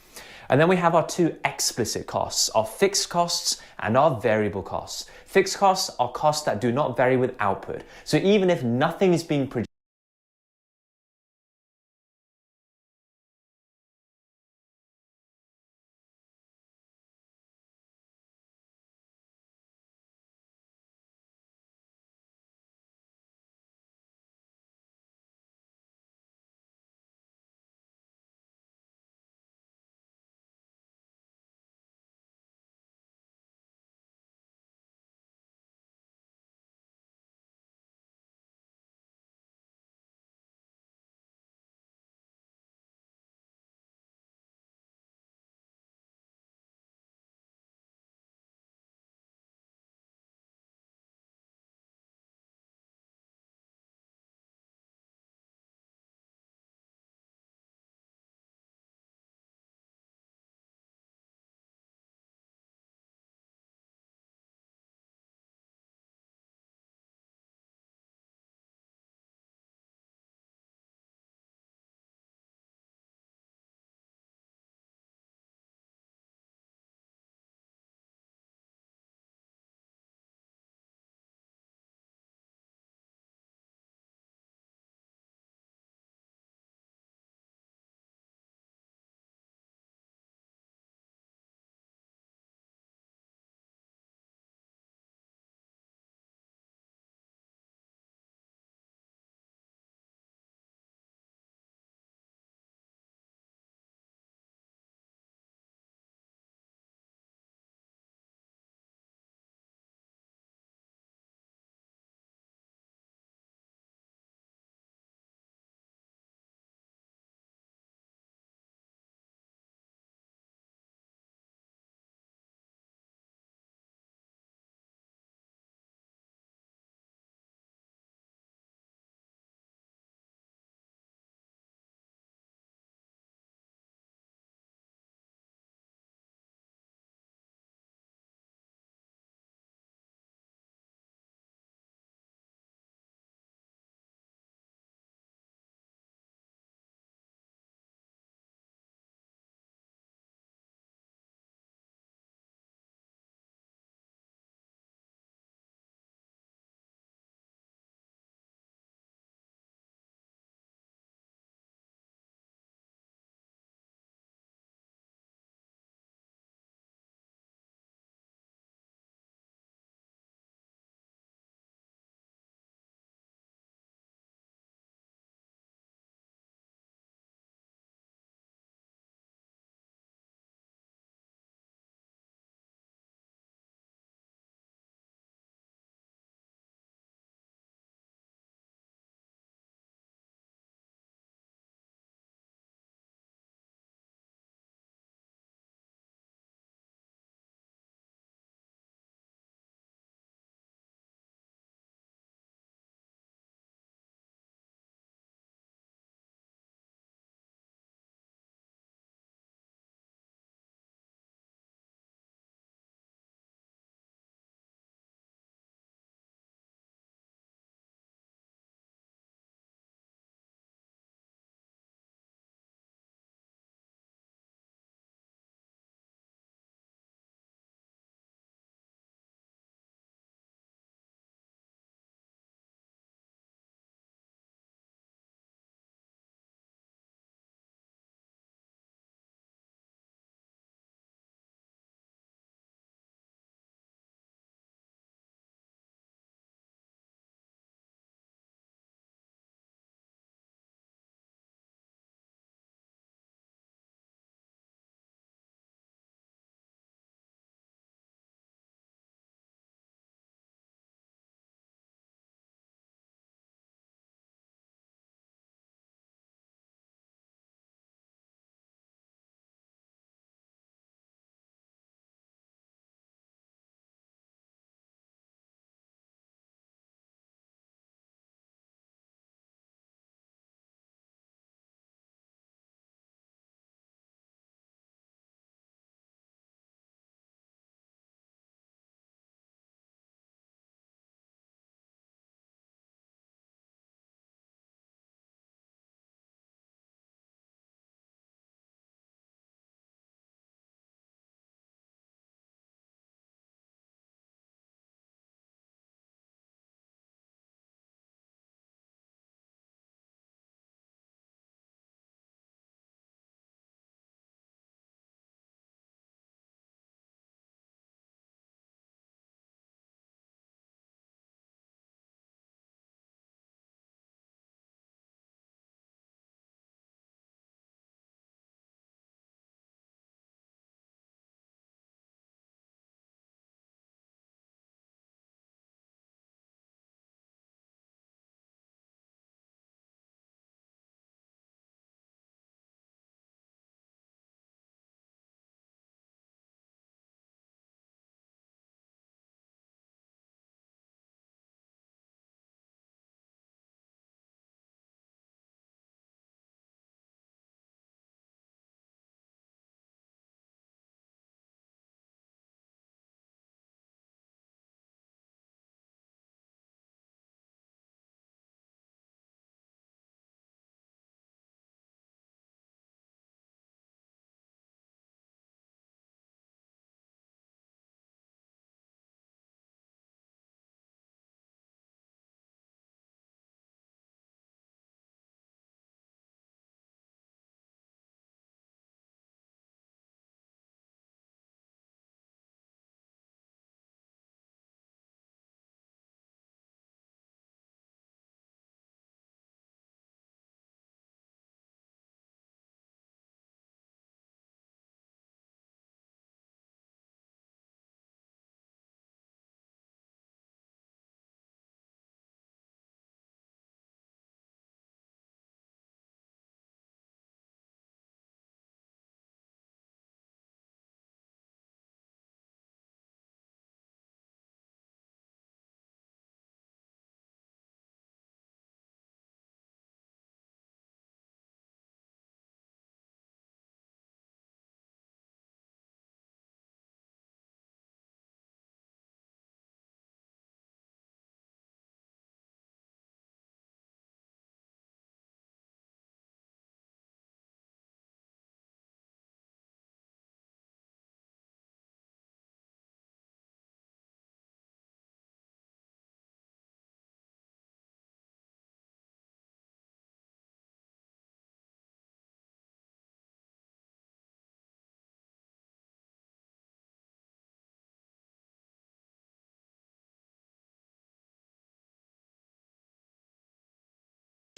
And then we have our two explicit costs, our fixed costs and our variable costs. Fixed costs are costs that do not vary with output. So even if nothing is being produced,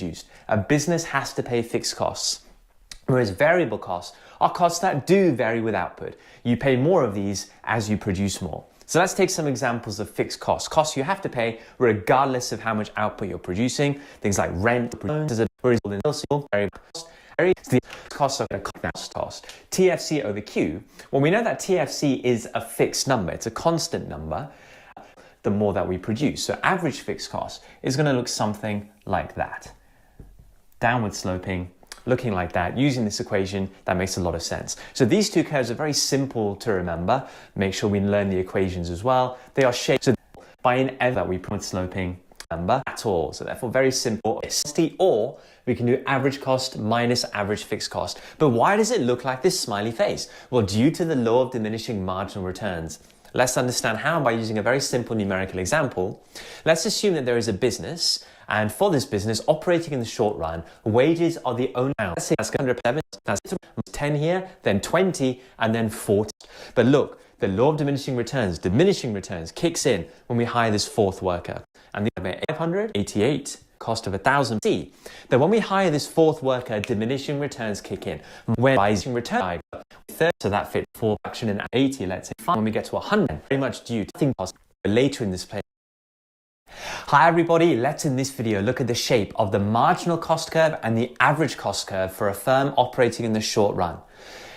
produced. A business has to pay fixed costs, whereas variable costs are costs that do vary with output. You pay more of these as you produce more. So let's take some examples of fixed costs. Costs you have to pay regardless of how much output you're producing. Things like rent, the costs are going to cost. TFC over Q. Well, we know that TFC is a fixed number. It's a constant number. The more that we produce. So average fixed cost is going to look something like that. Downward sloping, looking like that. Using this equation, that makes a lot of sense. So these two curves are very simple to remember. Make sure we learn the equations as well. They are shaped by an ever that we put sloping number at all. So therefore very simple. Or we can do average cost minus average fixed cost. But why does it look like this smiley face? Well, due to the law of diminishing marginal returns. Let's understand how by using a very simple numerical example. Let's assume that there is a business, and for this business operating in the short run, wages are the only amount. Let's say that's 107, that's 10 here, then 20, and then 40. But look, the law of diminishing returns kicks in when we hire this fourth worker. And the 588, cost of 1,000 C. Then when we hire this fourth worker, diminishing returns kick in. When rising return, so that fit for action in 80, let's say. When we get to 100, very much due to thing cost later in this play. Hi everybody, let's in this video look at the shape of the marginal cost curve and the average cost curve for a firm operating in the short run.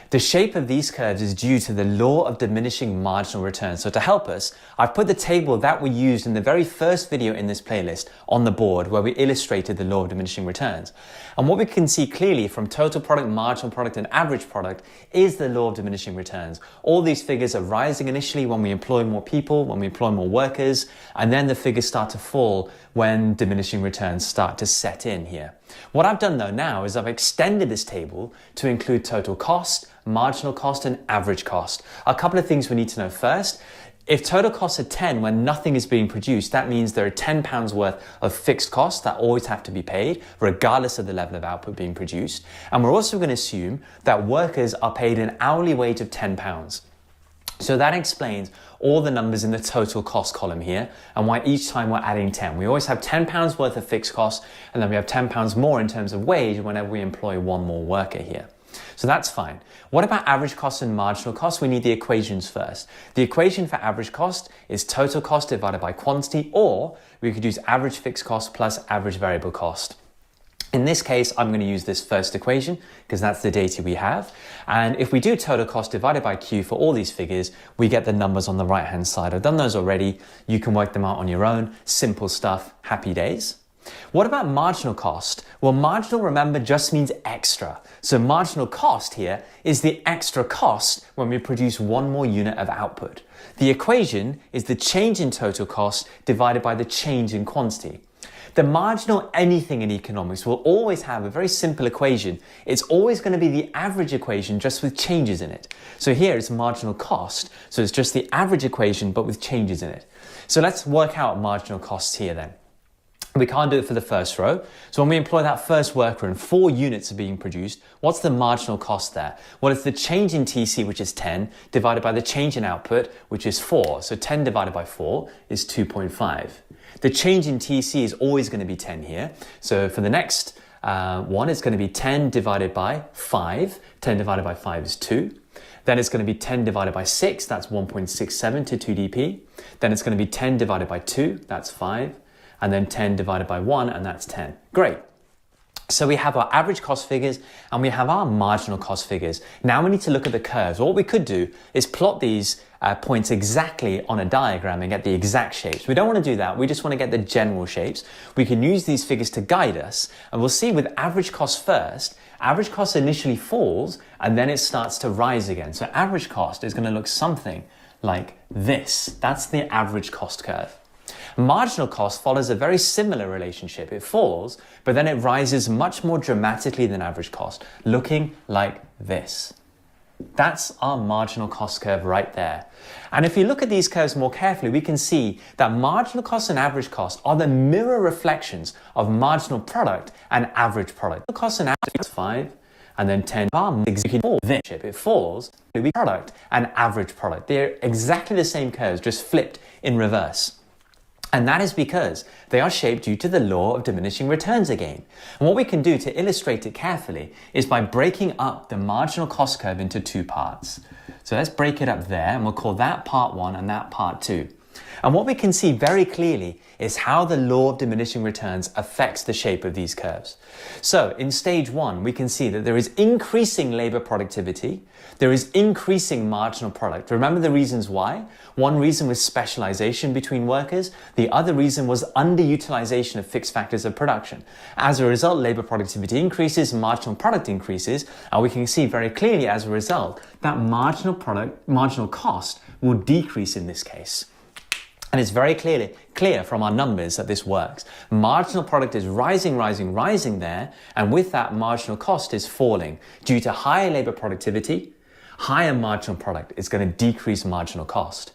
The shape of these curves is due to the law of diminishing marginal returns. So to help us, I've put the table that we used in the very first video in this playlist on the board where we illustrated the law of diminishing returns. And what we can see clearly from total product, marginal product, and average product is the law of diminishing returns. All these figures are rising initially when we employ more people, when we employ more workers, and then the figures start to fall when diminishing returns start to set in here. What I've done though now is I've extended this table to include total cost, marginal cost, and average cost. A couple of things we need to know first. If total costs are 10 when nothing is being produced, that means there are £10 worth of fixed costs that always have to be paid, regardless of the level of output being produced. And we're also going to assume that workers are paid an hourly wage of £10. So that explains all the numbers in the total cost column here and why each time we're adding 10. We always have £10 worth of fixed costs and then we have £10 more in terms of wage whenever we employ one more worker here. So that's fine. What about average cost and marginal cost? We need the equations first. The equation for average cost is total cost divided by quantity, or we could use average fixed cost plus average variable cost. In this case, I'm going to use this first equation because that's the data we have. And if we do total cost divided by Q for all these figures, we get the numbers on the right-hand side. I've done those already. You can work them out on your own. Simple stuff. Happy days. What about marginal cost? Well, marginal, remember, just means extra. So marginal cost here is the extra cost when we produce one more unit of output. The equation is the change in total cost divided by the change in quantity. The marginal anything in economics will always have a very simple equation. It's always going to be the average equation just with changes in it. So here it's marginal cost. So it's just the average equation but with changes in it. So let's work out marginal costs here then. We can't do it for the first row. So when we employ that first worker and 4 units are being produced, what's the marginal cost there? Well, it's the change in TC, which is 10, divided by the change in output, which is 4. So 10 divided by 4 is 2.5. The change in TC is always going to be 10 here. So for the next one, it's going to be 10 divided by 5. 10 divided by 5 is 2. Then it's going to be 10 divided by 6. That's 1.67 to 2dp. Then it's going to be 10 divided by 2. That's 5. And then 10 divided by 1, and that's 10. Great. So we have our average cost figures and we have our marginal cost figures. Now we need to look at the curves. What we could do is plot these points exactly on a diagram and get the exact shapes. We don't want to do that. We just want to get the general shapes. We can use these figures to guide us, and we'll see with average cost first, average cost initially falls and then it starts to rise again. So average cost is going to look something like this. That's the average cost curve. Marginal cost follows a very similar relationship. It falls, but then it rises much more dramatically than average cost, looking like this. That's our marginal cost curve right there. And if you look at these curves more carefully, we can see that marginal cost and average cost are the mirror reflections of marginal product and average product. The cost and average is 5, and then 10 it falls, product and average product. They're exactly the same curves, just flipped in reverse. And that is because they are shaped due to the law of diminishing returns again. And what we can do to illustrate it carefully is by breaking up the marginal cost curve into two parts. So let's break it up there, and we'll call that part one and that part two. And what we can see very clearly is how the law of diminishing returns affects the shape of these curves. So in stage one, we can see that there is increasing labor productivity, there is increasing marginal product. Remember the reasons why? One reason was specialization between workers. The other reason was underutilization of fixed factors of production. As a result, labor productivity increases, marginal product increases, and we can see very clearly as a result that marginal cost will decrease in this case. And it's very clear from our numbers that this works. Marginal product is rising there, and with that, marginal cost is falling. Due to higher labor productivity, higher marginal product is going to decrease marginal cost.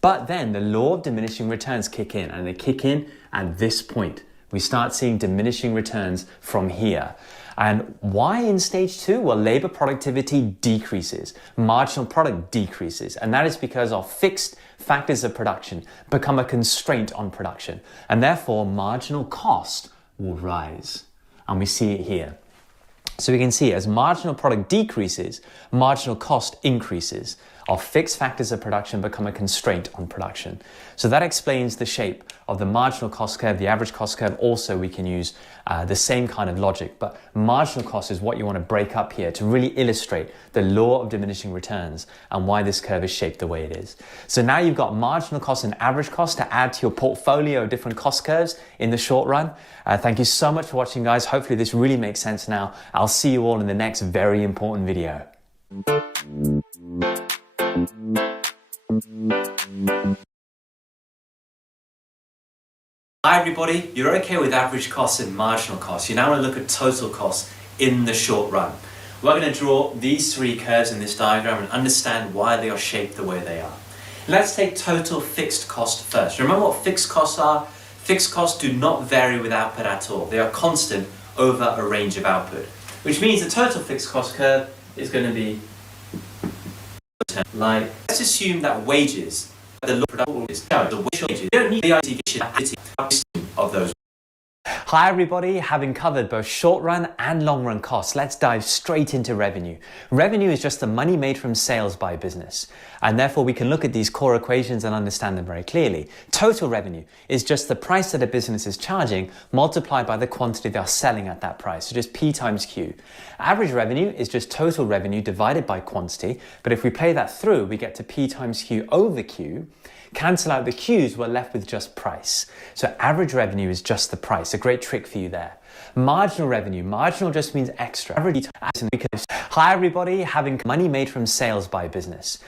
But then the law of diminishing returns kick in, and they kick in at this point. We start seeing diminishing returns from here. And why in stage two? Well, labor productivity decreases, marginal product decreases, and that is because our fixed factors of production become a constraint on production, and therefore marginal cost will rise. And we see it here. So we can see as marginal product decreases, marginal cost increases. Our fixed factors of production become a constraint on production. So that explains the shape of the marginal cost curve, the average cost curve. Also, we can use the same kind of logic, but marginal cost is what you want to break up here to really illustrate the law of diminishing returns and why this curve is shaped the way it is. So now you've got marginal cost and average cost to add to your portfolio of different cost curves in the short run. Thank you so much for watching, guys. Hopefully this really makes sense now. I'll see you all in the next very important video. Hi everybody, you're okay with average costs and marginal costs. You now want to look at total costs in the short run. We're going to draw these three curves in this diagram and understand why they are shaped the way they are. Let's take total fixed cost first. Remember what fixed costs are? Fixed costs do not vary with output at all. They are constant over a range of output, which means the total fixed cost curve is going to be like, let's assume that wages, the wages, you don't need the IT of those. Hi everybody, having covered both short run and long run costs, let's dive straight into revenue. Revenue is just the money made from sales by a business, and therefore we can look at these core equations and understand them very clearly. Total revenue is just the price that a business is charging multiplied by the quantity they are selling at that price, so just P times Q. Average revenue is just total revenue divided by quantity, but if we play that through, we get to P times Q over Q. Cancel out the Q's, we're left with just price. So average revenue is just the price. A great trick for you there. Marginal revenue. Marginal just means extra. Hi everybody, having money made from sales by a business.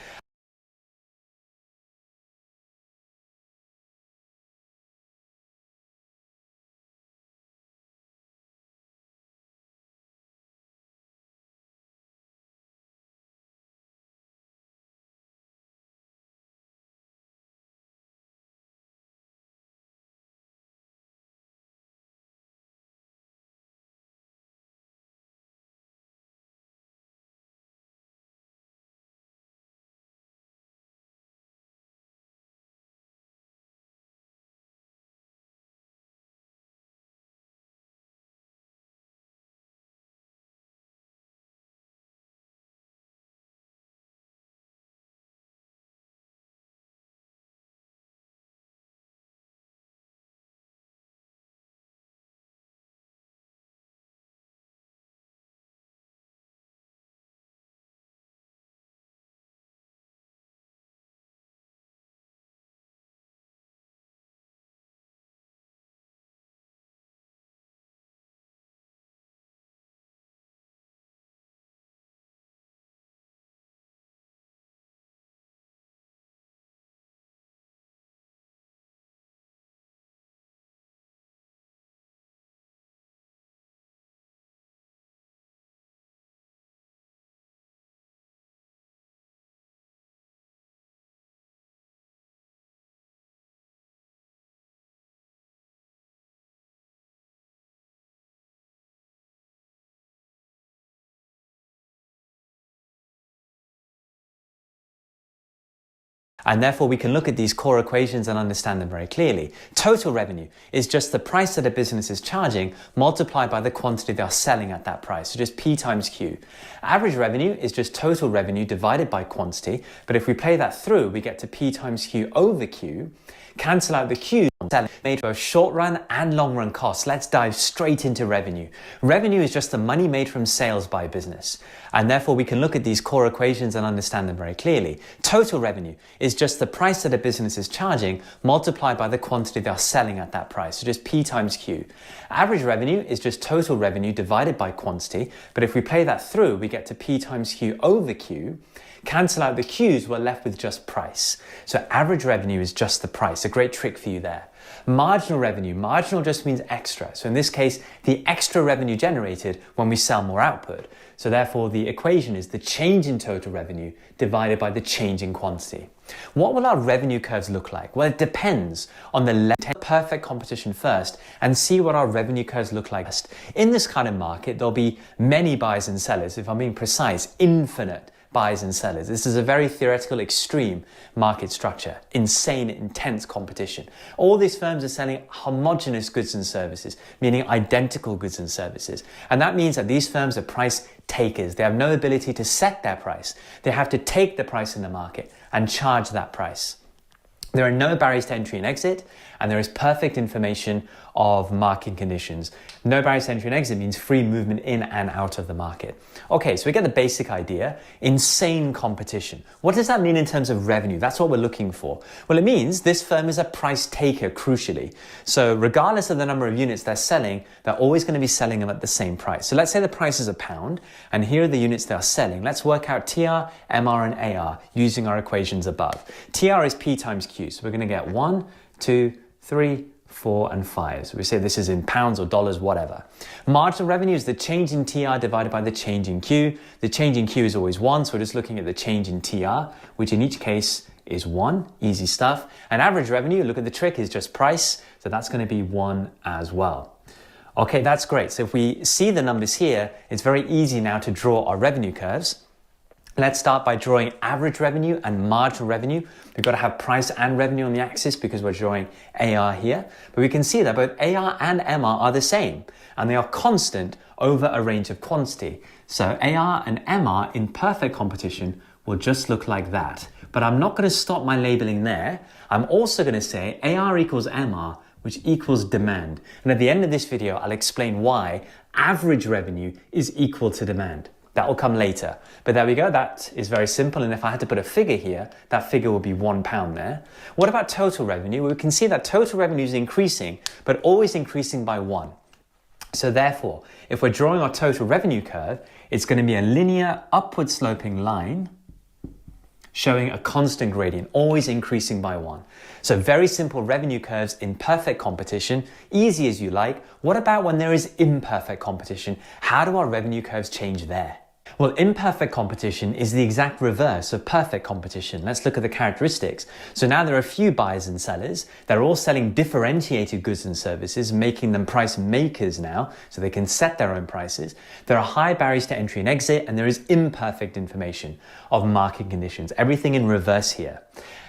And therefore, we can look at these core equations and understand them very clearly. Total revenue is just the price that a business is charging multiplied by the quantity they are selling at that price. So just P times Q. Average revenue is just total revenue divided by quantity. But if we play that through, we get to P times Q over Q. Cancel out the Q made for short run and long run costs. Let's dive straight into revenue. Revenue is just the money made from sales by a business. And therefore, we can look at these core equations and understand them very clearly. Total revenue is just the price that a business is charging multiplied by the quantity they are selling at that price. So just P times Q. Average revenue is just total revenue divided by quantity. But if we play that through, we get to P times Q over Q. Cancel out the Q's, we're left with just price. So average revenue is just the price. A great trick for you there. Marginal revenue. Marginal just means extra. So in this case, the extra revenue generated when we sell more output. So therefore, the equation is the change in total revenue divided by the change in quantity. What will our revenue curves look like? Well, it depends on the perfect competition first and see what our revenue curves look like. In this kind of market, there'll be many buyers and sellers. If I'm being precise, infinite buyers and sellers. This is a very theoretical, extreme market structure, insane, intense competition. All these firms are selling homogeneous goods and services, meaning identical goods and services. And that means that these firms are price takers. They have no ability to set their price. They have to take the price in the market and charge that price. There are no barriers to entry and exit, and there is perfect information of market conditions. No barriers to entry and exit means free movement in and out of the market. Okay, so we get the basic idea. Insane competition. What does that mean in terms of revenue? That's what we're looking for. Well, it means this firm is a price taker, crucially. So regardless of the number of units they're selling, they're always going to be selling them at the same price. So let's say the price is £1, and here are the units they are selling. Let's work out TR, MR, and AR using our equations above. TR is P times Q. So we're going to get 1, 2, 3, 4, and 5. So we say this is in pounds or dollars, whatever. Marginal revenue is the change in TR divided by the change in Q. The change in Q is always 1, so we're just looking at the change in TR, which in each case is 1. Easy stuff. And average revenue, look at the trick, is just price. So that's going to be 1 as well. Okay, that's great. So if we see the numbers here, it's very easy now to draw our revenue curves. Let's start by drawing average revenue and marginal revenue. We've got to have price and revenue on the axis because we're drawing AR here. But we can see that both AR and MR are the same, and they are constant over a range of quantity. So AR and MR in perfect competition will just look like that. But I'm not going to stop my labeling there. I'm also going to say AR equals MR, which equals demand. And at the end of this video, I'll explain why average revenue is equal to demand. That will come later. But there we go, that is very simple. And if I had to put a figure here, that figure would be £1 there. What about total revenue? Well, we can see that total revenue is increasing, but always increasing by 1. So therefore, if we're drawing our total revenue curve, it's going to be a linear upward sloping line showing a constant gradient, always increasing by 1. So very simple revenue curves in perfect competition, easy as you like. What about when there is imperfect competition? How do our revenue curves change there? Well, imperfect competition is the exact reverse of perfect competition. Let's look at the characteristics. So now there are a few buyers and sellers. They're all selling differentiated goods and services, making them price makers now, so they can set their own prices. There are high barriers to entry and exit, and there is imperfect information of market conditions. Everything in reverse here.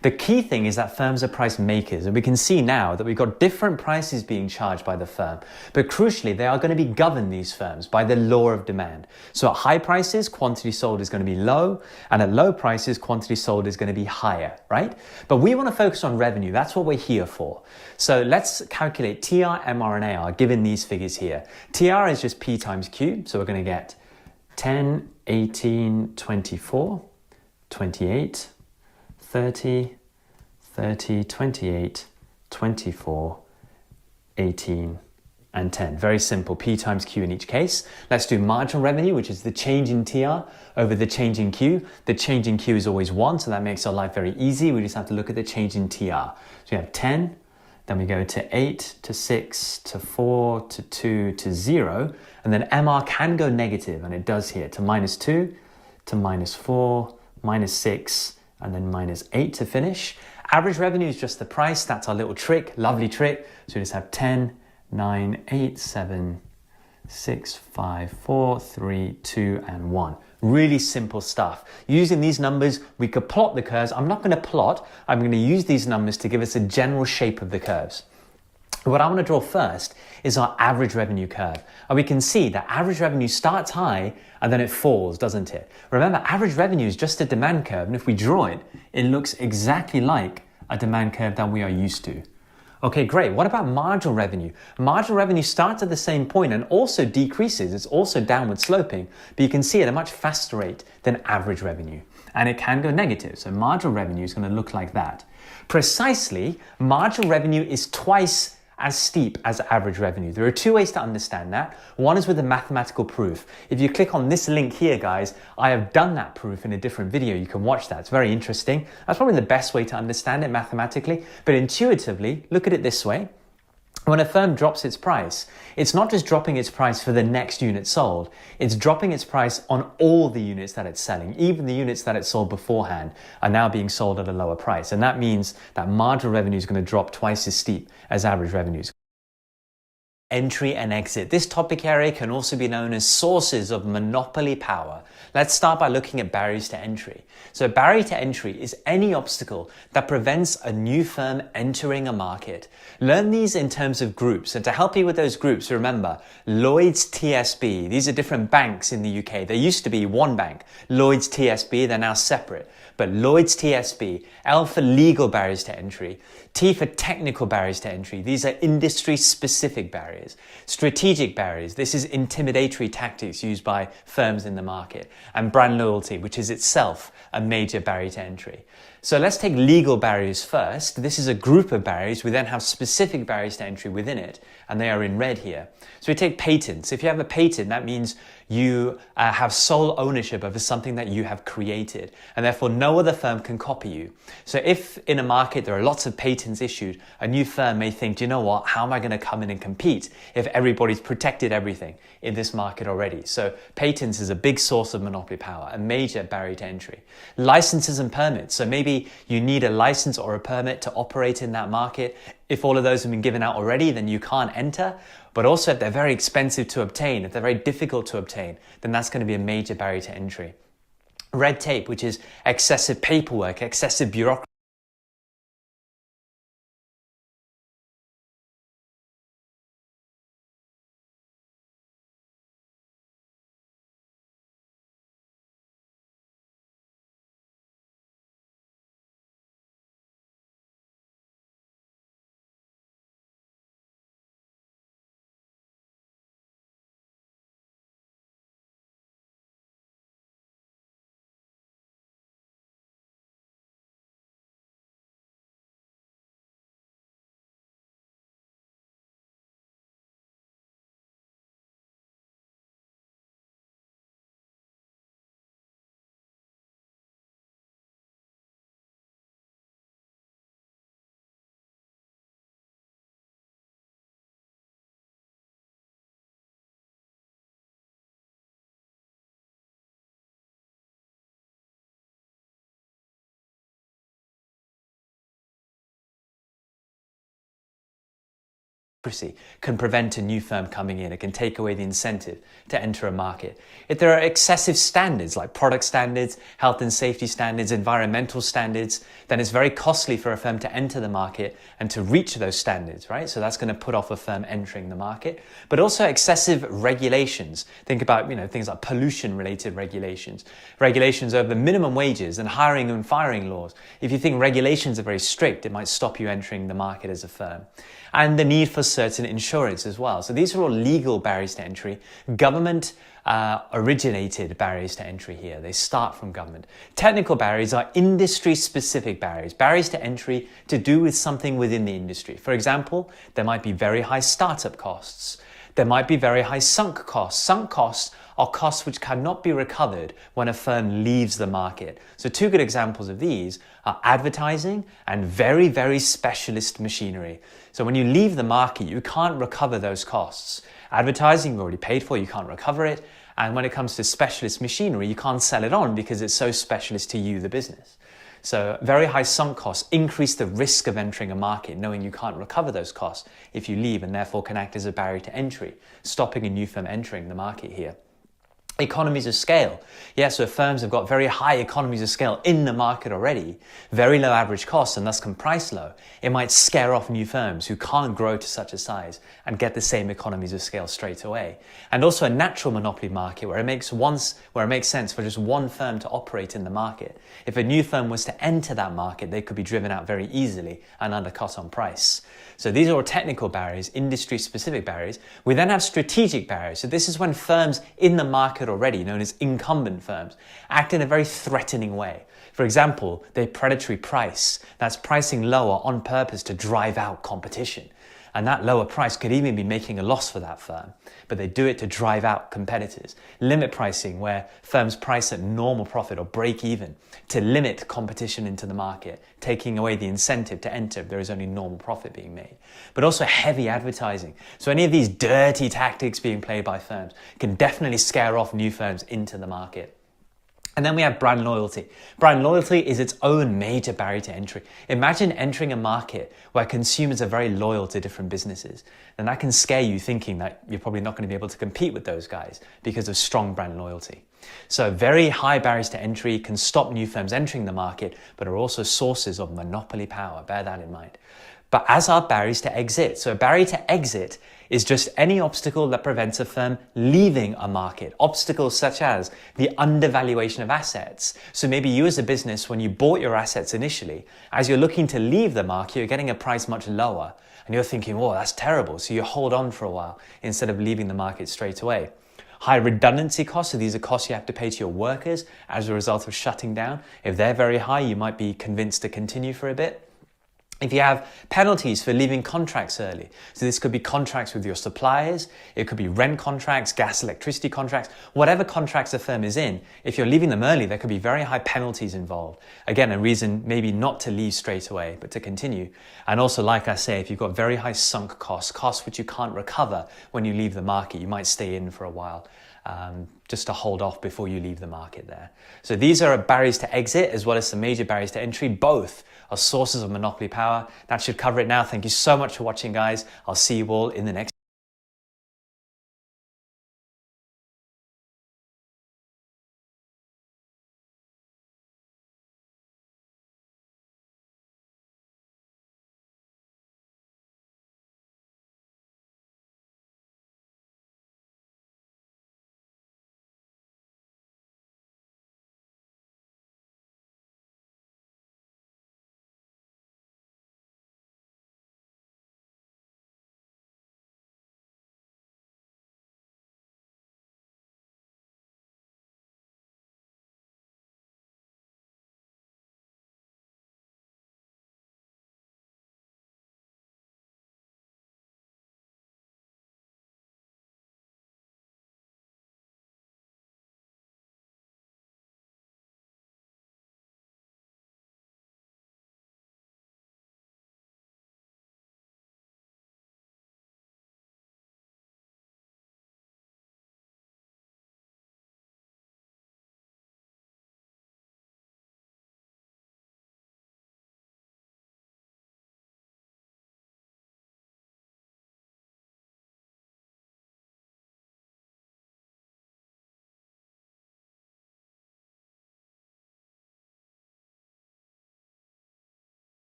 The key thing is that firms are price makers, and we can see now that we've got different prices being charged by the firm. But crucially, they are going to be governed, these firms, by the law of demand. So at high prices, quantity sold is going to be low, and at low prices, quantity sold is going to be higher, right? But we want to focus on revenue. That's what we're here for. So let's calculate TR, MR, and AR given these figures here. TR is just P times Q, so we're going to get 10, 18, 24, 28, 30, 30, 28, 24, 18, and 10. Very simple, P times Q in each case. Let's do marginal revenue, which is the change in TR over the change in Q. The change in Q is always 1, so that makes our life very easy. We just have to look at the change in TR. So we have 10, then we go to 8, to 6, to 4, to 2, to 0, and then MR can go negative, and it does here, to -2, to -4, -6, and then -8 to finish. Average revenue is just the price. That's our little trick, lovely trick. So we just have 10, 9, 8, 7, 6, 5, 4, 3, 2, and 1. Really simple stuff. Using these numbers, we could plot the curves. I'm not going to plot. I'm going to use these numbers to give us a general shape of the curves. What I want to draw first is our average revenue curve. And we can see that average revenue starts high and then it falls, doesn't it? Remember, average revenue is just a demand curve. And if we draw it, it looks exactly like a demand curve that we are used to. Okay, great. What about marginal revenue? Marginal revenue starts at the same point and also decreases. It's also downward sloping, but you can see at a much faster rate than average revenue. And it can go negative. So marginal revenue is going to look like that. Precisely, marginal revenue is twice as steep as average revenue. There are two ways to understand that. One is with a mathematical proof. If you click on this link here, guys, I have done that proof in a different video. You can watch that. It's very interesting. That's probably the best way to understand it mathematically. But intuitively, look at it this way. When a firm drops its price, it's not just dropping its price for the next unit sold, it's dropping its price on all the units that it's selling. Even the units that it sold beforehand are now being sold at a lower price. And that means that marginal revenue is going to drop twice as steep as average revenues. Entry and exit. This topic area can also be known as sources of monopoly power. Let's start by looking at barriers to entry. So a barrier to entry is any obstacle that prevents a new firm entering a market. Learn these in terms of groups. And to help you with those groups, remember Lloyds TSB. These are different banks in the UK. There used to be one bank, Lloyds TSB. They're now separate. But Lloyds TSB, L for legal barriers to entry, T for technical barriers to entry. These are industry-specific barriers. Strategic barriers, this is intimidatory tactics used by firms in the market. And brand loyalty, which is itself a major barrier to entry. So let's take legal barriers first. This is a group of barriers. We then have specific barriers to entry within it, and they are in red here. So we take patents. If you have a patent, that means you have sole ownership over something that you have created, and therefore no other firm can copy you. So if in a market there are lots of patents issued, a new firm may think, do you know what, how am I going to come in and compete if everybody's protected everything in this market already? So patents is a big source of monopoly power, a major barrier to entry. Licenses and permits. So maybe you need a license or a permit to operate in that market. If all of those have been given out already, then you can't enter. But also if they're very expensive to obtain, if they're very difficult to obtain, then that's going to be a major barrier to entry. Red tape, which is excessive paperwork, excessive bureaucracy. Can prevent a new firm coming in. It can take away the incentive to enter a market. If there are excessive standards like product standards, health and safety standards, environmental standards, then it's very costly for a firm to enter the market and to reach those standards, right? So that's going to put off a firm entering the market. But also excessive regulations. Think about, things like pollution-related regulations, regulations over minimum wages and hiring and firing laws. If you think regulations are very strict, it might stop you entering the market as a firm. And the need for certain insurance as well. So these are all legal barriers to entry. Government originated barriers to entry here. They start from government. Technical barriers are industry-specific barriers, barriers to entry to do with something within the industry. For example, there might be very high startup costs. There might be very high sunk costs. Sunk costs are costs which cannot be recovered when a firm leaves the market. So two good examples of these are advertising and very, very specialist machinery. So when you leave the market, you can't recover those costs. Advertising, you've already paid for, you can't recover it. And when it comes to specialist machinery, you can't sell it on because it's so specialist to you, the business. So very high sunk costs increase the risk of entering a market, knowing you can't recover those costs if you leave, and therefore can act as a barrier to entry, stopping a new firm entering the market here. economies of scale. Yeah, so if firms have got very high economies of scale in the market already, very low average costs and thus can price low, it might scare off new firms who can't grow to such a size and get the same economies of scale straight away. And also a natural monopoly market where it makes sense for just one firm to operate in the market. If a new firm was to enter that market, they could be driven out very easily and undercut on price. So these are all technical barriers, industry-specific barriers. We then have strategic barriers. So this is when firms in the market already, known as incumbent firms, act in a very threatening way. For example, they predatory price. That's pricing lower on purpose to drive out competition. And that lower price could even be making a loss for that firm, but they do it to drive out competitors. Limit pricing, where firms price at normal profit or break even to limit competition into the market, taking away the incentive to enter if there is only normal profit being made. But also heavy advertising. So any of these dirty tactics being played by firms can definitely scare off new firms into the market. And then we have brand loyalty. Brand loyalty is its own major barrier to entry. Imagine entering a market where consumers are very loyal to different businesses. Then that can scare you thinking that you're probably not going to be able to compete with those guys because of strong brand loyalty. So very high barriers to entry can stop new firms entering the market, but are also sources of monopoly power. Bear that in mind. But as are barriers to exit. So a barrier to exit is just any obstacle that prevents a firm leaving a market. Obstacles such as the undervaluation of assets. So maybe you as a business, when you bought your assets initially, as you're looking to leave the market, you're getting a price much lower. And you're thinking, oh, that's terrible. So you hold on for a while instead of leaving the market straight away. High redundancy costs, so these are costs you have to pay to your workers as a result of shutting down. If they're very high, you might be convinced to continue for a bit. If you have penalties for leaving contracts early, so this could be contracts with your suppliers, it could be rent contracts, gas, electricity contracts, whatever contracts a firm is in, if you're leaving them early, there could be very high penalties involved. Again, a reason maybe not to leave straight away, but to continue. And also, like I say, if you've got very high sunk costs, costs which you can't recover when you leave the market, you might stay in for a while. Just to hold off before you leave the market there. So these are barriers to exit as well as some major barriers to entry. Both are sources of monopoly power. That should cover it now. Thank you so much for watching, guys. I'll see you all in the next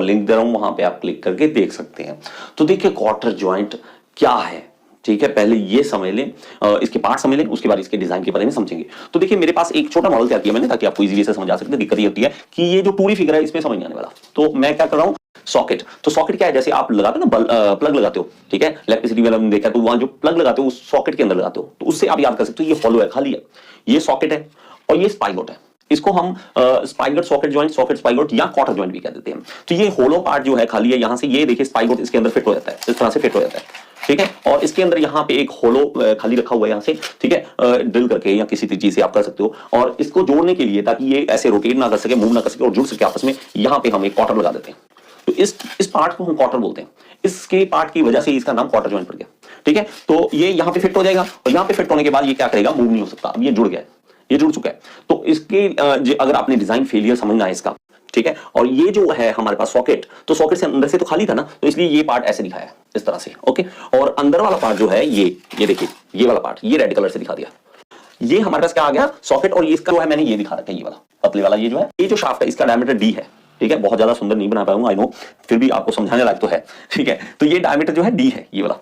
link दे रहा हूं, वहां पे आप click करके देख सकते हैं। तो देखिए क्वार्टर जॉइंट क्या है, ठीक है, पहले ये समझ लें, इसके पार्ट समझ लें, उसके बाद इसके डिजाइन के बारे में समझेंगे। तो देखिए मेरे पास एक छोटा मॉडल तैयार किया मैंने, ताकि आपको इजीली से समझ आ सके। दिक्कत ये होती है कि ये जो 2D फिगर है इसमें समझ नहीं आने वाला, तो मैं क्या कर रहा हूं, सॉकेट। तो सॉकेट क्या है, जैसे आप लगाते हो ना प्लग लगाते हो, ठीक है, इलेक्ट्रिसिटी वाला हमने देखा, तो वहां जो प्लग लगाते हो उस सॉकेट के अंदर लगाते हो, तो उससे आप याद कर सकते हो ये हॉलो है, खाली है, ये सॉकेट है और ये स्पाइगोट है। इसको हम स्पाइगोट सॉकेट जॉइंट, सॉकेट स्पाइगोट या क्वार्टर जॉइंट भी कह देते हैं। तो ये होलो पार्ट जो है खाली है, यहां से ये देखिए स्पाइगोट इसके अंदर फिट हो जाता है, इस तरह से फिट हो जाता है, ठीक है। और इसके अंदर यहाँ पे एक होलो खाली रखा हुआ है यहाँ से, ठीक है, ड्रिल करके या किसी चीज से आप कर सकते हो। और इसको जोड़ने के लिए, ताकि ये ऐसे रोटेट ना कर सके, मूव ना कर सके और जुड़ सके आपस में, यहाँ पे हम एक क्वार्टर लगा देते हैं। तो इस पार्ट को हम क्वार्टर बोलते हैं। इसके पार्ट की वजह से इसका नाम क्वार्टर जॉइंट पड़ गया, ठीक है। तो ये यहाँ पे फिट हो जाएगा और यहाँ पे फिट होने के बाद ये क्या करेगा, मूव नहीं हो सकता। अब ये जुड़ गया है, ये जुड़ चुका है। तो इसके अगर आपने डिजाइन फेलियर समझना है इसका, ठीक है, और ये जो है हमारे पास सॉकेट, तो सॉकेट से अंदर से तो खाली था ना, तो इसलिए ये पार्ट ऐसे दिखाया है इस तरह से, ओके। और अंदर वाला पार्ट जो है ये देखिए, ये वाला पार्ट ये रेड कलर से दिखा दिया। ये हमारे पास क्या आ गया, सॉकेट। और इसका जो है मैंने ये दिखा रखा है, ये वाला पतले वाला, ये जो है, ये जो शाफ्ट है इसका डायमीटर डी है, ठीक है। बहुत ज्यादा सुंदर नहीं बना पाऊंगा, आई नो, फिर भी आपको समझाने लायक तो है, ठीक है। तो ये डायमीटर जो है डी है, ये वाला।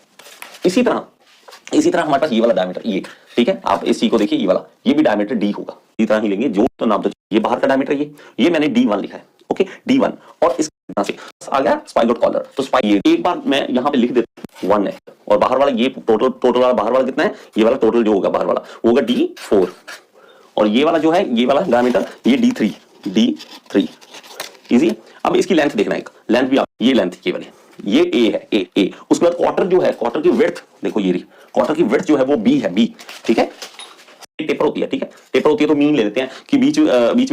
इसी तरह हमारे पास ये वाला डायमीटर, ये, ठीक है, आप इस चीज को देखिए, ये वाला, ये भी डायमीटर डी होगा। इसी तरह ही लेंगे जो, तो नाम तो ये बाहर का डायमीटर, ये मैंने D1 लिखा है, ओके, D1। और इस तरह से आ गया स्पाइगोट कॉलर। तो ये एक बार मैं यहाँ पे लिख देता हूं 1 है, और बाहर वाला ये टोटल वाला बाहर वाला कितना है, ये वाला टोटल जो होगा बाहर वाला वो होगा D4। और ये वाला जो है, ये वाला डायमीटर, ये D3 इजी। अब इसकी लेंथ देखना, एक लेंथ भी आप, ये लेंथ ये वाली, ये ए है, ए। उसके बाद क्वार्टर जो है, क्वार्टर की विड्थ देखो, ये रही क्वार्टर की विड्थ जो है वो बी है, बी, ठीक है। टेपर होती है, ठीक है, टेपर होती है तो मीन ले लेते हैं कि बीच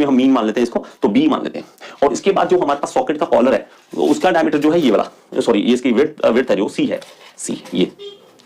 में हम मीन मान लेते हैं इसको, तो बी मान लेते हैं। और इसके बाद जो हमारे पास सॉकेट का कॉलर है, उसका डायमीटर जो है ये वाला, सॉरी, ये इसकी विड्थ है जो सी है, सी, ये,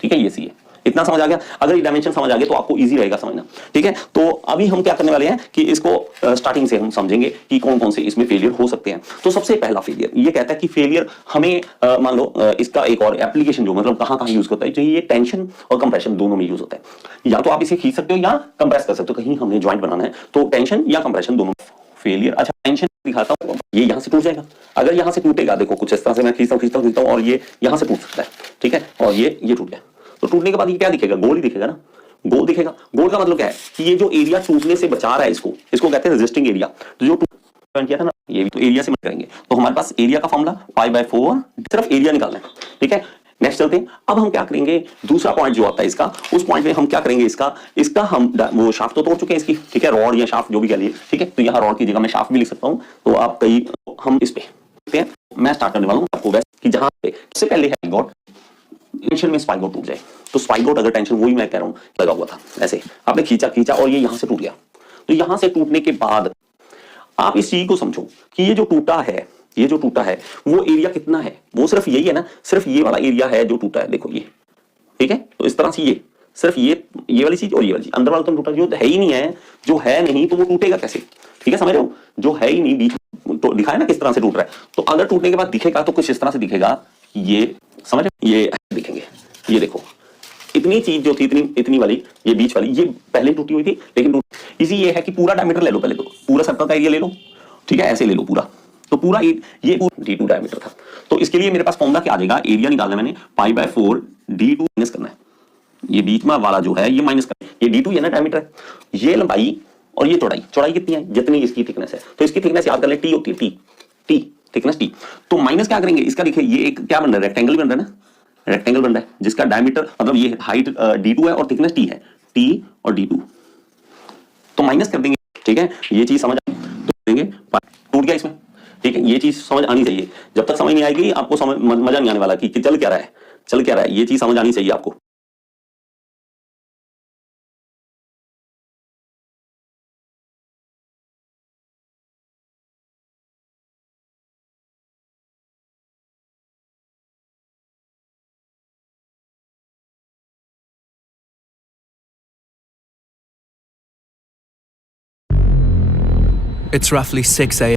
ठीक है, ये सी है। इतना समझ आ गया। अगर ये डायमेंशन समझ आ गया तो आपको इजी रहेगा समझना, ठीक है। तो अभी हम क्या करने वाले हैं कि इसको स्टार्टिंग से हम समझेंगे कि कौन कौन से इसमें फेलियर हो सकते हैं। तो सबसे पहला फेलियर ये कहता है कि फेलियर हमें मान लो इसका एक और एप्लीकेशन जो मतलब कहां यूज होता है, तो ये टेंशन और कंप्रेशन दोनों में यूज होता है। या तो आप इसे खींच सकते हो या कंप्रेस कर सकते हो, कहीं हमने ज्वाइंट बनाना है तो टेंशन या कंप्रेशन दोनों। फेलियर, अच्छा टेंशन दिखाता हूं, ये यहां से टूट जाएगा। अगर यहां से टूटेगा, देखो कुछ इस तरह से मैं खींचता हूं और ये यहां से टूट सकता है, ठीक है। और ये टूट गया, तो टूटने के बाद ये क्या दिखेगा, गोल ही दिखेगा ना, गोल दिखेगा। गोल का मतलब क्या है कि ये जो एरिया टूटने से बचा रहा है, इसको कहते हैं रेजिस्टिंग एरिया। तो जो किया था ना, ये भी तो एरिया से मत करेंगे। तो हमारे पास एरिया का फॉर्मूला π/4, सिर्फ एरिया निकालना है, ठीक है। नेक्स्ट चलते हैं। अब हम क्या करेंगे, दूसरा पॉइंट जो आता है इसका, उस पॉइंट में हम क्या करेंगे, इसका हम वो शाफ्ट तो तोड़ चुके हैं इसकी, ठीक है, रॉड या शाफ्ट जो भी कह लिए, ठीक है। तो यहाँ रॉड की जगह मैं शाफ्ट भी लिख सकता हूँ। तो आप कई हम इस पे मैं स्टार्ट करने वाला हूँ आपको वैसे कि जहां पे सबसे पहले है गॉड टेंशन में स्पाइगोट टूट जाए। तो स्पाइगोट अगर टेंशन, वही मैं कह रहा हूं लगा हुआ था ऐसे, आपने खींचा और ये यहां से टूट गया। तो यहां से टूटने के बाद आप इस चीज को समझो कि ये जो टूटा है वो एरिया कितना है, वो सिर्फ यही है ना, सिर्फ ये वाला एरिया है जो टूटा है, देखो ये, ठीक है। तो इस तरह से ये सिर्फ ये वाली चीज और ये वाली चीज, अंदर वाला तो टूटा, जो है ही नहीं है, जो है नहीं तो वो टूटेगा कैसे, ठीक है, समझ रहे हो। जो है ही नहीं, बीच तो दिखाया ना किस तरह से टूट रहा है। तो अगर टूटने के बाद दिखेगा तो कुछ इस तरह से दिखेगा, ये समझ रहे, ये दिखेंगे, ये देखो इतनी चीज जो थी, इतनी वाली, ये बीच वाली, ये पहले टूटी हुई थी, लेकिन इसी ये है कि पूरा डायमीटर ले लो, पहले तो पूरा सर्कल का एरिया ले लो, ठीक है, ऐसे ले लो पूरा। तो पूरा ये D2 डायमीटर था। तो इसके लिए मेरे पास फॉर्मूला क्या आ जाएगा, एरिया निकालना मैंने π/4 D2 माइनस करना है, ये बीच में वाला जो है ये माइनस करना है, ये D2 ये ना डायमीटर है, ये लंबाई और ये चौड़ाई कितनी है, जितनी इसकी थिकनेस है। तो इसकी थिकनेस याद कर ले, टी होती है, टी थिकनेस टी। तो माइनस क्या करेंगे, इसका देखिए ये एक क्या बन रहा है, रेक्टेंगल बन रहा है ना, रेक्टेंगल बन रहा है जिसका डायमीटर मतलब ये हाइट D2 है और थिकनेस T है, T और D2। तो माइनस कर देंगे, ठीक है। ये चीज समझ देंगे, टूट गया इसमें, ठीक है। ये चीज समझ आनी चाहिए, जब तक समझ नहीं आएगी आपको समझ मजा नहीं आने वाला कि चल क्या रहा है, ये चीज समझ आनी चाहिए आपको। It's roughly 6 a.m.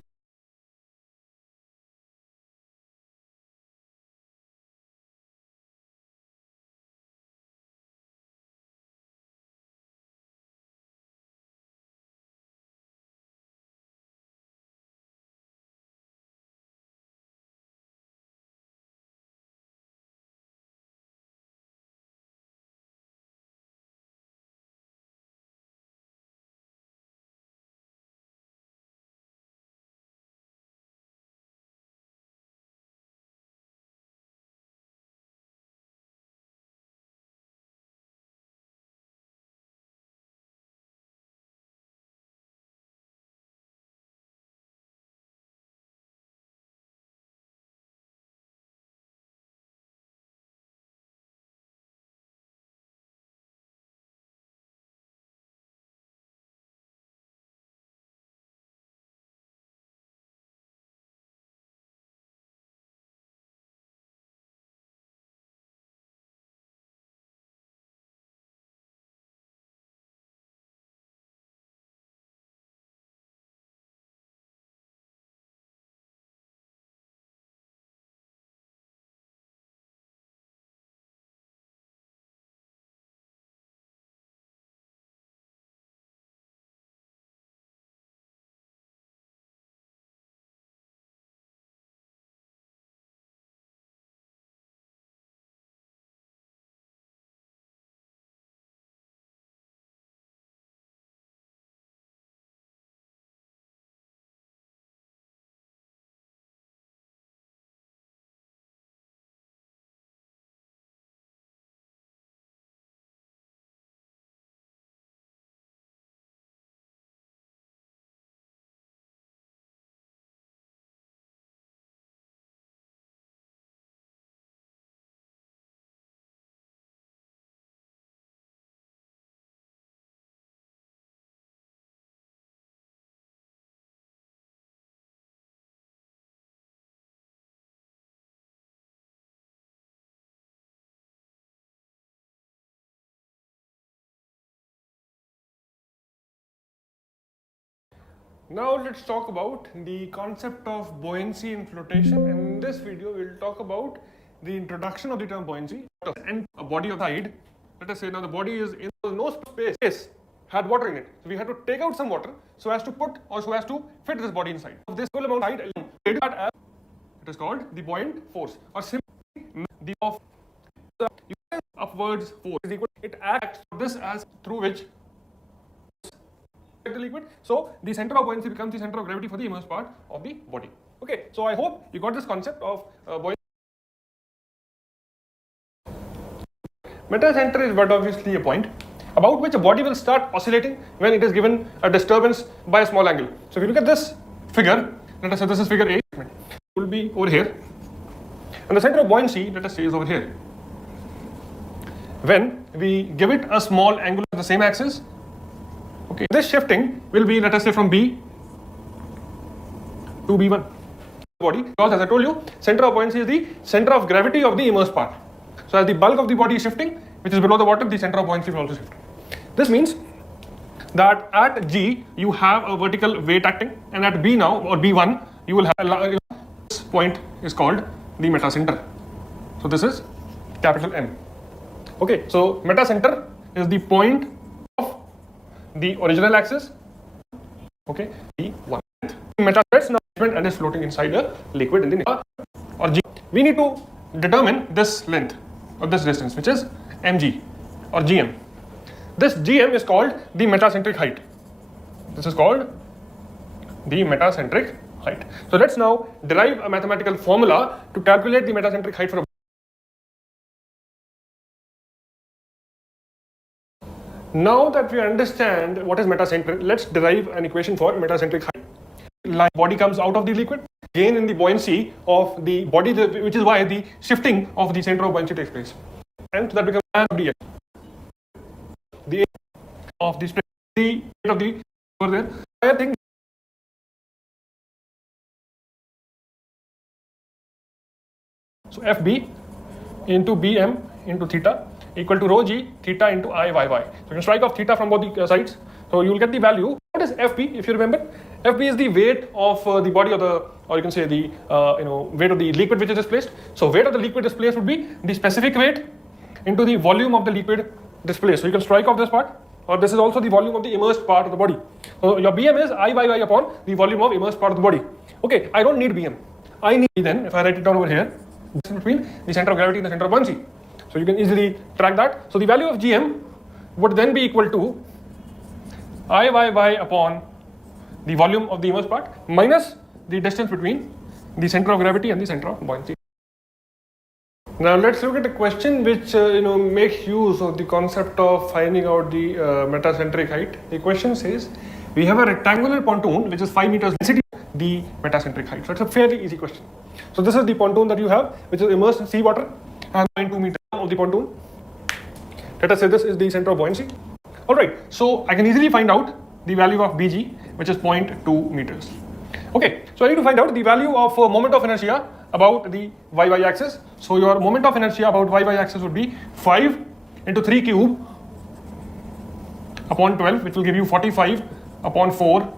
Now let's talk about the concept of buoyancy in flotation. In this video, we'll talk about the introduction of the term buoyancy and a body of tide. Let us say now the body is in no space, had water in it. So we had to take out some water so as to put or so as to fit this body inside. Of this full amount of tide, it is called the buoyant force, or simply the of the upwards force is equal. It acts this as through which the liquid. So the center of buoyancy becomes the center of gravity for the immersed part of the body. Okay, so I hope you got this concept of buoyancy. Metacenter is but obviously a point about which a body will start oscillating when it is given a disturbance by a small angle. So if you look at this figure, let us say this is figure A, it will be over here, and the center of buoyancy, let us say, is over here. When we give it a small angle on the same axis, okay, this shifting will be, let us say, from B to B1 body, because as I told you, center of buoyancy is the center of gravity of the immersed part. So as the bulk of the body is shifting, which is below the water, the center of buoyancy will also shift. This means that at G you have a vertical weight acting, and at B now, or B1, you will have this point is called the metacenter. So this is capital M. Okay, so metacenter is the point of the original axis. Okay, B1. Metacenter now and is floating inside a liquid in the or G. We need to determine this length or this distance, which is mg or gm. This gm is called the metacentric height. This is called the metacentric height. So let's now derive a mathematical formula to calculate the metacentric height for a. Now that we understand what is metacentric, let's derive an equation for metacentric height. Body comes out of the liquid, gain in the buoyancy of the body, which is why the shifting of the center of buoyancy takes place. And that becomes dx. The area of the weight of the over there. I think so. FB into BM into theta equal to rho g theta into IYY. So you can strike off theta from both the sides. So you will get the value. What is FB? If you remember, FB is the weight of the body of the, or you can say the weight of the liquid which is displaced. So weight of the liquid displaced would be the specific weight into the volume of the liquid displaced. So you can strike off this part, or this is also the volume of the immersed part of the body. So your BM is IYY upon the volume of immersed part of the body. Okay, I don't need BM. I need then, if I write it down over here, distance between the center of gravity and the center of buoyancy. So you can easily track that. So the value of GM would then be equal to IYY upon the volume of the immersed part minus the distance between the center of gravity and the center of buoyancy. Now let's look at a question which makes use of the concept of finding out the metacentric height. The question says we have a rectangular pontoon which is 5 meters density, the metacentric height. So it's a fairly easy question. So this is the pontoon that you have, which is immersed in seawater, and 0.2 meters of the pontoon. Let us say this is the center of buoyancy. All right, so I can easily find out the value of BG, which is 0.2 meters. Okay, so I need to find out the value of moment of inertia about the y axis. So your moment of inertia about y axis would be 5 into 3 cube upon 12, which will give you 45 upon 4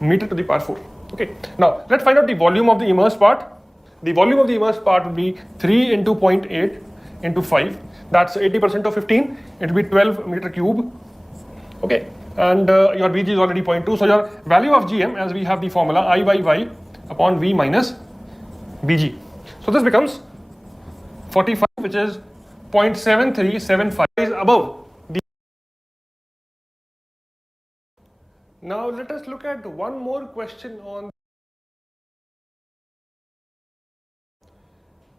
meter to the power 4. Okay, now let's find out the volume of the immersed part. The volume of the immersed part would be 3 into 0.8 into 5. That's 80% of 15. It will be 12 meter cube. Okay, and your BG is already 0.2. So your value of GM, as we have the formula, IYY upon V minus BG. So this becomes 45, which is 0.7375, is above the. Now let us look at one more question on.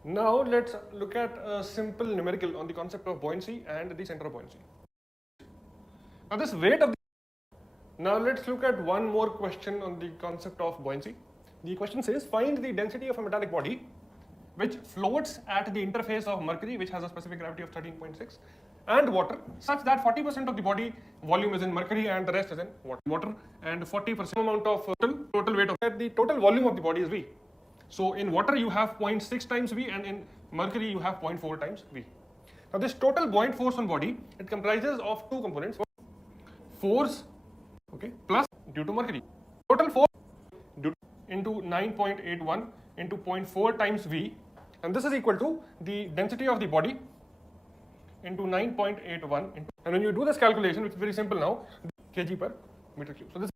Now let's look at a simple numerical on the concept of buoyancy and the center of buoyancy. Now this weight of the. Now let's look at one more question on the concept of buoyancy. The question says find the density of a metallic body which floats at the interface of mercury, which has a specific gravity of 13.6, and water, such that 40% of the body volume is in mercury and the rest is in water, and 40% amount of total weight of the total volume of the body is V. So in water you have 0.6 times V, and in mercury you have 0.4 times V. Now this total buoyant force on body, it comprises of two components: force, okay, plus due to mercury. Total force into 9.81 into 0.4 times V, and this is equal to the density of the body into 9.81 and when you do this calculation, which is very simple now, kg per meter cube. So this